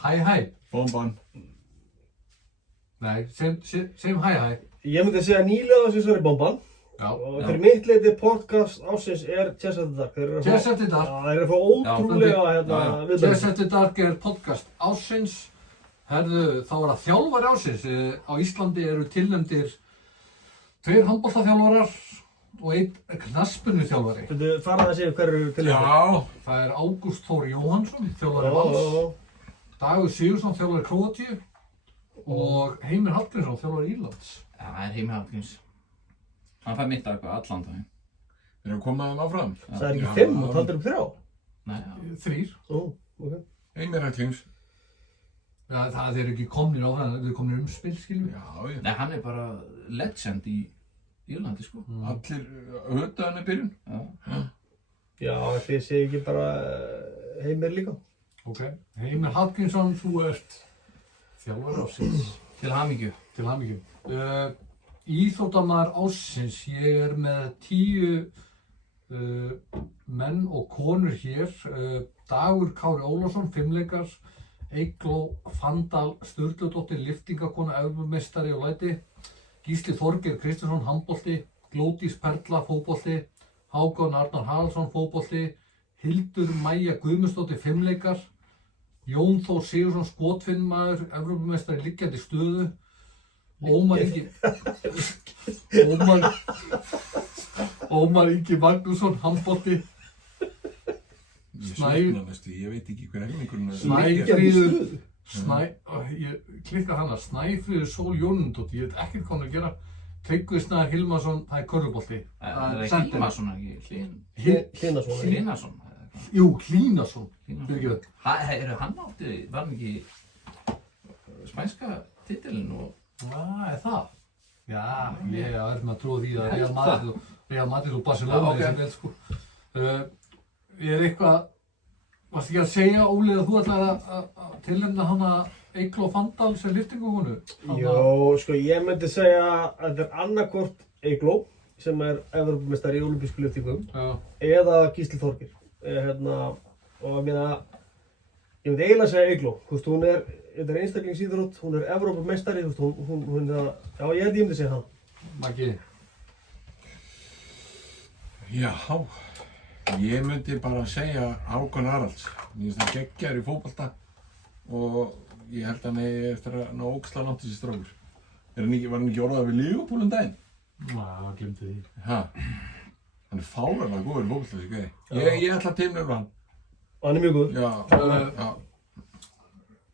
Hæ. Bomban. Nei, segjum hæ. Ég myndi segja nýlega þessu svari bomban. Já. Og fyrir mitt leiti podcast ásins er Chess After Dark. Chess After Dark. Já, þeir eru að fá ótrúlega hérna viðbæði. Chess After Dark er podcast ásins. Herðu, þá er það þjálfari ásins. Á Íslandi eru tilnefndir 2 handboltaþjálfarar og 1 knattspyrnuþjálfari. Þú fara að segja hverju eru til Já. Það er Ágúst Þór Jóhannsson, þjálfari Vals. Dagur Sigurðsson, þjálfari Króatíu. Og Heimir Hallgrímsson, þjálfari Írlands. Já, það er Heimir Hallgríms. Hann fær mitt eitthvað allan daginn. Við erum að koma þeim áfram. Það er ekki 5 og taldir upp 3. Nei, já. 3. Ó, ok. Heimir Hallgríms. Já, það er ekki komnir á það, það er komnir umspil, skiljum við. Já. Nei, hann er bara legend í Írlandi, sko. Allir hötaðan er byrjun. Já. Já, þið segja ekki bara Heimir líka. Ok, Heimir Hallgrímsson, þú ert þjálfari ársins. Til hamingju. Til hamingju. Íþróttamaður ársins, ég er með 10 menn og konur hér. Dagur Kári Ólafsson, fimleikar. Eygló Fandal Sturludóttir, lyftingakona, Evrópumeistari og læti. Gísli Þorgeir Kristjánsson, handbolti. Glódís Perla, fótbolti. Hákon Arnar Haraldsson, fótbolti. Hildur Mæja Guðmundsdóttir, fimleikar. Jón Þór Sigurðsson, skotfinnmaður, Evrópumeistari liggjandi stöðu. Ómar Ingi Magnússon, handbolti. Ég veit ekki hver helmingurinn Snæfríður ég klikkar hana, Snæfríður Sól Jónundóttir, ég veit ekkert hvað hann að gera. Tryggvi Snær Hilmarsson, það er körfubolti. Það er Hilmarsson, ekki Hlinason. Hlinason. Jú, Hlínason. Fyrirgefðu. Hann átti, var hann ekki spænska titilinn og... Er það? Já, ég er með að trúa því að Real Madrid og Barcelona er sem vel, sko. Er eitthvað, varstu ekki að segja, Óli, að þú ætlar að tilnefna hana Eygló Fandal sem lyftingakonu? Jó, sko, ég myndi segja að þetta er annarkvort Eygló, sem er Evrópumeistari í ólympísku lyftingum, eða Gísli Þorgeir. Og ég myndi eiginlega segja Eygló. Þú veist, þetta er einstaklingsíþrótt, hún er Evrópumeistari, þú veist, hún er já, ég myndi segja hann. Maggi? Já, ég myndi bara segja Hákon Haralds. Mér finnst það geggjaður í fótbolta og ég held að hann eigi eftir að ná ógeðslega langt þessi strákur. Var hann ekki orðað við Liverpool um daginn? Já, glemdi því. Hann er fáránlega góður í fótbolta þessi gæi. Ég ætla að tilnefna hann. Hann er mjög góður. Já.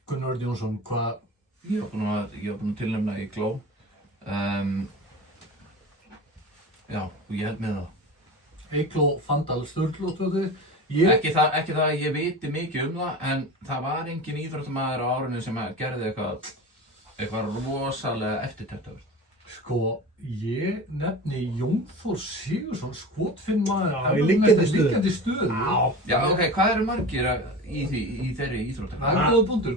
Gunnar Örn Jónsson, hvað? Ég var búinn að tilnefna Eygló. Já, og ég held með það. Eygló Fandal Sturludóttir. Ekki það að ég viti mikið um það, en það var engin íþróttamaður á árinu sem gerði eitthvað rosalega eftirtektarvert. Sko, ég nefni Jón Þór Sigurðsson, skotfinnmaður, liggjandi stöðu. Já, ok, hvað eru margir í þeirri íþróttum? Það er góða punktur.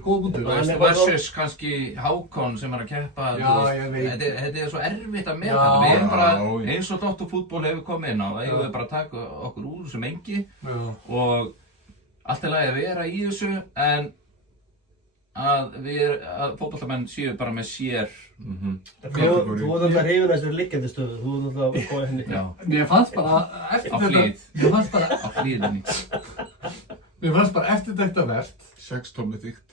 Versus kannski Hákon sem er að keppa. Já, ég veit. Þetta er svo erfitt að meðtaka. Við erum bara, eins og Dóttarfútból hefur komið inn á, það eigum við bara að taka okkur úr þessu mengi og allt er lagi að vera í þessu, en að fótboltamenn séu bara með sér. Þú ert alltaf hrifinn að þessu liggjandi stöðu, þú ert alltaf að koma henni. Já. Mér fannst bara Á hlið. Á hliðinni. Mér fannst bara eftirtektarvert 6 tómmi þykkt.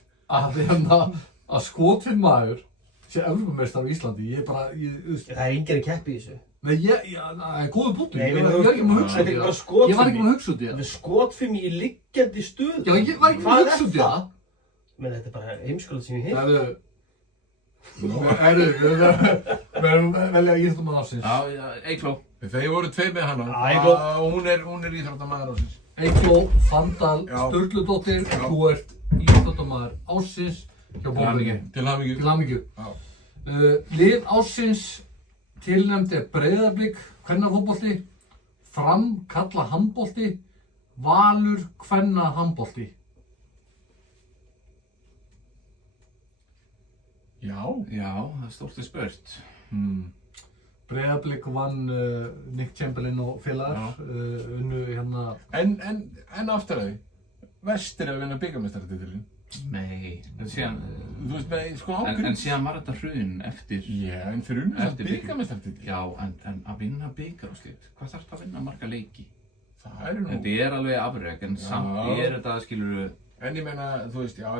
að skotfinnmaður sé Evrópumeistari á Íslandi. Það er enginn að keppa í þessu. Nei, það er góða punktur. Nei, Ég var ekki með að hugsa út í það. Ég var ekki með að hugsa út í það. Þetta er skotfimi í liggjandi stöðu. Já, ég var ekki með að hugsa út í það. Men þetta er bara heimskulega sem ég hef. Við erum velja íþróttamaður ársins. Já, Eygló. Þeir voru tveir með hana. Eygló. Hún er íþróttamaður ársins. Eygló Fandal Sturludóttir, þú ert íþróttamaður ársins hjá Bóðbergi. Til hamingju. Til hamingju. Lið ársins tilnefnd er Breiðablik, kvennafótbolti, Fram, kalla handbolti, Valur, kvenna handbolti. Já, það er stórt í spurt. Breiðablik vann Nick Chamberlain og félagar, unnu hérna... En aftur að því, Vestir að vinna bikarmeistaratitilinn. Nei, en síðan... Þú veist, með sko ágrís. En síðan var þetta hrun eftir... Já, en þeir unnu þess að bikarmeistaratitil. Já, en að vinna bikar og slíkt, hvað þarf það að vinna marga leiki? Það eru nú... Þetta er alveg afrek, en samt þetta, skilurðu... En ég meina, þú veist, já.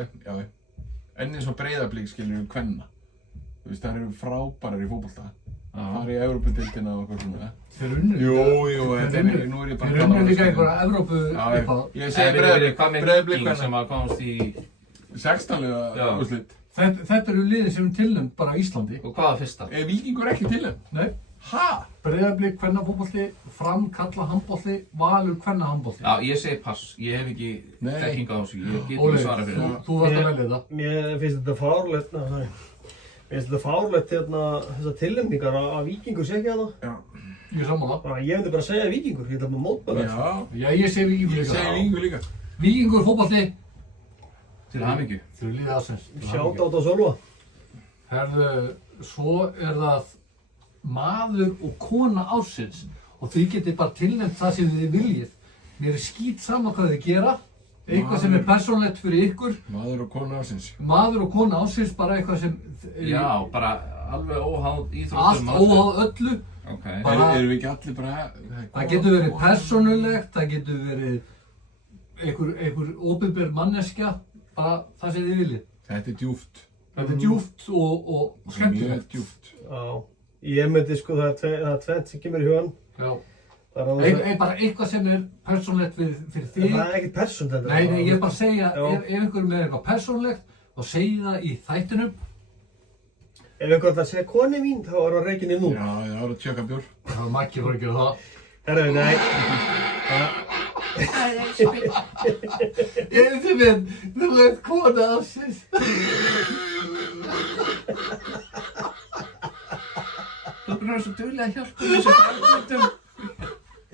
En eins og Breiðablik skilurðu kvenna. Þú veist, það eru frábærar í fótbolta. Það er í Evrópudeildina og eitthvað svona. Þeir unnu Jú, nú er ég bara að tala um það. Þeir unnu líka einhverja Evrópu eitthvað. Ég segi Breiðablik kvenna sem að komast í... 16-lega úrslit. Þetta eru liðin sem er tilnefnd bara á Íslandi. Og hvaða fyrsta? Er Víkingur ekki tilnefnd? Nei. Ha? Breiðablik, kvennafótbolti, Fram, kalla handbolti, Valur, kvenna handbolti. Já, ég segi pass. Ég hef ekki þekking á þessu. Ég get ekki svarað fyrir það. Þú þarft að velja þetta. Mér finnst þetta fárlegt, þessar tilnefningar að Víkingur sé ekki hana. Já. Ég er sammála. Ég myndi bara segja Víkingur, ég ætla bara að mótmæla þessu. Já. Já, ég segi Víkingur líka. Ég segi Víkingur líka. Víkingur fótbolti, Til hamingju. Þrjulið ásins. Sjátt á Sölva. Herðu, svo það maður og kona ársins og þið getið bara tilnefnt það sem þið viljið. Mér skít sama hvað þið gera, eitthvað sem persónlegt fyrir ykkur. Maður og kona ársins. Maður og kona ársins, bara eitthvað sem... Já, bara alveg óháð Allt íþróttum. óháð öllu. Ok. Erum við ekki allir bara... Það getur verið persónulegt, það getur verið einhver opinber manneskja, bara það sem þið viljið. Þetta er djúpt. Þetta djúpt og skemmtilegt. Mjög djúpt. Já. Ég myndi sko, það er tvennt sem kemur í hugan. Já. Það er Bara eitthvað sem persónulegt fyrir þig. það er ekkert persónlegt. Nei, ég er bara að segja, Já. ef einhver með eitthvað persónulegt, þá segi það í þættinum. Ef einhver ætlar að segja koni mín, þá er það reikinni nú. Já, ég var að tjöka bjór. Það var Maggi fyrir að gera það. Herru, nei. Ég minn, þú ert kona ársins. Þú er svo duglega að hjálpa þessu framkvæmdum.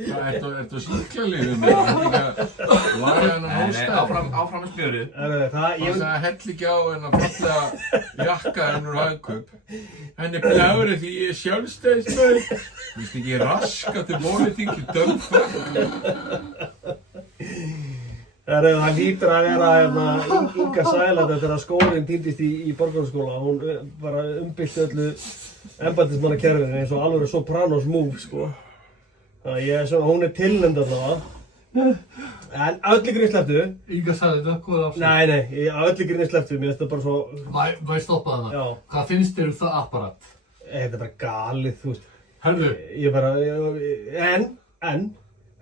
Ertu síklarliðum? Laga hennar Nei, hóstæð? áfram með spjörið. Herru, Það er að hell ekki á hennar fallega jakka hennur hagkaup. Henni blári því ég er sjálfstæðismöður. Þú veist ekki raska til pólitík, dömfögg. það lítur að vera Inga Sæland eftir að skólinn týndist í borgarskóla. Hún bara umbylti öllu embættismannakerfinu eins og alveg Sopranos move, sko. Þannig að hún tilnefnd allavega. En öllu grín slepptu. Inga sagði þetta, hvað ársins? Nei, öllu grín slepptu. Mér finnst það bara svo... Má ég stoppa þarna? Já. Hvað finnst þér það apparat? Þetta er bara galið, þú veist. Herðu, Ég bara... En,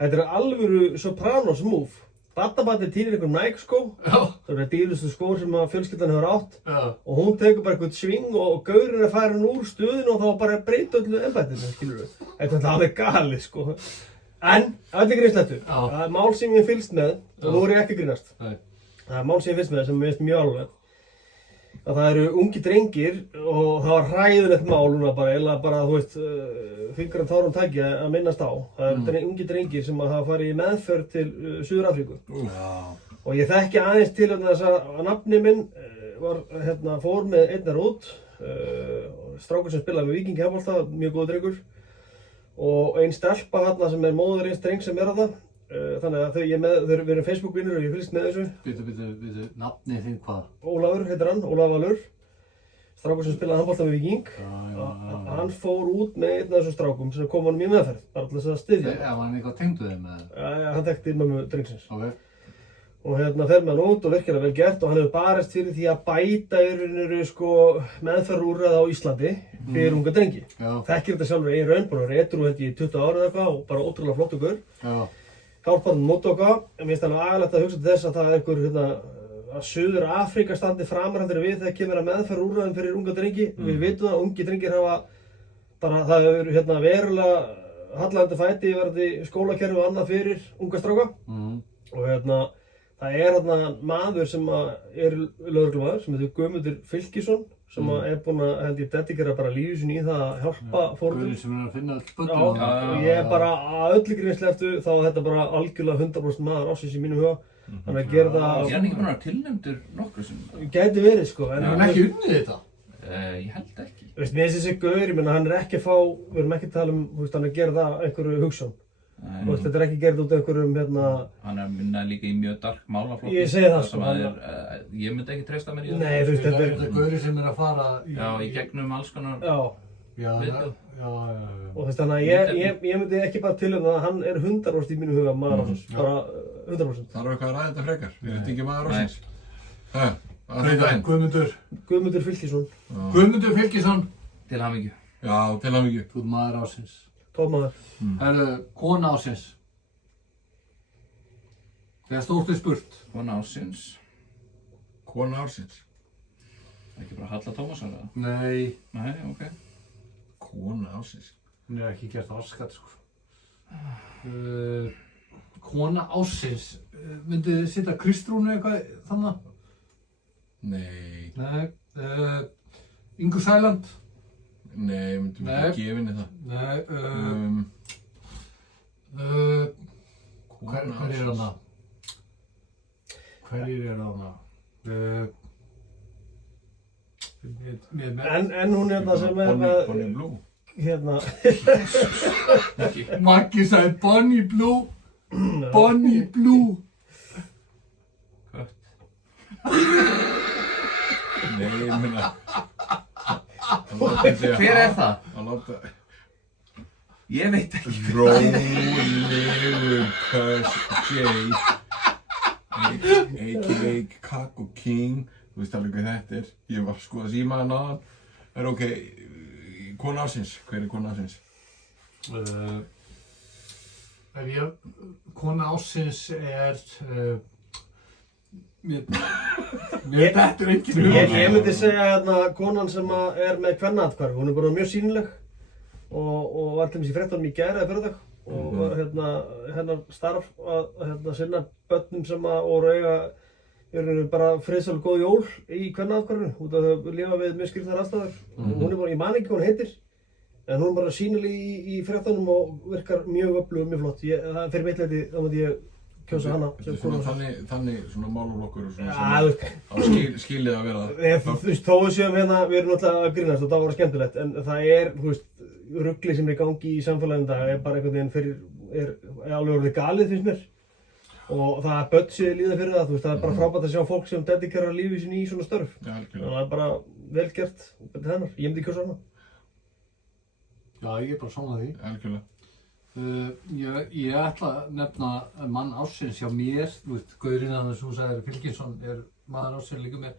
þetta er alvöru Sopranos move. Badabati týnir einhver Nike-skó. já, Það eru dýrustu skór sem að fjölskyldan hefur átt. já. Og hún tekur bara eitthvað sving og gaurinn er farin úr stöðinu og þá bara breyta öllu embættinu, skilur við. Þetta er alveg galið, sko. En, öllu grínslettu. Já. Það er mál sem ég fylgst með, og Já. nú er ég ekki að grínast. Nei. Það er mál sem ég fylgst með sem mér finnst mjög alveg. Að það eru ungi drengir og það var hræðilegt mál núna bara, þú veist, fingur en tárum tæki að minnast á. Það eru ungi drengir sem hafa farið í meðferð til Suður-Afríku. Og ég þekki aðeins til þess að nafni minn fór með einnar út, strákur sem spilaði með Víkingi Hafnholta, mjög góð drengur. Og ein stelpa þarna sem er móðir eins dreng sem er þarna. Þannig að þau eru Facebook-vinnur og ég fylgst með þessu. Býtu, nafnið þinn hvað? Ólafur heitir hann, Ólafur Valur. Strákur sem spilaði handbolta með Víking. Hann fór út með einn af þessum strákum sem kom honum í meðferð, bara til þess að styðja. Ef hann eitthvað tengdu þeim með það? Hann þekkti mömmu drengsins. Ok. Og fer með hann út og virkilega vel gert og hann hefur barist fyrir því að bæta í rauninu sko meðferðarúrræði á Íslandi fyrir unga drengi. Já. Þekkir þetta sjálfur í eigin raun, bara retro held ég í 20 ára eða eitthvað og bara ótrúlega flottur gaur. Já. Hjálparinn mót okkar, en mér finnst alveg agalegt að hugsa til þess að það er einhver að Suður-Afríka standi framrættir við þegar kemur að meðferðarúrræðum fyrir unga drengi. Við vitum að ungi drengir hafa bara, það hefur verulega hallandi fæti verandi skólakerfi og annað fyrir unga stráka. Og það er maður sem er lögreglumaður sem heitir Guðmundur Fylkisson sem er búinn að, held ég, dedikera bara lífið sínu í það að hjálpa foreldrum. Guðurinn sem er að finna öll Já, böndum. og ég er bara að öllu gríni slepptu þá er þetta bara algjörlega 100% maður ársins í mínum huga. Þannig að gera Er hann það ekki búinn að tilnefndur nokkru sem? gæti verið, sko. En hann ekki unnið þetta? Ég held ekki. Veist, mér finnst þessi gaur, ég meina, hann er ekki að fá, við erum ekki að tala þú veist, hann er að gera það einhverju hugsun. Þú veist, þetta er ekki gerð út af einhverjum, Hann er minna líka í mjög dark málaflokki. Ég segi það, sem sko, að ég myndi ekki treysta mér í það. Nei, þú veist, þetta Þetta er Guðurinn sem er að fara í gegnum alls konar Já, Já, viðbjóð. og þú veist, þannig að ég myndi ekki bara tilhörna að hann er 100% í mínu huga maður ársins, bara 100%. Þarf eitthvað að ræða þetta frekar. Við erum ekki maður Nei. ársins. Það er það. Guðmundur. Guðmundur Fylkisson, Guðmundur Fylkisson. til hamingju. Já, til hamingju. Þú ert maður ársins. tómaður. Herðu, kona ársins. Þegar stórt er spurt. Kona ársins. Kona ársins. Ekki bara Halla Tómasson eða? Nei, Nei, ok. Kona ársins. hún er ekki gert áskat, sko. Kona ársins. Myndið þið setja Kristrúnu eitthvað þannig? Nei. Nei. Ingu Sæland? Nei, myndum Nei. ekki gefa henni það. Nei. Kona Hver er hana? Hverjir er hana? En hún hérna sem með Bonnie Blue. hérna Maggi sagði Bonnie Blue. Bonnie Blue. Kött. Nei, ég meina. Hver er það? Að láta Ég veit ekki. Rólegur Cuss J a.k.a. Kakko King. Þú veist alveg hvað þetta er. Ég var sko að síma hann aðan. Ok, kona ársins. Hver er kona ársins? Kona ársins er mér dettur enginn í hug. Ég myndi segja hérna konan sem er með kvennaatkvæði, hún er bara mjög sýnileg og var til dæmis í fréttunum í gær eða fyrradag og var hennar starf að sinna börnum sem voru eiga bara friðsæl góð jól í kvennaatkvæðinu út af að lifa við mjög skrýtnar aðstæður. Hún er bara, ég man ekki hvað hún heitir, en hún er bara sýnileg í fréttunum og virkar mjög öflug og mjög flott. Fyrir mitt leyti þá myndi ég kjósa hana. Þannig svona málaflokkur og svona Já, á skilið að vera það. Þú veist, þó við séum hérna, við erum náttúrulega að grínast og það var skemmtilegt, en það þú veist, rugli sem er í gangi í samfélaginu í dag er bara einhvern veginn er alveg orðið galið finnst mér. Og það er börn sem líða fyrir það, þú veist, það er bara frábært að sjá fólk sem dedikerar lífið sínu í svona störf. Já, Þannig algjörlega. að það er bara vel gert til hennar, ég myndi kjósa hana. Já, ég er bara sammála því. Algjörlega. Ég ætla að nefna mann ársins hjá mér, þú veist, Gaurinn að þú sagðir Fylkinsson er maður ársins líka mér.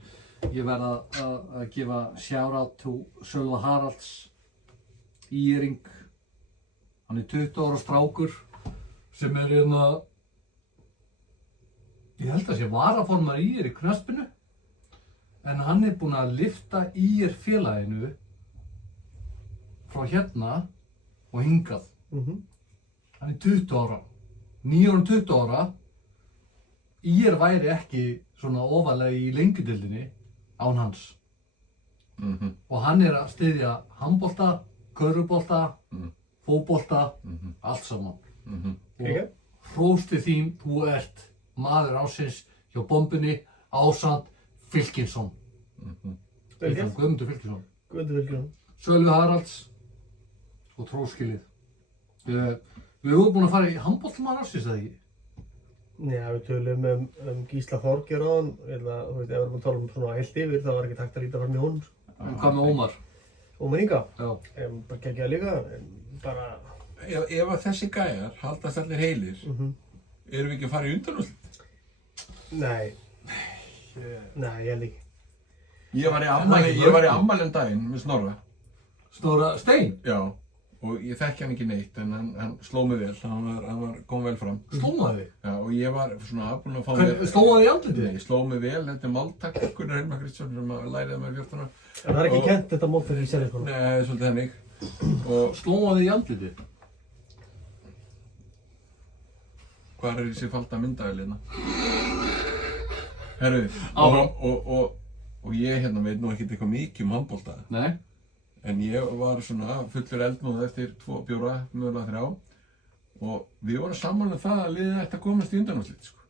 Ég verð að gefa shout-out to Sölva Haralds, Íring. Hann er 20 ára strákur sem er ég held að sé varaformaður í knattspyrnu, en hann er búinn að lyfta félaginu frá hérna og hingað. Hann er 20 ára, 9-20 ára. Væri ekki svona ofalega í lengjudildinni án hans. Og hann er að styðja handbolta, körfubolta, fótbolta, allt saman. Og hrós til þín, þú ert maður ársins hjá Bombunni ásamt Fylkinsson. Guðmundur Fylkinsson. Sölvi Haralds og tróskilið. Við vorum búin að fara í handboltamaður ársins, eða ekki? Já, við tölum Gísla Þorgeir áðan, þú veist, ef við erum að tala svona heilt yfir, það var ekki takt að líta fram í honum. En hvað með Ómar? Ómar Inga? Já. Bara geggjaði líka, en bara... Ef að þessi gæjar haldast allir heilir, erum við ekki að fara í undanúrslit? Nei, ég held ekki. Ég var í ammæli daginn með Snorra. Snorra Stein? Já, og ég þekki hann ekki neitt, en hann sló mig vel, hann kom vel fram. Slómaði þig? Já, og ég var svona búinn að fá Slómaði þig í andlitið? Nei, sló mig vel, þetta er máltak, Gunnar Hilmar Kristjánsson sem læriði mér 14 ára. En það er ekki kennt þetta móttak í Seljaskóla? Nei, svolítið hennig. Og Slómaði þig í andlitið? hvað er þessi falda myndavél Herru, og ég veit nú ekkert eitthvað mikið handbolta. Nei. En ég var svona fullur eldmóð eftir 2 bjóra, mögulega 3. Og við vorum saman það að liðið ætti að komast í undanúrslit, sko.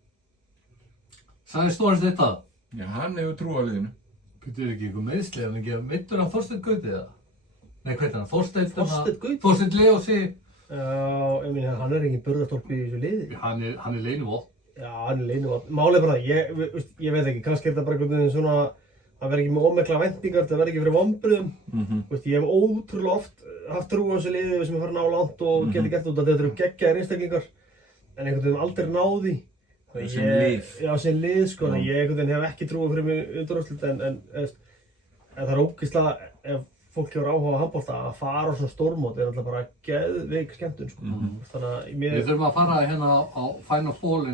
Sagði Snorri þetta? Já, hann hefur trú á liðinu. Býttu ekki eitthvað meðsli, hann ekki meiddur hann Þorsteinn Gauti eða? Nei, hvað hann? Þorsteinn Gauti? Þorsteinn Leósi? Já, ég meina, hann er engin burðarstólpi í þessu liði. Hann er leynivopn. Já, hann er leynivopn. Málið er bara það, ég veit ekki, kannski er þetta bara einhvern veginn svona það verður ekki með ómikla væntingar, það verður ekki fyrir vonbrigðum. Ég hef ótrúlega oft haft trú á þessu liði sem er farin á langt og geti gert út að þetta eru geggjaðir einstaklingar en einhvern veginn aldrei náði. Sem lið. Já, sem lið, sko. Ég einhvern veginn hef ekki trúið fyrir mig undanúrslit en það er ógeðslega ef fólk hefur áhuga á handbolta að fara á svona stórmót er alltaf bara geðveik skemmtun, sko. Þannig að við þurfum að fara hérna á Final Four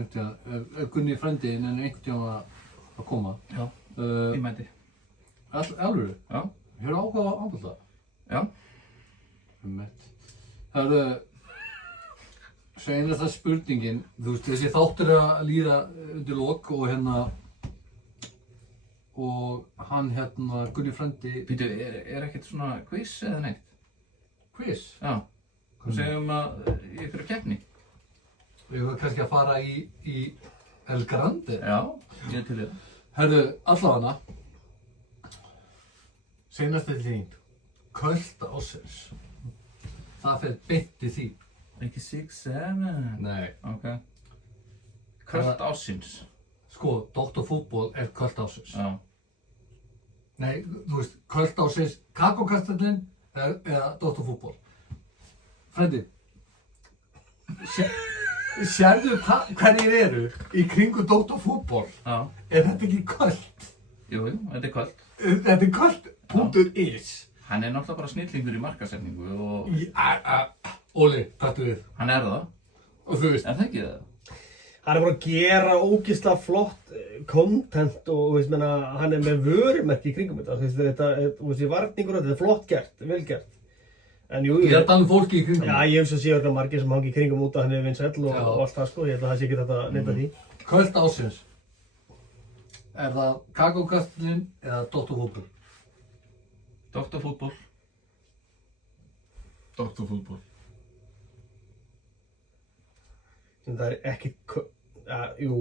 Gunni frendiðinn en einhvern tíma að koma. Já, ég mæti. Alvöru? Já. Hefur áhuga á handbolta? Já. Hörru, segjum þetta spurningin, þú veist þessi þáttur að líða undir lok og og hann Gunni frendi... Býtu, er ekkert svona quiz eða neitt? Quiz? Já. Hvað segjum að í fyrir keppni? Við höfum kannski að fara í El Grande? Já, ég til það. Herðu, allavega seinast þín, Költ ársins. Það fer beint í því. Ekki 6-7. Nei. Ok. Költ ársins. Sko, Dr. Fútból er Költ ársins. Já. Nei, þú veist, Költ ársins, Kakókastallinn eða Dr. Fútból. Frendi, sérðu hverjir eru í kringu Dr. Fútból? Já. Er þetta ekki Költ? Jú, þetta er Költ. Þetta er Költ.is. Hann er náttúrulega bara snillingur í markasetningu og Óli, taktu við. hann er það. Og þú veist, Er það ekki það? Hann er bara að gera ógeðslega flott content og veist, menna, hann er með vörumerki í kringum þetta. Þú veist, þetta er varningur, þetta er flott gert, vel gert. En jú, ég er að tala um fólki í kringum. Já, ég hef svo séu margir sem hangi í kringum út að hann er vinsæll og Já. allt það sko. Ég held að það sé ekki þetta að nefna því. Költ ársins. Er það Kakókastallinn eða Dr. Fútból? Dr. Fútból. Dr. Fútból. En það er ekki, jú,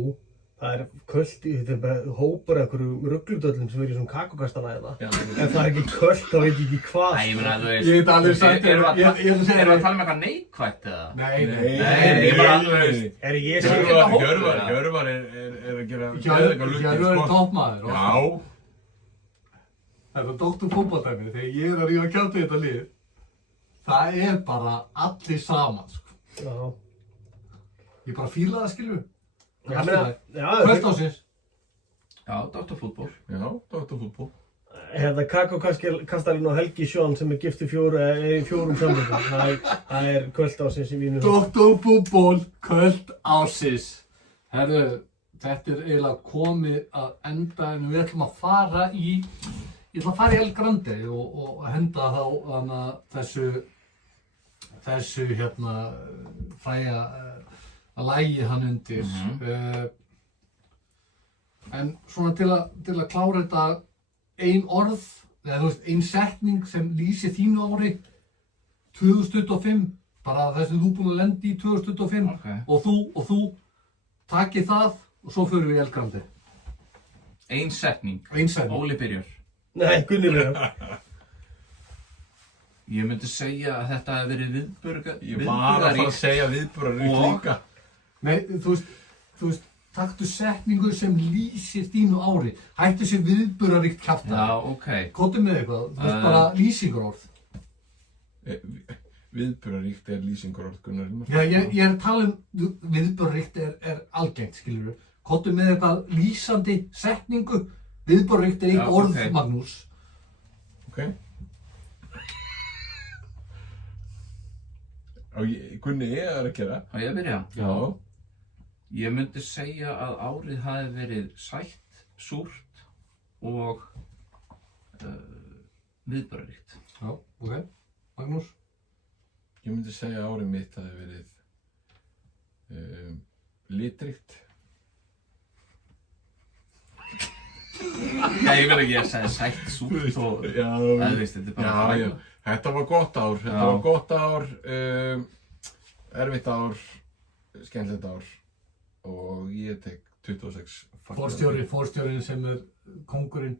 það er költ í, þetta er bara hópur af einhverjum rugludöllum sem er í svona kakókastana eða. Já. Ef það er ekki költ, þá veit ég ekki hvað. Æ, ég meina, þú veist. Ég veit alveg sagt, Erum við ég er að segja að tala um eitthvað neikvætt eða? Nei, Nei, ég bara alveg. Er ég Hjörvar- sé hópur, Hjörvar er að gera Hjörvar er toppmaður. Já. Þetta er Dr. Fútbóldæmi, þegar ég er að rífa kjátt í þetta lið, það er bara allir saman, sko. Já. Ég bara fíla það, skilju. Já, meina, já, Költ ársins. Já, Dr. Fútból. Já, Dr. Fútból. Hérna Kakókastalinn og Helgi Sjón sem er gift í fjórum samlingum. Það er költ ársins í mínu. Dr. Fútból, Költ ársins. Herru, þetta er eiginlega komið að enda en við ætlum að fara í, ég ætla að fara í El Grande og henda þá þessu hérna fræga að lægi hann undir. En svona til að klára þetta ein orð, eða þú veist, ein setning sem lýsir þínu ári 2025, bara það sem þú búinn að lenda í 2025 Ok. og þú takið það og svo förum við í El Grande. Ein setning. Ein setning. Óli byrjar. Nei, Gunni Björn. Ég myndi segja að þetta hefði verið Ég var að fara að segja viðburðaríkt Og- líka. Nei, þú veist, taktu setningu sem lýsir þínu ári. Hættu sér viðburðaríkt kjafta. Já, ok. Kottu með eitthvað, þú veist bara lýsingarorð. Viðburðaríkt er lýsingarorð, Gunnar Hilmar. Já, ég er að tala um viðburðaríkt er algengt, skilur við. Kottu með eitthvað lýsandi setningu. Viðburðaríkt er eitt Já, orð, ok. Magnús. Ok. Gunni er að gera. Á ég að byrja? Já. Ég myndi segja að árið hafi verið sætt, súrt og viðburðaríkt. Já, ok. Magnús? Ég myndi segja að árið mitt hafi verið litríkt. Já, ég verð ekki að segja sætt, súrt og Já, það veist, þetta er bara já, frægla. þetta var gott ár, þetta Já. var gott ár, erfitt ár, skemmtilegt ár og ég tek 26. Forstjórinn sem er kóngurinn.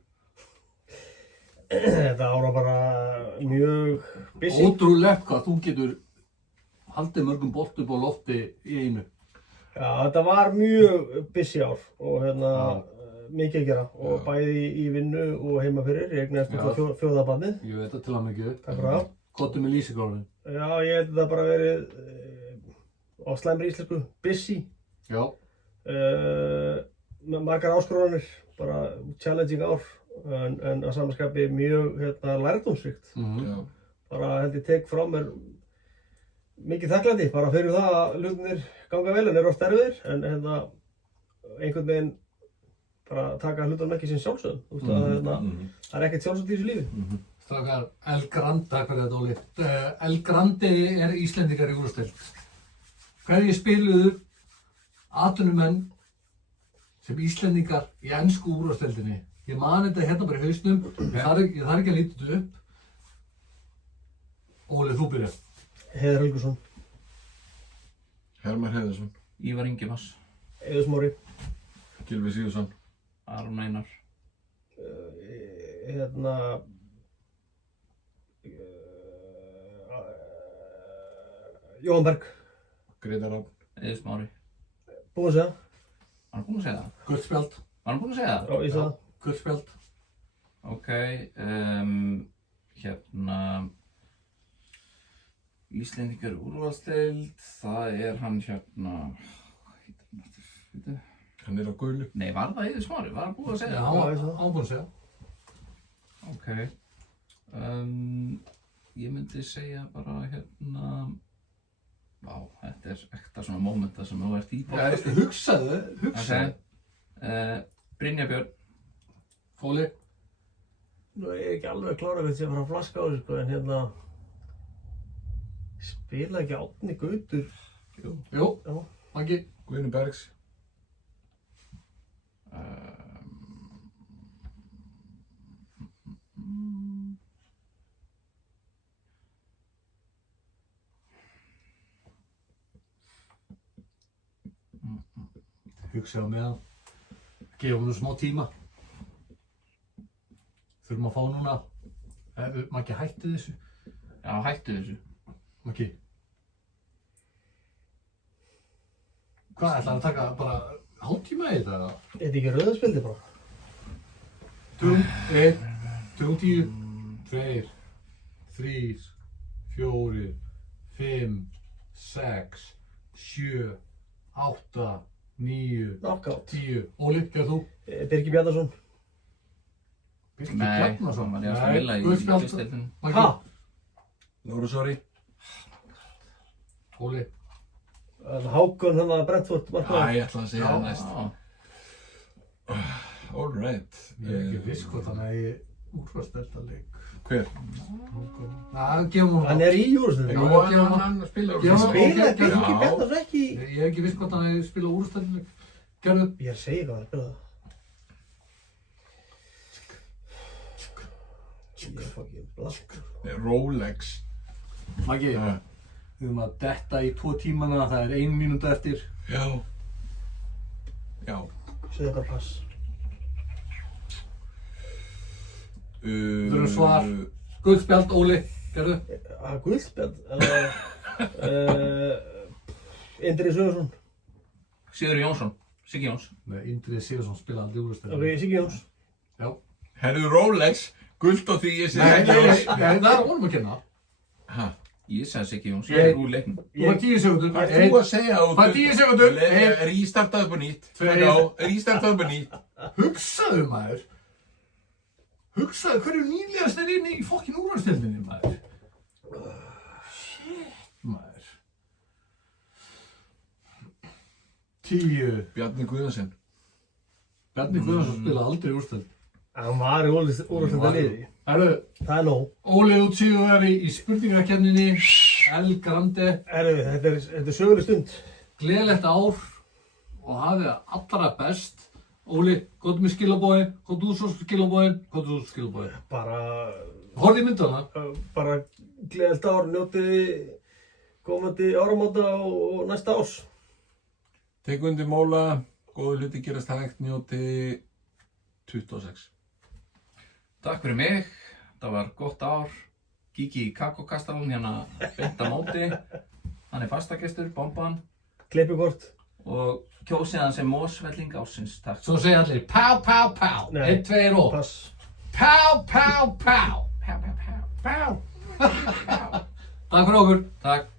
Þetta ára bara mjög busy. Ótrúlegt hvað þú getur haldið mörgum bolt upp á lofti í einu. Já, þetta var mjög busy ár og hérna mikið að gera og Já. bæði í vinnu og heima fyrir. Ég egnaðist Já. út á þjóðabandið. Ég veit það til að mikið. Takk fyrir það. Kottu með lýsingarorðin. Já, ég held að það bara verið á slæmri íslensku busy. Já. Margar áskoranir, bara challenging ár en að samanskapi mjög lærdómsríkt. Mhm. Já, Bara held ég tek frá mér mikið þakklæti bara fyrir það að hlutinir ganga vel en eru oft erfiðir en einhvern veginn bara taka hlutunum ekki sem sjálfsögðum. Þú veist að það er ekkert sjálfsögð í þessu lífi. Strákar, El Grande, takk fyrir þetta Óli. El Grande er Íslendingar í úrsteld. Hverjir spiluðu atvinnumenn sem Íslendingar í ensku úrvarsdeildinni? Ég man þetta hérna bara í hausnum, ég þarf ekki að líta þetta upp. Óli, þú byrjar. Heiðar Helgusson, Hermar Heiðarsson, Ívar Ingimarsson. Eiður Smári, Gylfi Sigurðsson, Aron Einar. Hérna Jóhann Berg. Grétar Rafn. Eður Smári. Búinn að segja. Var hann búinn að segja það? Guldspjald. Var hann búinn að segja það? Já, ég sagði það. Guldspjald. Ok, hérna Íslendingar í úrvalsdeild, það er hann hérna, hvað heitir hann aftur? Hann er á gulu. Nei, var það Eður Smári? Var hann búinn að Já, segja hann það? var búinn að segja. Ok, ég myndi segja bara hérna, vá, þetta er ekta svona mómenta sem þú ert í podcasti. Hugsaðu. Brynjar Björn. Óli. Nú er ég ekki alveg klár að við séum að fara að flaska á þessu sko, en hérna spila ekki Árni Gautur. Jú, Já. Maggi. Guðni Bergs. Hugsaðu meðan. Gefum við smá tíma. Þurfum að fá núna. Maggi, hættu þessu. Já, hættu þessu. Maggi. Hvað, ætlaðu að taka bara hálftíma í þetta? Er þetta ekki rauðarspildi bara? 2, 1, 2, 10, 2, 3, 4, 5, 6, 7, 8, 9, Knockout. 10. Óli, gerð þú? Birgir Bjarnason. Birgir Nei, Bjarnason. hann var í Aston Villa í Guðspjald. fyrstdeildinni. Maggi. Ha? Lóru Sori. Óli. Hákon hann að Brentford Æ, markaði. ég ætla að segja það næst. Já, All right. Ég er ekki viss hvort hann eigi úrvalsdeildarleik. Hver? Gefum hún Hann er í júrastundinu. Já. Nú, hann spilar Já, úr ok. Spilaði Birgir Já. Bjarnason ekki? Ég er ekki viss hvort hann eigi spila úrvalsdeildarleik. Gerðu. Ég er að segja hvað hann spilaði. Ég er fucking blank. Rolex. Maggi, Já. við erum að detta í 2 tímana, það er 1 mínúta eftir. Já. Já. Segðu bara pass. Þurfum svar. Guðspjald, Óli, gerðu. Guðspjald. Indri Sögursson. Sigurður Jónsson. Siggi Jóns. Nei, Indriði Sigurðsson spilaði aldrei Ok, úrvalsdeildarleik. Siggi Jóns. Já. Herðu Rolex. Guld á því ég Nei, segi það er honum að kenna. Ha? Ég sagði Siggi Jóns. Ég- Ég er úr leiknum. Þú var 10 sekundur. Hvað er þú að segja? Hvað er 10 sekúndur? Rístartað upp á nýtt. Tveir. Já, rístartað upp á nýtt. Hugsaðu maður. Hugsaðu hverju nýlegast er inni í fokkin úrvalsdeildinni maður. Shit maður. 10. Bjarni Guðjónsson. Bjarni Guðjónsson spilaði aldrei úrvalsdeild. Hann var í úrvalsdeildar liði. Herru, Það er nóg. Óli út sigurvegari í spurningakeppninni. El Grande. Þetta er söguleg stund. Gleðilegt ár og hafið það allra best. Óli, hvað er með skilabóðin? Hvað er þú svo skilabóðin? Hvað er þú skilabóðin? Horfðu í myndana. Bara gleðilegt ár, njótiði komandi áramóta og næsta árs. Tek undir móla. Góðu hluti gerast hægt. Njóti 26. Takk fyrir mig. Það var gott ár. Kíkja í kakókastalan hérna beint á móti. Hann er fastagestur, bomban. Klippikort. Og kjósið hann sem mósvelling ársins. Takk. Svo segja allir pá, pá, pá. Nei. 1, 2 og Pass. pá, pá, pá. Pá, pá, pá. Takk fyrir okkur. Takk.